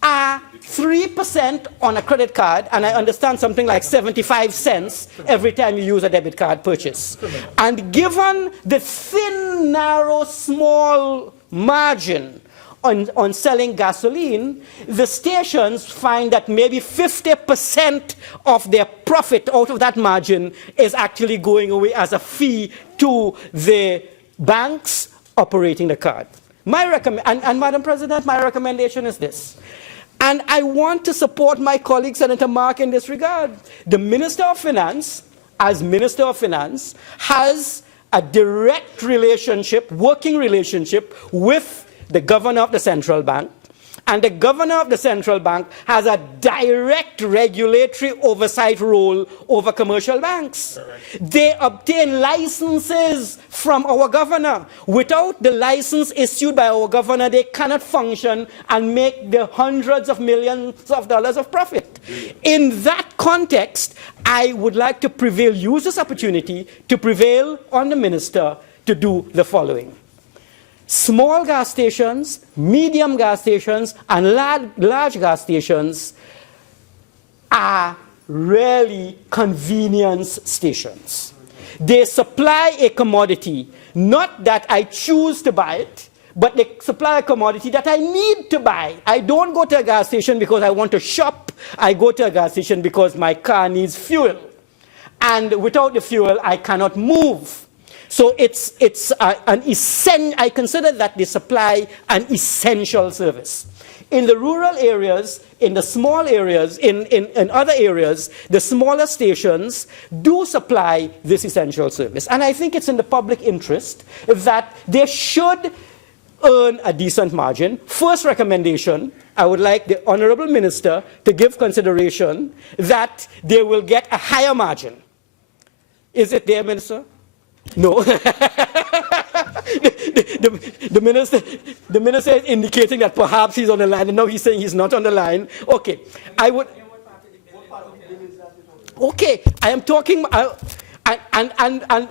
are 3% on a credit card, and I understand something like 75 cents every time you use a debit card purchase. And given the thin, narrow, small margin on selling gasoline, the stations find that maybe 50% of their profit out of that margin is actually going away as a fee to the banks operating the card. Madam President, my recommendation is this. And I want to support my colleague, Senator Mark, in this regard. The Minister of Finance, as Minister of Finance, has a direct relationship, working relationship with the Governor of the Central Bank. And the Governor of the Central Bank has a direct regulatory oversight role over commercial banks. They obtain licenses from our governor. Without the license issued by our governor, they cannot function and make the hundreds of millions of dollars of profit. In that context, I would like to use this opportunity to prevail on the minister to do the following. Small gas stations, medium gas stations, and large gas stations are really convenience stations. They supply a commodity, not that I choose to buy it, but they supply a commodity that I need to buy. I don't go to a gas station because I want to shop. I go to a gas station because my car needs fuel. And without the fuel, I cannot move. So I consider that they supply an essential service. In the rural areas, in the small areas, in other areas, the smaller stations do supply this essential service. And I think it's in the public interest that they should earn a decent margin. First recommendation, I would like the Honorable Minister to give consideration that they will get a higher margin. Is it there, Minister? No. the minister is indicating that perhaps he's on the line, and now he's saying he's not on the line. Okay, Okay, I am talking, and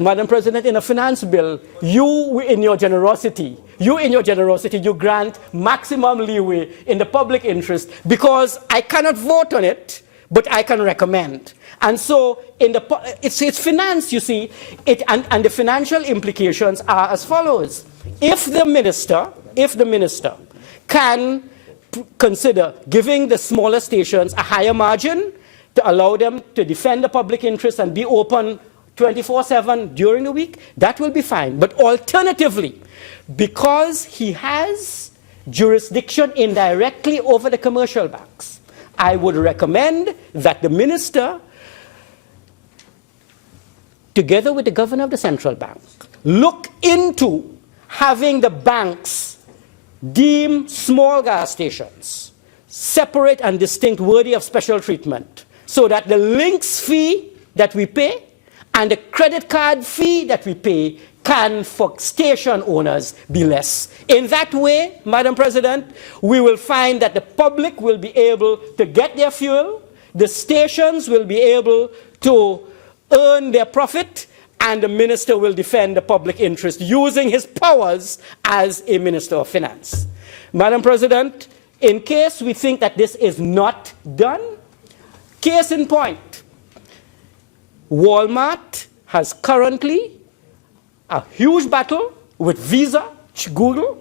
Madam President, in a finance bill, you in your generosity, you grant maximum leeway in the public interest because I cannot vote on it, but I can recommend. And so it's finance, you see, and the financial implications are as follows. If the minister can consider giving the smaller stations a higher margin to allow them to defend the public interest and be open 24/7 during the week, that will be fine. But alternatively, because he has jurisdiction indirectly over the commercial banks, I would recommend that the minister, together with the governor of the central bank, look into having the banks deem small gas stations separate and distinct, worthy of special treatment, so that the links fee that we pay and the credit card fee that we pay can, for station owners, be less. In that way, Madam President, we will find that the public will be able to get their fuel, the stations will be able to earn their profit, and the minister will defend the public interest using his powers as a minister of finance. Madam President, in case we think that this is not done, case in point, Walmart has currently a huge battle with Visa, Google,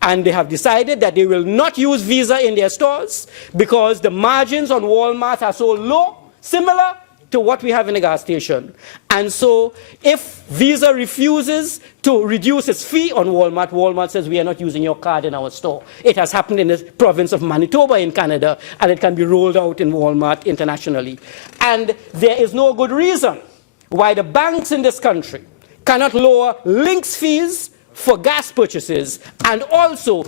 and they have decided that they will not use Visa in their stores because the margins on Walmart are so low, similar to what we have in a gas station. And so if Visa refuses to reduce its fee on Walmart, Walmart says we are not using your card in our store. It has happened in the province of Manitoba in Canada, and it can be rolled out in Walmart internationally. And there is no good reason why the banks in this country cannot lower links fees for gas purchases and also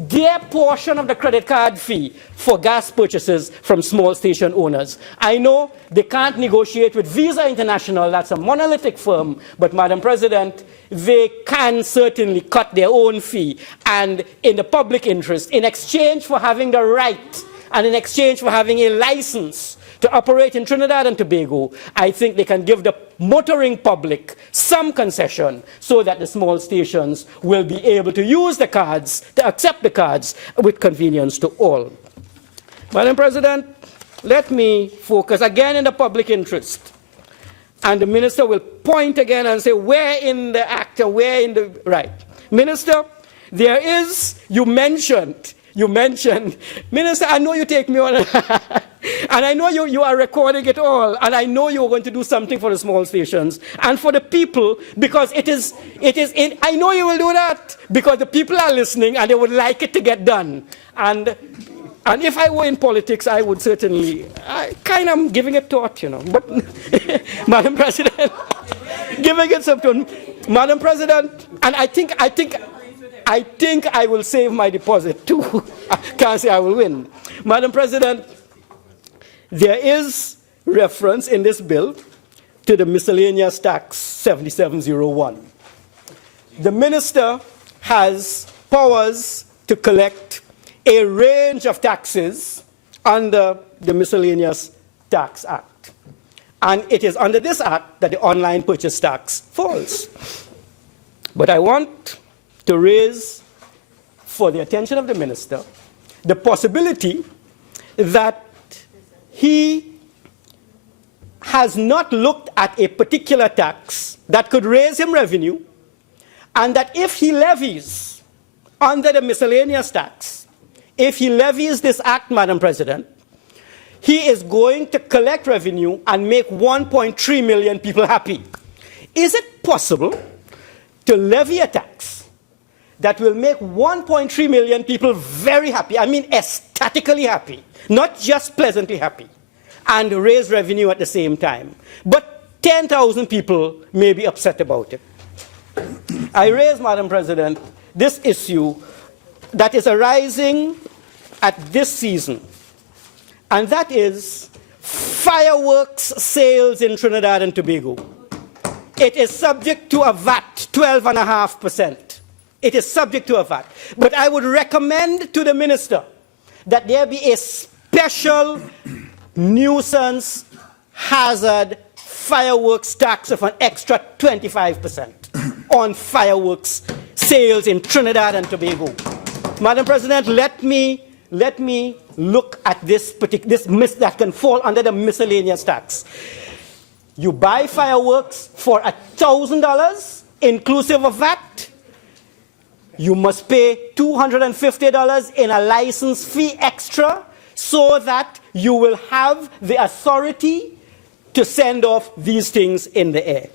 their portion of the credit card fee for gas purchases from small station owners. I know they can't negotiate with Visa International, that's a monolithic firm, but Madam President, they can certainly cut their own fee, and in the public interest, in exchange for having the right and in exchange for having a license to operate in Trinidad and Tobago, I think they can give the motoring public some concession so that the small stations will be able to use the cards, to accept the cards with convenience to all. Madam President, let me focus again in the public interest. And the minister will point again and say, where in the act and where in the right? Minister, there is, you mentioned, Minister, I know you take me on, and I know you are recording it all, and I know you're going to do something for the small stations and for the people, because I know you will do that, because the people are listening and they would like it to get done. And if I were in politics, I would certainly, I kind of giving it thought, but Madam President, giving it some thought. Madam President, and I think I will save my deposit too. I can't say I will win. Madam President, there is reference in this bill to the miscellaneous tax 7701. The minister has powers to collect a range of taxes under the Miscellaneous Tax Act. And it is under this act that the online purchase tax falls. But I want to raise for the attention of the minister the possibility that he has not looked at a particular tax that could raise him revenue, and that if he levies under the miscellaneous tax, if he levies this act, Madam President, he is going to collect revenue and make 1.3 million people happy. Is it possible to levy a tax that will make 1.3 million people very happy, I mean ecstatically happy, not just pleasantly happy, and raise revenue at the same time? But 10,000 people may be upset about it. I raise, Madam President, this issue that is arising at this season, and that is fireworks sales in Trinidad and Tobago. It is subject to a VAT, 12.5%. It is subject to a VAT. But I would recommend to the minister that there be a special nuisance hazard fireworks tax of an extra 25% on fireworks sales in Trinidad and Tobago. Madam President, let me look at this that can fall under the miscellaneous tax. You buy fireworks for $1,000, inclusive of VAT. You must pay $250 in a license fee extra, so that you will have the authority to send off these things in the air.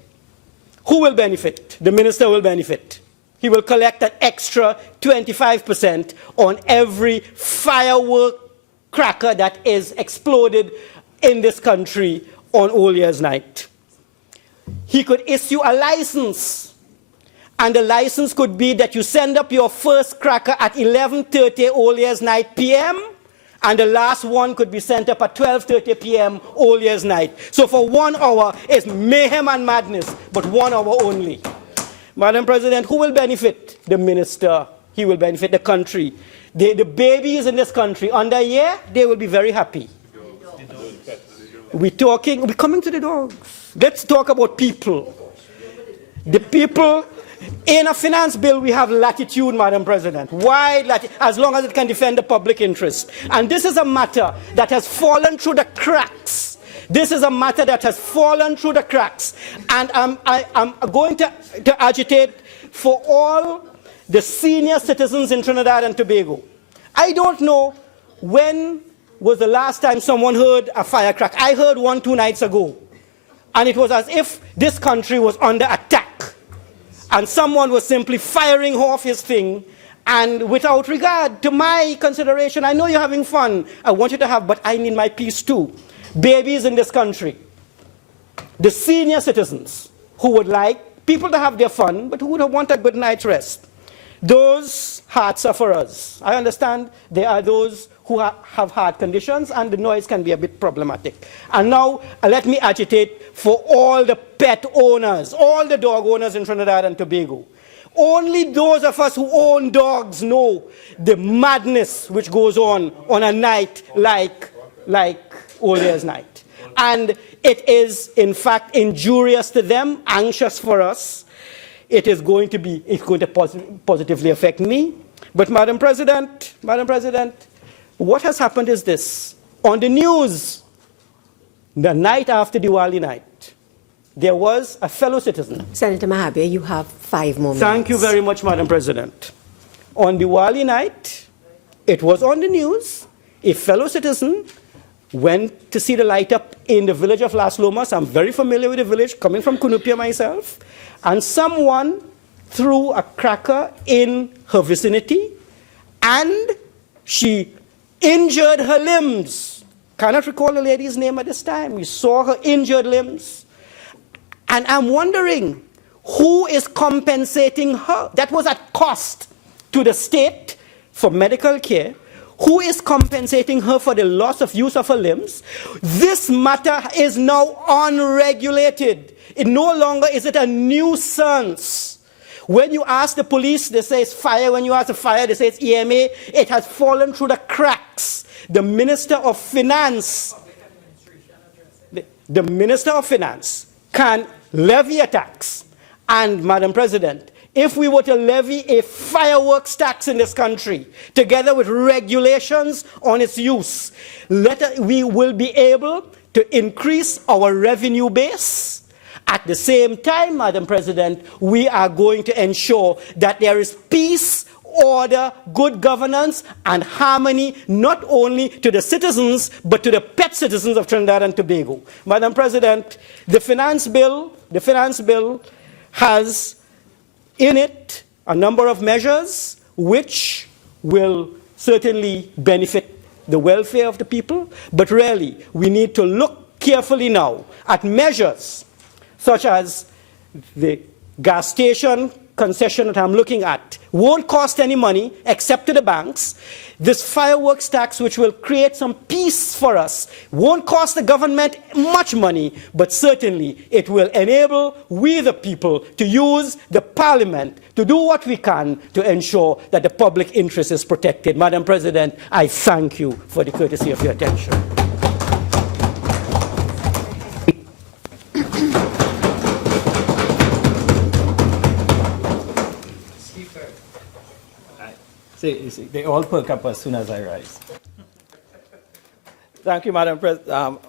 Who will benefit? The minister will benefit. He will collect an extra 25% on every firework cracker that is exploded in this country on All Year's Night. He could issue a license, and the license could be that you send up your first cracker at 11:30 All Year's Night p.m., and the last one could be sent up at 12:30 p.m. All Year's Night. So for 1 hour, it's mayhem and madness, but 1 hour only. Madam President, who will benefit? The minister. He will benefit the country. The babies in this country, under a year, they will be very happy. We're coming to the dogs. Let's talk about people. The people, in a finance bill, we have latitude, Madam President. Wide latitude, as long as it can defend the public interest. And this is a matter that has fallen through the cracks. This is a matter that has fallen through the cracks. And I'm going to agitate for all the senior citizens in Trinidad and Tobago. I don't know when was the last time someone heard a firecracker. I heard one 2 nights ago. And it was as if this country was under attack. And someone was simply firing off his thing, and without regard to my consideration. I know you're having fun. I want you to have, but I need my peace too. Babies in this country, the senior citizens who would like people to have their fun, but who would want a good night's rest. Those hearts are for us. I understand there are those who have heart conditions, and the noise can be a bit problematic. And now, let me agitate for all the pet owners, all the dog owners in Trinidad and Tobago. Only those of us who own dogs know the madness which goes on a night like All Year's Night. and it is, in fact, injurious to them, anxious for us. It's going to positively affect me. But Madam President, what has happened is this. On the news, the night after Diwali night, there was a fellow citizen. Senator Mahabir, you have 5 more minutes. Thank you very much, Madam President. On Diwali night, it was on the news, a fellow citizen went to see the light up in the village of Las Lomas. I'm very familiar with the village, coming from Cunupia myself. And someone threw a cracker in her vicinity, and she injured her limbs. Cannot recall the lady's name at this time. We saw her injured limbs. And I'm wondering, who is compensating her? That was at cost to the state for medical care. Who is compensating her for the loss of use of her limbs? This matter is now unregulated. It no longer is it a nuisance. When you ask the police, they say it's fire. When you ask the fire, they say it's EMA. It has fallen through the cracks. The Minister of Finance, the Minister of Finance can levy a tax. And, Madam President, if we were to levy a fireworks tax in this country, together with regulations on its use, we will be able to increase our revenue base. At the same time, Madam President, we are going to ensure that there is peace, order, good governance, and harmony, not only to the citizens, but to the pet citizens of Trinidad and Tobago. Madam President, the finance bill has in it a number of measures which will certainly benefit the welfare of the people, but really we need to look carefully now at measures such as the gas station concession that I'm looking at won't cost any money except to the banks. This fireworks tax, which will create some peace for us, won't cost the government much money, but certainly it will enable we the people to use the parliament to do what we can to ensure that the public interest is protected. Madam President, I thank you for the courtesy of your attention. See, they all perk up as soon as I rise. Thank you, Madam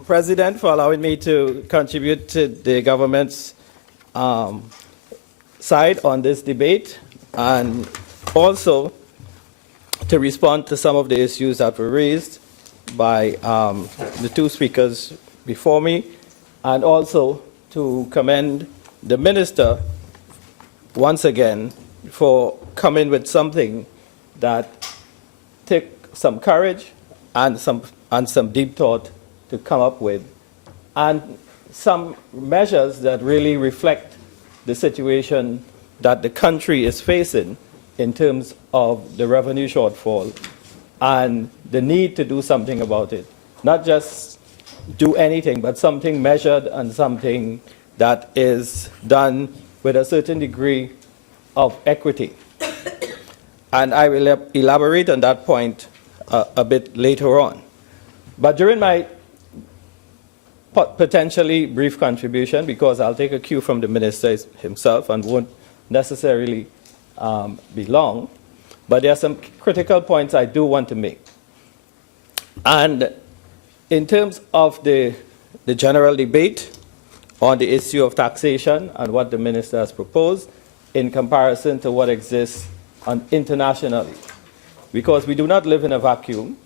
President, for allowing me to contribute to the government's side on this debate, and also to respond to some of the issues that were raised by the two speakers before me, and also to commend the minister once again for coming with something that take some courage and some deep thought to come up with, and some measures that really reflect the situation that the country is facing in terms of the revenue shortfall and the need to do something about it. Not just do anything, but something measured and something that is done with a certain degree of equity. And I will elaborate on that point a bit later on. But during my potentially brief contribution, because I'll take a cue from the minister himself and won't necessarily be long, but there are some critical points I do want to make. And in terms of the general debate on the issue of taxation and what the minister has proposed in comparison to what exists internationally, because we do not live in a vacuum,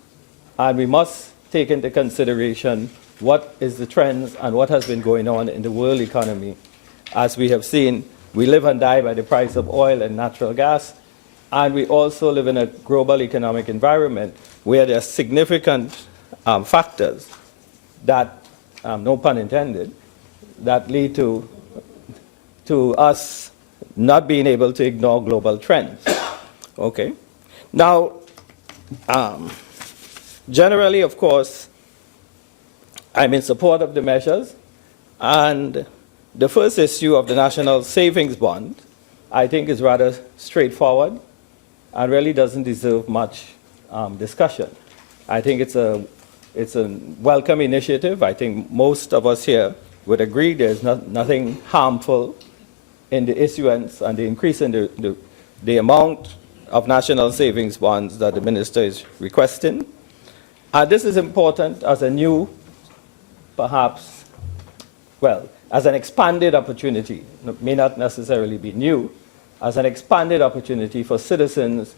and we must take into consideration what is the trends and what has been going on in the world economy. As we have seen, we live and die by the price of oil and natural gas, and we also live in a global economic environment where there are significant factors that, no pun intended, that lead to us not being able to ignore global trends. Okay. Now, generally, of course, I'm in support of the measures, and the first issue of the National Savings Bond, I think, is rather straightforward and really doesn't deserve much discussion. I think it's it's a welcome initiative. I think most of us here would agree there's nothing harmful in the issuance and the increase in the amount of national savings bonds that the minister is requesting. And this is important as a new, perhaps, well, as an expanded opportunity, may not necessarily be new, as an expanded opportunity for citizens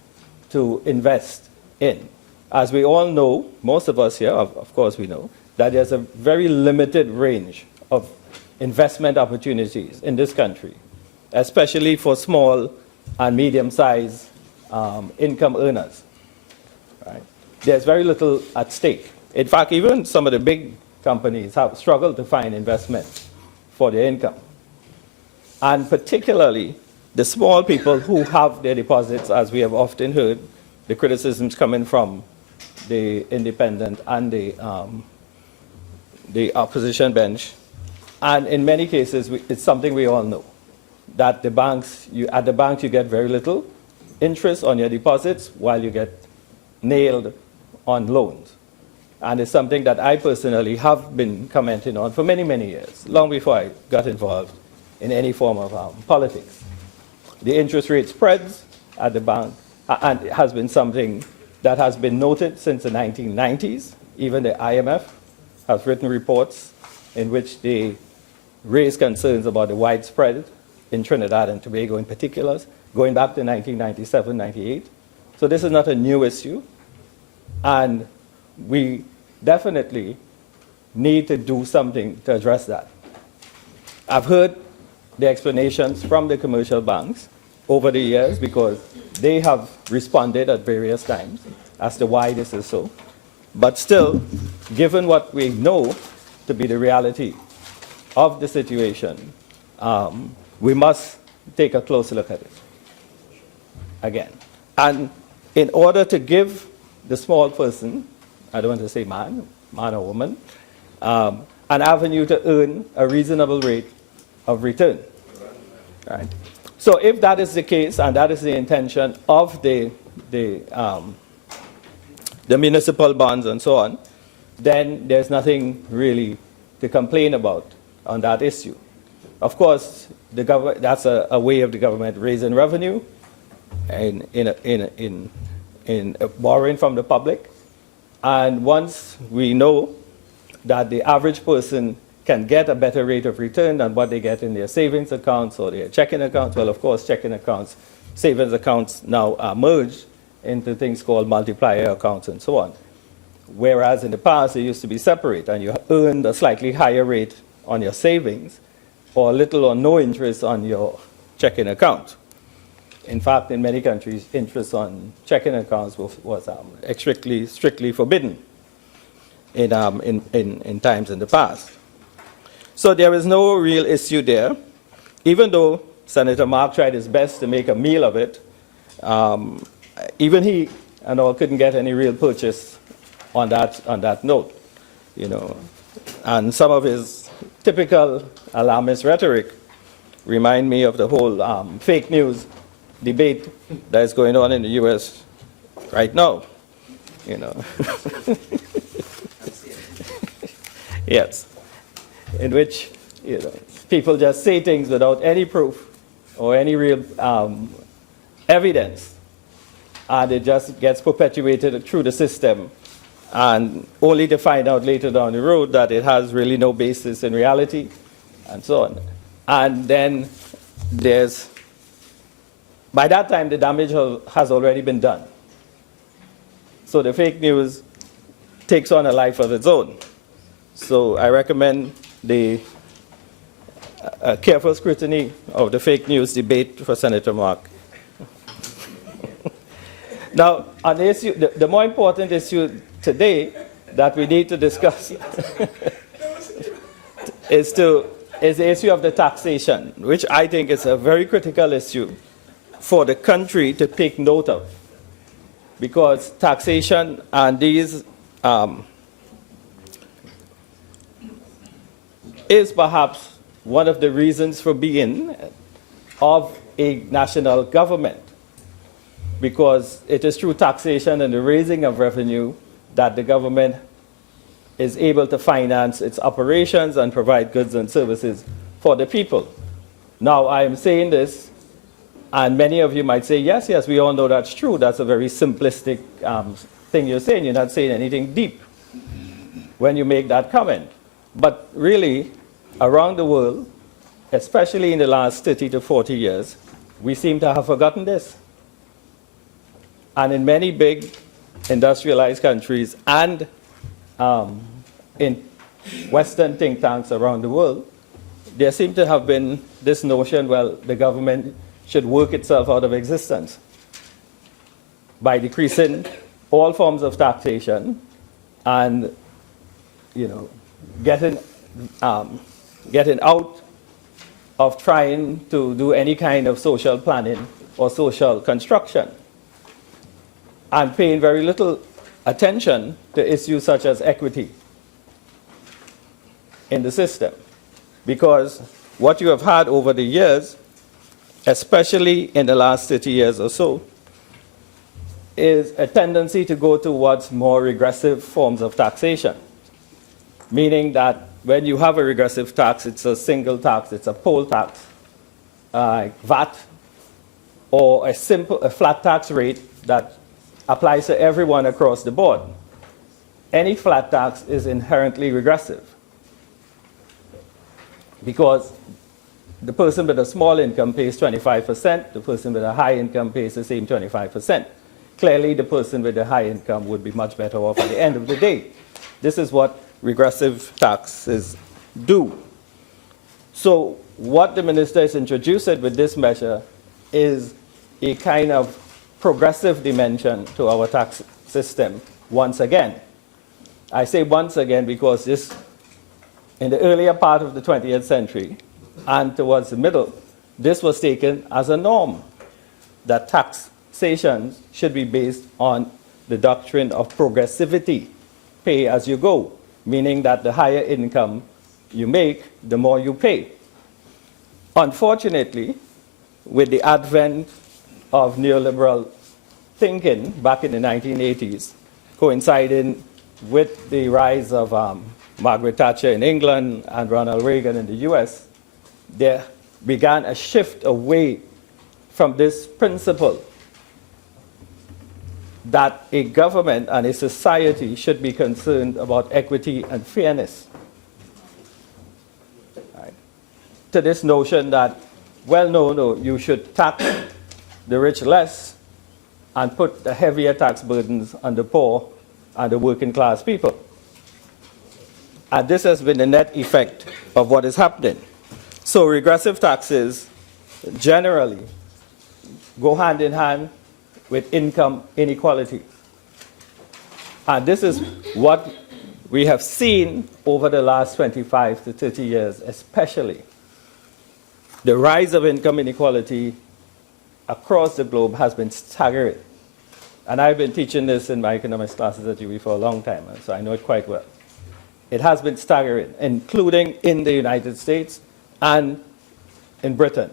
to invest in. As we all know, most of us here, of course we know, that there's a very limited range of investment opportunities in this country, especially for small and medium-sized income earners. Right? There's very little at stake. In fact, even some of the big companies have struggled to find investment for their income. And particularly, the small people who have their deposits, as we have often heard, the criticisms coming from the independent and the opposition bench. And in many cases, it's something we all know, that at the banks you get very little interest on your deposits while you get nailed on loans. And it's something that I personally have been commenting on for many, many years, long before I got involved in any form of politics. The interest rate spreads at the bank and it has been something that has been noted since the 1990s. Even the IMF has written reports in which they raise concerns about the widespread in Trinidad and Tobago in particular, going back to 1997, 98. So this is not a new issue. And we definitely need to do something to address that. I've heard the explanations from the commercial banks over the years because they have responded at various times as to why this is so. But still, given what we know to be the reality of the situation, we must take a closer look at it again. And in order to give the small person, I don't want to say man or woman, an avenue to earn a reasonable rate of return. Right? So if that is the case, and that is the intention of the municipal bonds and so on, then there's nothing really to complain about on that issue. Of course, that's a way of the government raising revenue and in borrowing from the public. And once we know that the average person can get a better rate of return than what they get in their savings accounts or their checking accounts, well, of course, checking accounts, savings accounts now are merged into things called multiplier accounts and so on. Whereas in the past, they used to be separate, and you earned a slightly higher rate on your savings or little or no interest on your checking account. In fact, in many countries, interest on checking accounts was strictly forbidden in times in the past. So there is no real issue there, even though Senator Mark tried his best to make a meal of it. Even he and all couldn't get any real purchase on that note, you know. And some of his typical alarmist rhetoric remind me of the whole fake news debate that is going on in the U.S. right now, you know. Yes, in which, you know, people just say things without any proof or any real evidence, and it just gets perpetuated through the system, and only to find out later down the road that it has really no basis in reality, and so on. And then by that time, the damage has already been done. So the fake news takes on a life of its own. So I recommend the careful scrutiny of the fake news debate for Senator Mark. Now, on the issue, the more important issue today that we need to discuss is the issue of the taxation, which I think is a very critical issue for the country to take note of, because taxation and these is perhaps one of the reasons for being of a national government, because it is through taxation and the raising of revenue that the government is able to finance its operations and provide goods and services for the people. Now, I am saying this, and many of you might say, yes, yes, we all know that's true. That's a very simplistic thing you're saying. You're not saying anything deep when you make that comment. But really, around the world, especially in the last 30 to 40 years, we seem to have forgotten this. And in many big industrialized countries and in Western think tanks around the world, there seems to have been this notion, well, the government should work itself out of existence by decreasing all forms of taxation and, getting out of trying to do any kind of social planning or social construction, and paying very little attention to issues such as equity in the system. Because what you have had over the years, especially in the last 30 years or so, is a tendency to go towards more regressive forms of taxation. Meaning that when you have a regressive tax, it's a single tax, it's a poll tax, VAT, or a flat tax rate that applies to everyone across the board. Any flat tax is inherently regressive because the person with a small income pays 25%, the person with a high income pays the same 25%. Clearly, the person with a high income would be much better off at the end of the day. This is what regressive taxes do. So what the minister is introducing with this measure is a kind of progressive dimension to our tax system once again. I say once again because this, in the earlier part of the 20th century and towards the middle, this was taken as a norm, that taxation should be based on the doctrine of progressivity, pay as you go, meaning that the higher income you make, the more you pay. Unfortunately, with the advent of neoliberal thinking back in the 1980s, coinciding with the rise of Margaret Thatcher in England and Ronald Reagan in the US, there began a shift away from this principle that a government and a society should be concerned about equity and fairness. Right. To this notion that, well, no, you should tax the rich less and put the heavier tax burdens on the poor and the working class people. And this has been the net effect of what is happening. So regressive taxes generally go hand in hand with income inequality. And this is what we have seen over the last 25 to 30 years, especially. The rise of income inequality across the globe has been staggering. And I've been teaching this in my economics classes at UWI for a long time, so I know it quite well. It has been staggering, including in the United States and in Britain.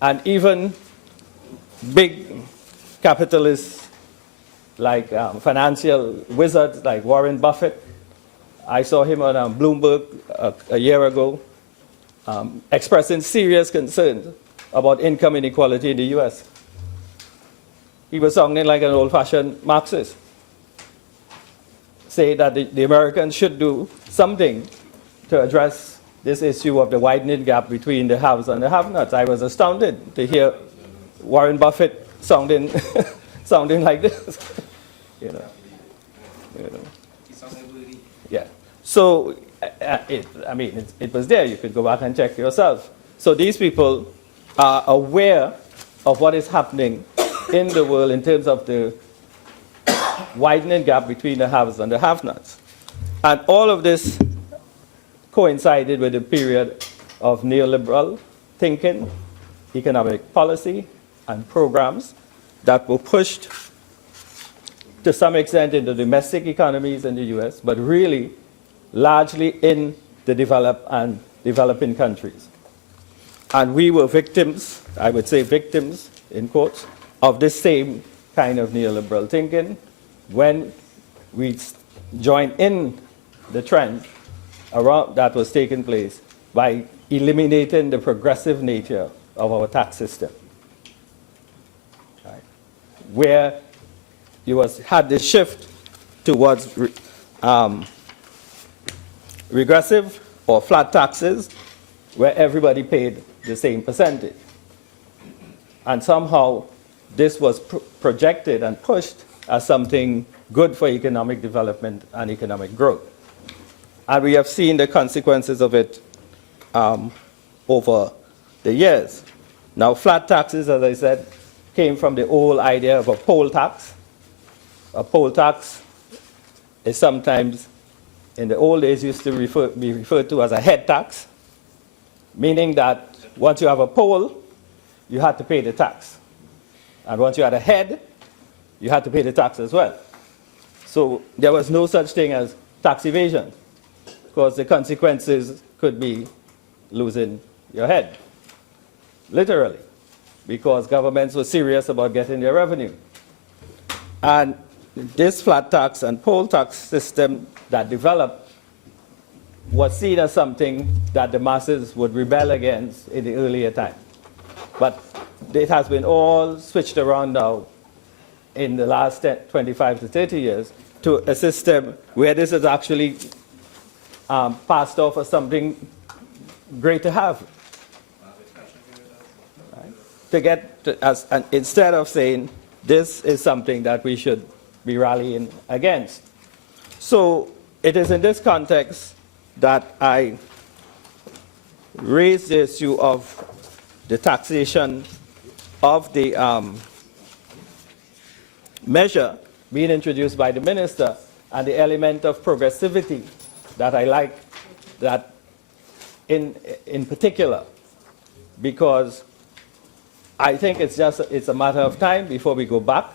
And even big capitalists like financial wizards like Warren Buffett. I saw him on Bloomberg a year ago expressing serious concerns about income inequality in the US. He was sounding like an old-fashioned Marxist, say that the Americans should do something to address this issue of the widening gap between the haves and the have-nots. I was astounded to hear Warren Buffett sounding like this. Yeah. So, it was there. You could go back and check yourself. So these people are aware of what is happening in the world in terms of the widening gap between the haves and the have-nots. And all of this coincided with a period of neoliberal thinking, economic policy, and programs that were pushed to some extent in the domestic economies in the US, but really largely in the developed and developing countries. And we were victims, I would say victims, in quotes, of this same kind of neoliberal thinking when we joined in the trend around that was taking place by eliminating the progressive nature of our tax system, right? Where you had this shift towards regressive or flat taxes, where everybody paid the same percentage. And somehow this was projected and pushed as something good for economic development and economic growth. And we have seen the consequences of it over the years. Now, flat taxes, as I said, came from the old idea of a poll tax. A poll tax is sometimes, in the old days, used to be referred to as a head tax, meaning that once you have a poll, you had to pay the tax. And once you had a head, you had to pay the tax as well. So there was no such thing as tax evasion, because the consequences could be losing your head, literally, because governments were serious about getting their revenue. And this flat tax and poll tax system that developed was seen as something that the masses would rebel against in the earlier time. But it has been all switched around now in the last 25 to 30 years to a system where this is actually passed off as something great to have. Right? To get to, instead of saying this is something that we should be rallying against. So it is in this context that I raise the issue of the taxation of the measure being introduced by the minister and the element of progressivity that I like that in particular, because I think it's a matter of time before we go back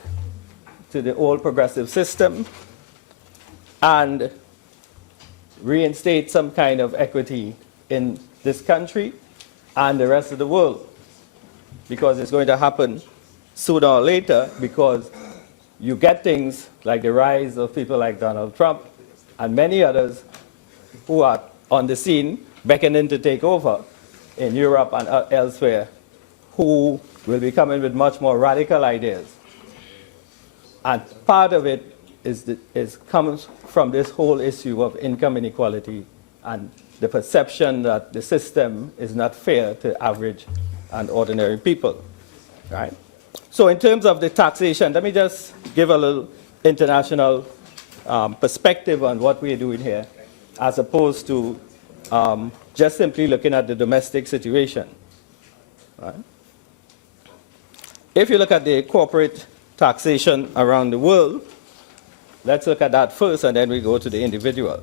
to the old progressive system and reinstate some kind of equity in this country and the rest of the world, because it's going to happen sooner or later, because you get things like the rise of people like Donald Trump and many others who are on the scene beckoning to take over in Europe and elsewhere, who will be coming with much more radical ideas. And part of it comes from this whole issue of income inequality and the perception that the system is not fair to average and ordinary people, right? So in terms of the taxation, let me just give a little international perspective on what we're doing here, as opposed to just simply looking at the domestic situation. Right? If you look at the corporate taxation around the world, let's look at that first, and then we go to the individual.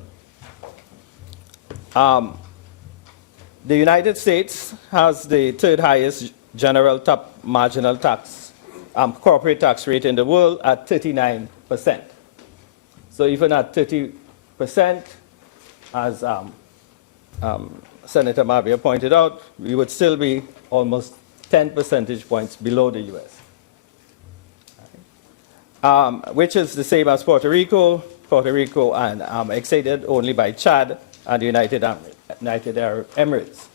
The United States has the third highest general top marginal tax, corporate tax rate in the world at 39%. So even at 30%, as Senator Mavia pointed out, we would still be almost 10 percentage points below the US, which is the same as Puerto Rico, and exceeded only by Chad and the United Arab Emirates.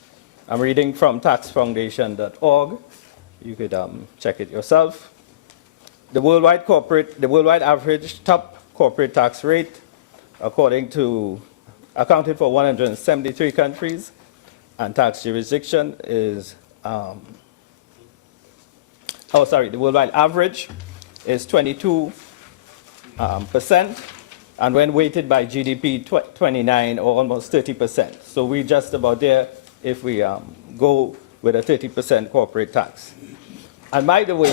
I'm reading from taxfoundation.org. You could check it yourself. The worldwide average top corporate tax rate, accounted for 173 countries, and tax jurisdiction is, the worldwide average is 22%, and when weighted by GDP, 29 or almost 30%. So we're just about there if we go with a 30% corporate tax. And by the way,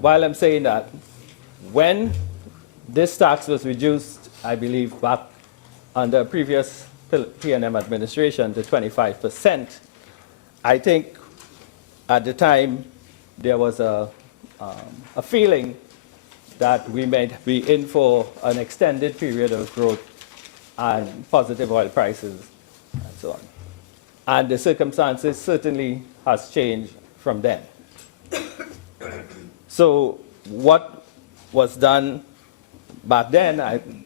while I'm saying that, when this tax was reduced, I believe back under a previous P&M administration to 25%, I think at the time there was a feeling that we might be in for an extended period of growth and positive oil prices and so on. And the circumstances certainly has changed from then. So what was done back then,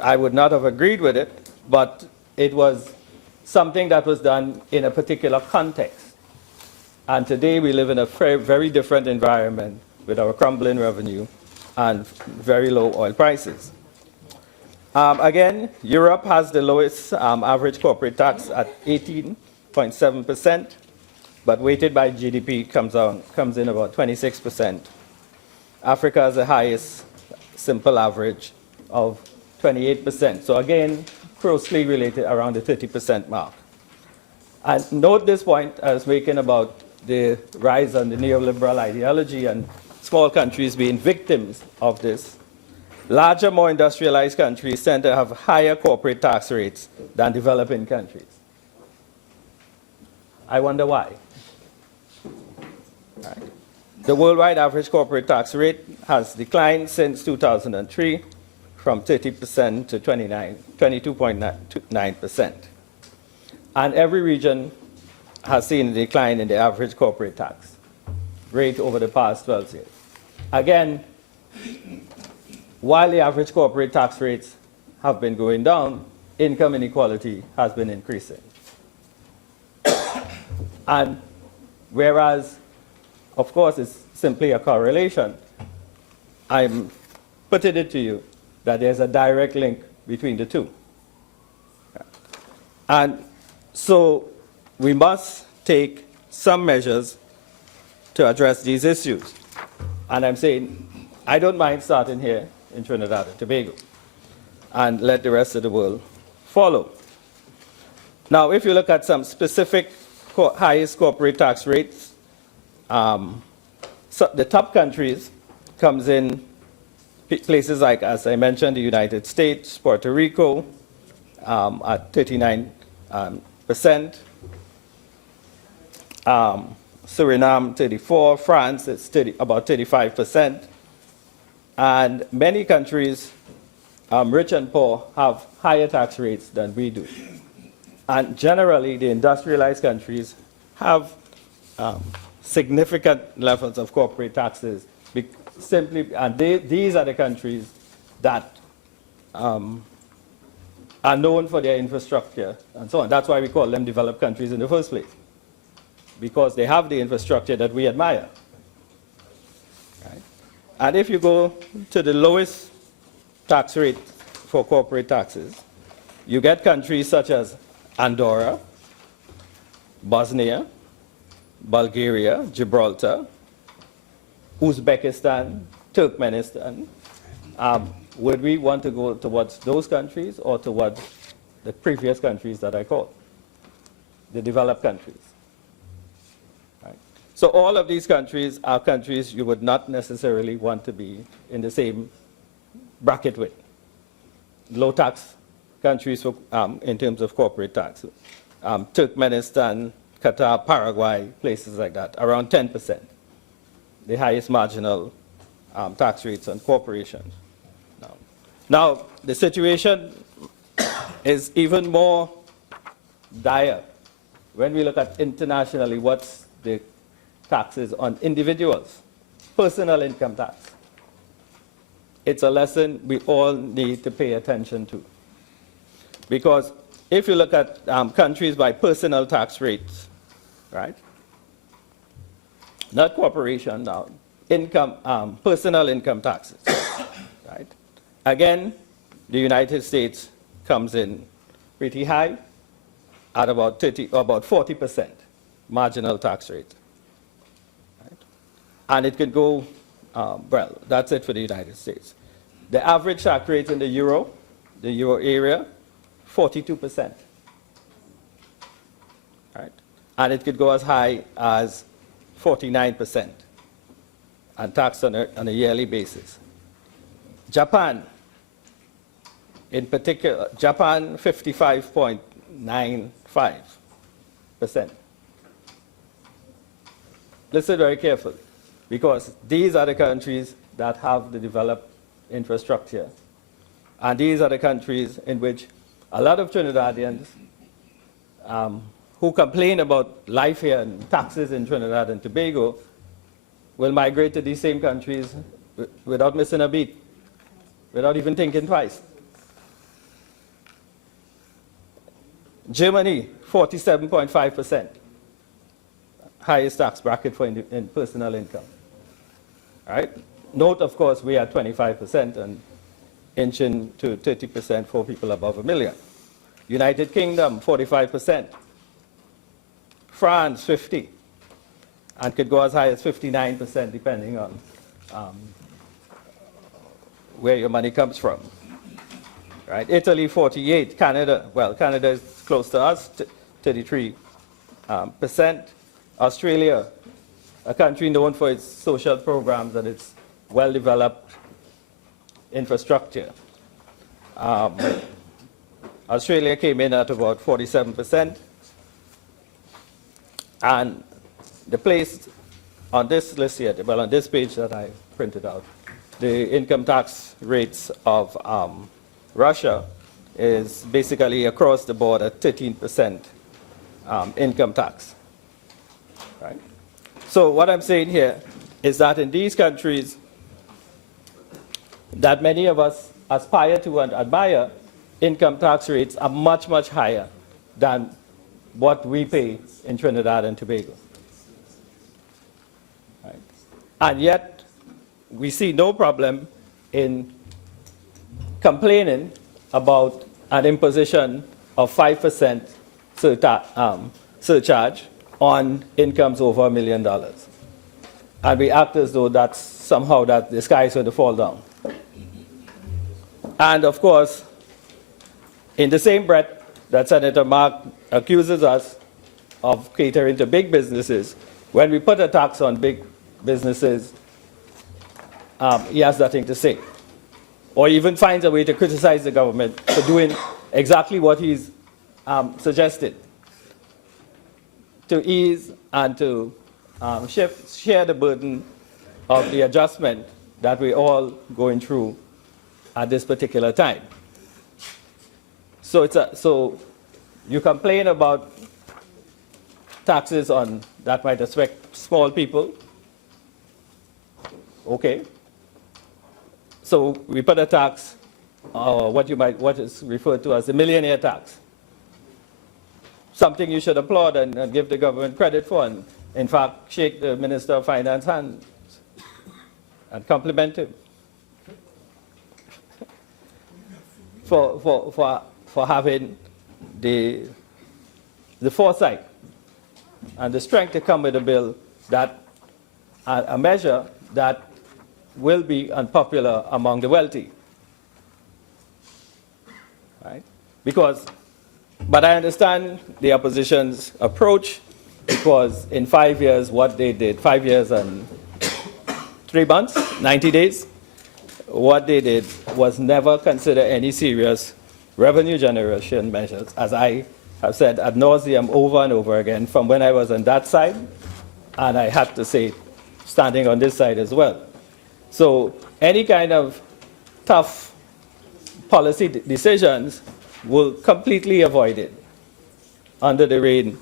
I would not have agreed with it, but it was something that was done in a particular context. And today we live in a very, very different environment with our crumbling revenue and very low oil prices. Again, Europe has the lowest average corporate tax at 18.7%, but weighted by GDP comes in about 26%. Africa has the highest simple average of 28%. So again, closely related around the 30% mark. And note this point I was making about the rise on the neoliberal ideology and small countries being victims of this. Larger, more industrialized countries tend to have higher corporate tax rates than developing countries. I wonder why. Right. The worldwide average corporate tax rate has declined since 2003 from 30% to 22.9%. And every region has seen a decline in the average corporate tax rate over the past 12 years. Again, while the average corporate tax rates have been going down, income inequality has been increasing. And whereas, of course, it's simply a correlation, I'm putting it to you that there's a direct link between the two. And so we must take some measures to address these issues. And I'm saying, I don't mind starting here in Trinidad and Tobago and let the rest of the world follow. Now, if you look at some specific highest corporate tax rates, so the top countries comes in places like, as I mentioned, the United States, Puerto Rico at 39%, Suriname 34%, France it's about 35%, and many countries, rich and poor, have higher tax rates than we do. And generally, the industrialized countries have significant levels of corporate taxes. These are the countries that are known for their infrastructure and so on. That's why we call them developed countries in the first place, because they have the infrastructure that we admire. Right? And if you go to the lowest tax rate for corporate taxes, you get countries such as Andorra, Bosnia, Bulgaria, Gibraltar, Uzbekistan, Turkmenistan. Would we want to go towards those countries or towards the previous countries that I called, the developed countries? Right. So all of these countries are countries you would not necessarily want to be in the same bracket with. Low tax countries for, in terms of corporate tax. Turkmenistan, Qatar, Paraguay, places like that, around 10%. The highest marginal tax rates on corporations. Now, the situation is even more dire when we look at internationally what's the taxes on individuals, personal income tax. It's a lesson we all need to pay attention to. Because if you look at countries by personal tax rates, right? Not corporation now, income, personal income taxes, right? Again, the United States comes in pretty high at about 40% marginal tax rate. Right? And it could go, well, that's it for the United States. The average tax rate in the euro area, 42%. Right? And it could go as high as 49% and taxed on a yearly basis. Japan, in particular, Japan 55.95%. Listen very carefully, because these are the countries that have the developed infrastructure. And these are the countries in which a lot of Trinidadians who complain about life here and taxes in Trinidad and Tobago will migrate to these same countries without missing a beat, without even thinking twice. Germany, 47.5%. Highest tax bracket for in personal income. Right? Note, of course, we are 25% and inching to 30% for people above $1 million. United Kingdom, 45%. France, 50%. And could go as high as 59% depending on where your money comes from. Right? Italy, 48%. Canada, well, Canada is close to us, 33%. Australia, a country known for its social programs and its well-developed infrastructure. Australia came in at about 47%. And the place on this list here, well, on this page that I printed out, the income tax rates of Russia is basically across the board at 13% income tax. Right? So what I'm saying here is that in these countries that many of us aspire to and admire, income tax rates are much, much higher than what we pay in Trinidad and Tobago. Right? And yet, we see no problem in complaining about an imposition of 5% surcharge on incomes over $1 million. And we act as though that's somehow that the sky is going to fall down. And of course, in the same breath that Senator Mark accuses us of catering to big businesses, when we put a tax on big businesses, he has nothing to say. Or even finds a way to criticize the government for doing exactly what he's suggested, to ease and to share the burden of the adjustment that we're all going through at this particular time. So you complain about taxes on that might affect small people. Okay. So we put a tax, what is referred to as the millionaire tax. Something you should applaud and give the government credit for, and in fact shake the Minister of Finance hand and compliment him for having the foresight and the strength to come with a bill that a measure that will be unpopular among the wealthy. Right? But I understand the opposition's approach, because in 5 years, what they did, 5 years and 3 months, 90 days, what they did was never consider any serious revenue generation measures, as I have said ad nauseum over and over again from when I was on that side, and I have to say, standing on this side as well. So any kind of tough policy decisions will completely avoid it under the reign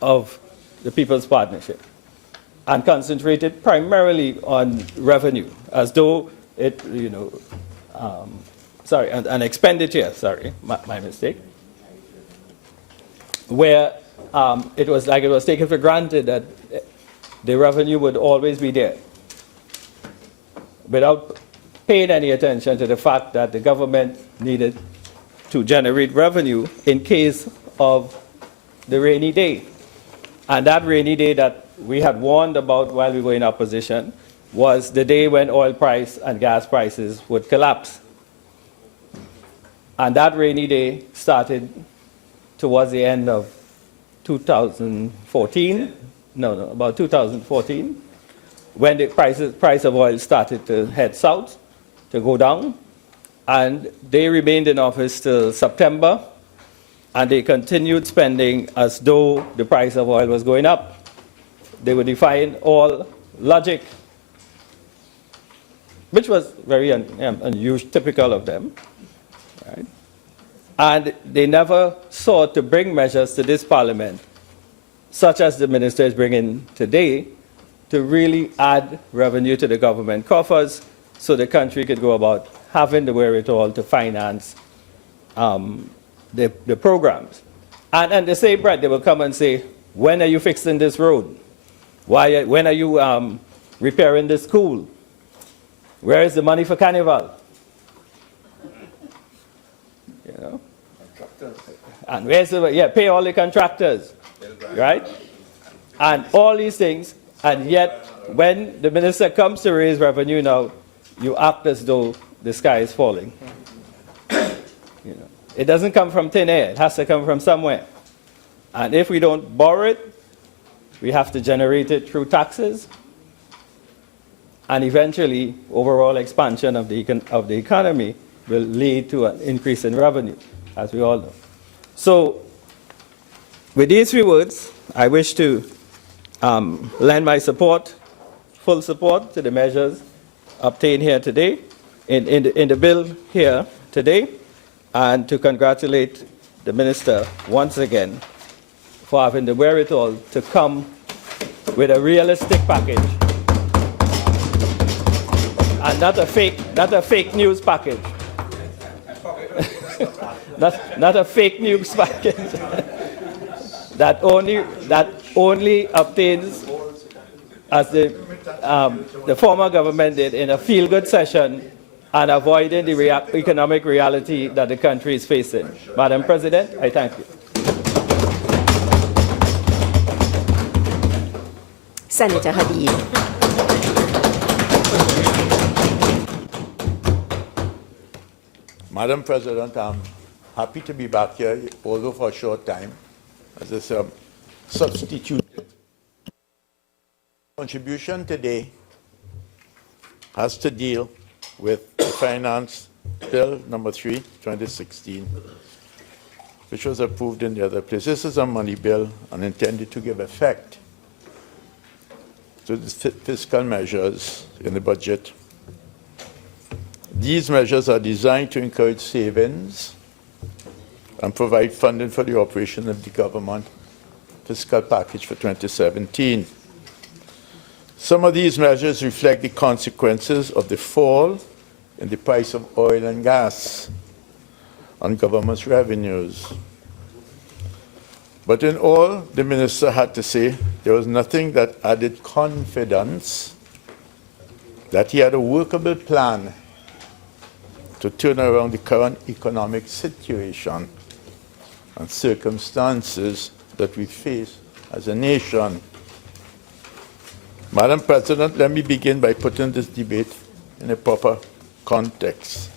of the People's Partnership, and concentrated primarily on revenue, as though it, an expenditure, my mistake, where it was like it was taken for granted that the revenue would always be there, without paying any attention to the fact that the government needed to generate revenue in case of the rainy day. And that rainy day that we had warned about while we were in opposition was the day when oil price and gas prices would collapse. And that rainy day started towards the end of 2014, about 2014, when the price of oil started to head south, to go down. And they remained in office till September, and they continued spending as though the price of oil was going up. They were defying all logic, which was very unusual, typical of them. Right? And they never sought to bring measures to this parliament, such as the minister is bringing today, to really add revenue to the government coffers so the country could go about having the wherewithal to finance the programs. And the same breath, they will come and say, when are you fixing this road? When are you repairing this school? Where is the money for Carnival? You know? And where's the, pay all the contractors, right? And all these things, and yet when the minister comes to raise revenue now, you act as though the sky is falling. You know, it doesn't come from thin air, it has to come from somewhere. And if we don't borrow it, we have to generate it through taxes, and eventually overall expansion of the economy will lead to an increase in revenue, as we all know. So with these few words, I wish to lend my support, full support, to the measures obtained here today, in the bill here today, and to congratulate the minister once again for having the wherewithal to come with a realistic package, and not a fake news package. not a fake news package that only obtains, as the former government did, in a feel-good session, and avoiding the economic reality that the country is facing. Madam President, I thank you. Senator Hadid. Madam President, I'm happy to be back here, although for a short time, as a substitute. Contribution today has to deal with Finance Bill number 3, 2016, which was approved in the other place. This is a money bill and intended to give effect to the fiscal measures in the budget. These measures are designed to encourage savings and provide funding for the operation of the government fiscal package for 2017. Some of these measures reflect the consequences of the fall in the price of oil and gas on government's revenues. But in all, the minister had to say there was nothing that added confidence that he had a workable plan to turn around the current economic situation and circumstances that we face as a nation. Madam President, let me begin by putting this debate in a proper context.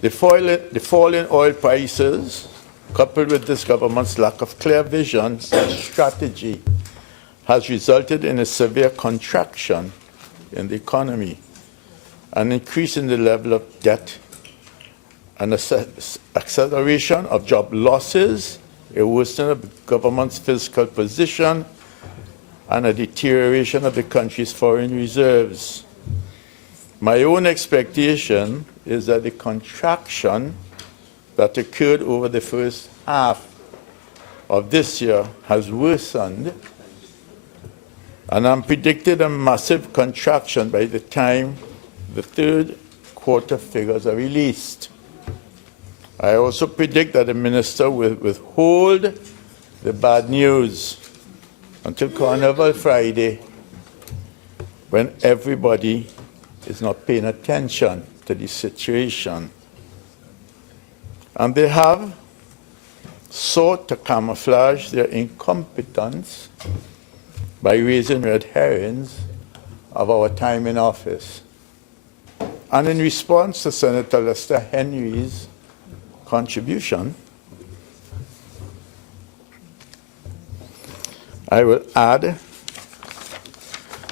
The fall in oil prices, coupled with this government's lack of clear vision and strategy, has resulted in a severe contraction in the economy, an increase in the level of debt, an acceleration of job losses, a worsening of the government's fiscal position, and a deterioration of the country's foreign reserves. My own expectation is that the contraction that occurred over the first half of this year has worsened, and I'm predicting a massive contraction by the time the third quarter figures are released. I also predict that the minister will withhold the bad news until Carnival Friday, when everybody is not paying attention to the situation. And they have sought to camouflage their incompetence by raising red herrings of our time in office. And in response to Senator Lester Henry's contribution, I will add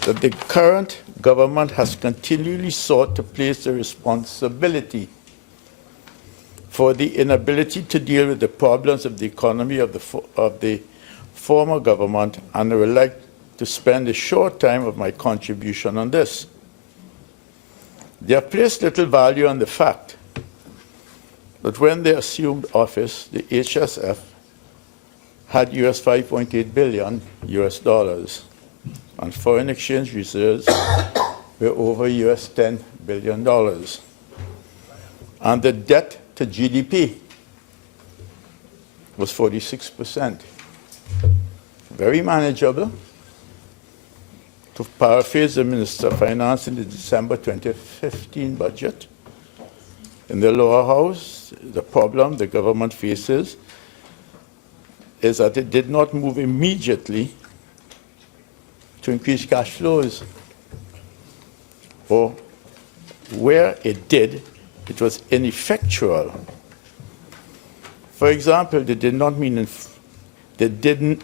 that the current government has continually sought to place the responsibility for the inability to deal with the problems of the economy of the former government, and I would like to spend a short time of my contribution on this. They have placed little value on the fact that when they assumed office, the HSF had US $5.8 billion and foreign exchange reserves were over US $10 billion. And the debt to GDP was 46%. Very manageable. To paraphrase the Minister of Finance in the December 2015 budget, in the lower house, the problem the government faces is that it did not move immediately to increase cash flows, or where it did, it was ineffectual. For example, they did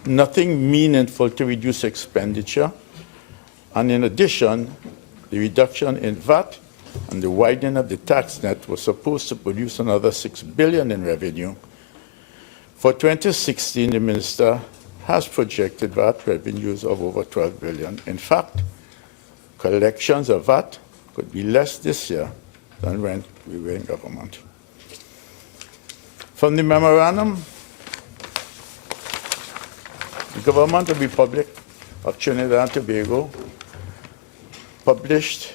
nothing meaningful to reduce expenditure, and in addition, the reduction in VAT and the widening of the tax net was supposed to produce another $6 billion in revenue. For 2016, the minister has projected VAT revenues of over $12 billion. In fact, collections of VAT could be less this year than when we were in government. From the memorandum, the government of the Republic of Trinidad and Tobago published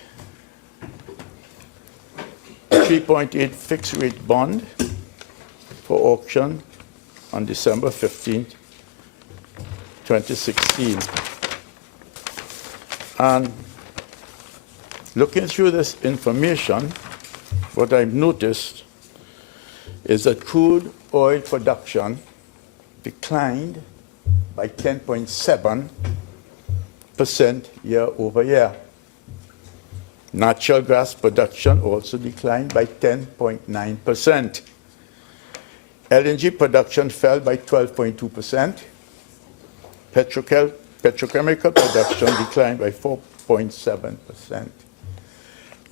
a 3.8 fixed rate bond for auction on December 15, 2016. And looking through this information, what I've noticed is that crude oil production declined by 10.7% year over year. Natural gas production also declined by 10.9%. LNG production fell by 12.2%. Petrochemical production declined by 4.7%.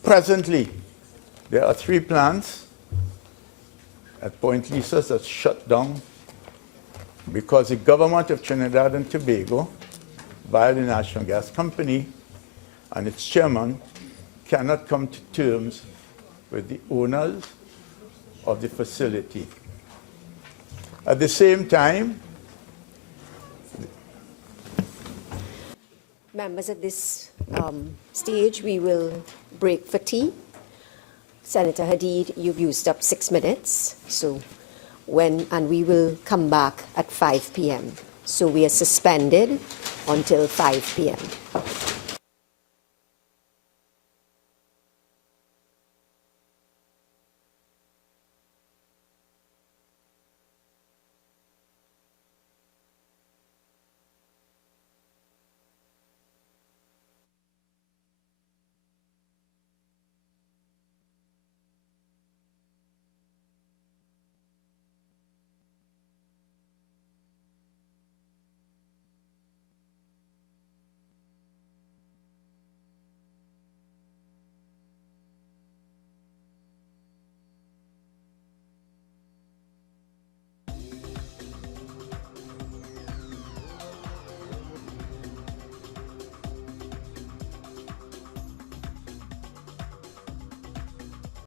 Presently, there are 3 plants at Point Lisa that shut down because the government of Trinidad and Tobago, via the National Gas Company and its chairman, cannot come to terms with the owners of the facility. At the same time, members, at this stage, we will break for tea. Senator Hadid, you've used up 6 minutes, and we will come back at 5 p.m. So we are suspended until 5 p.m.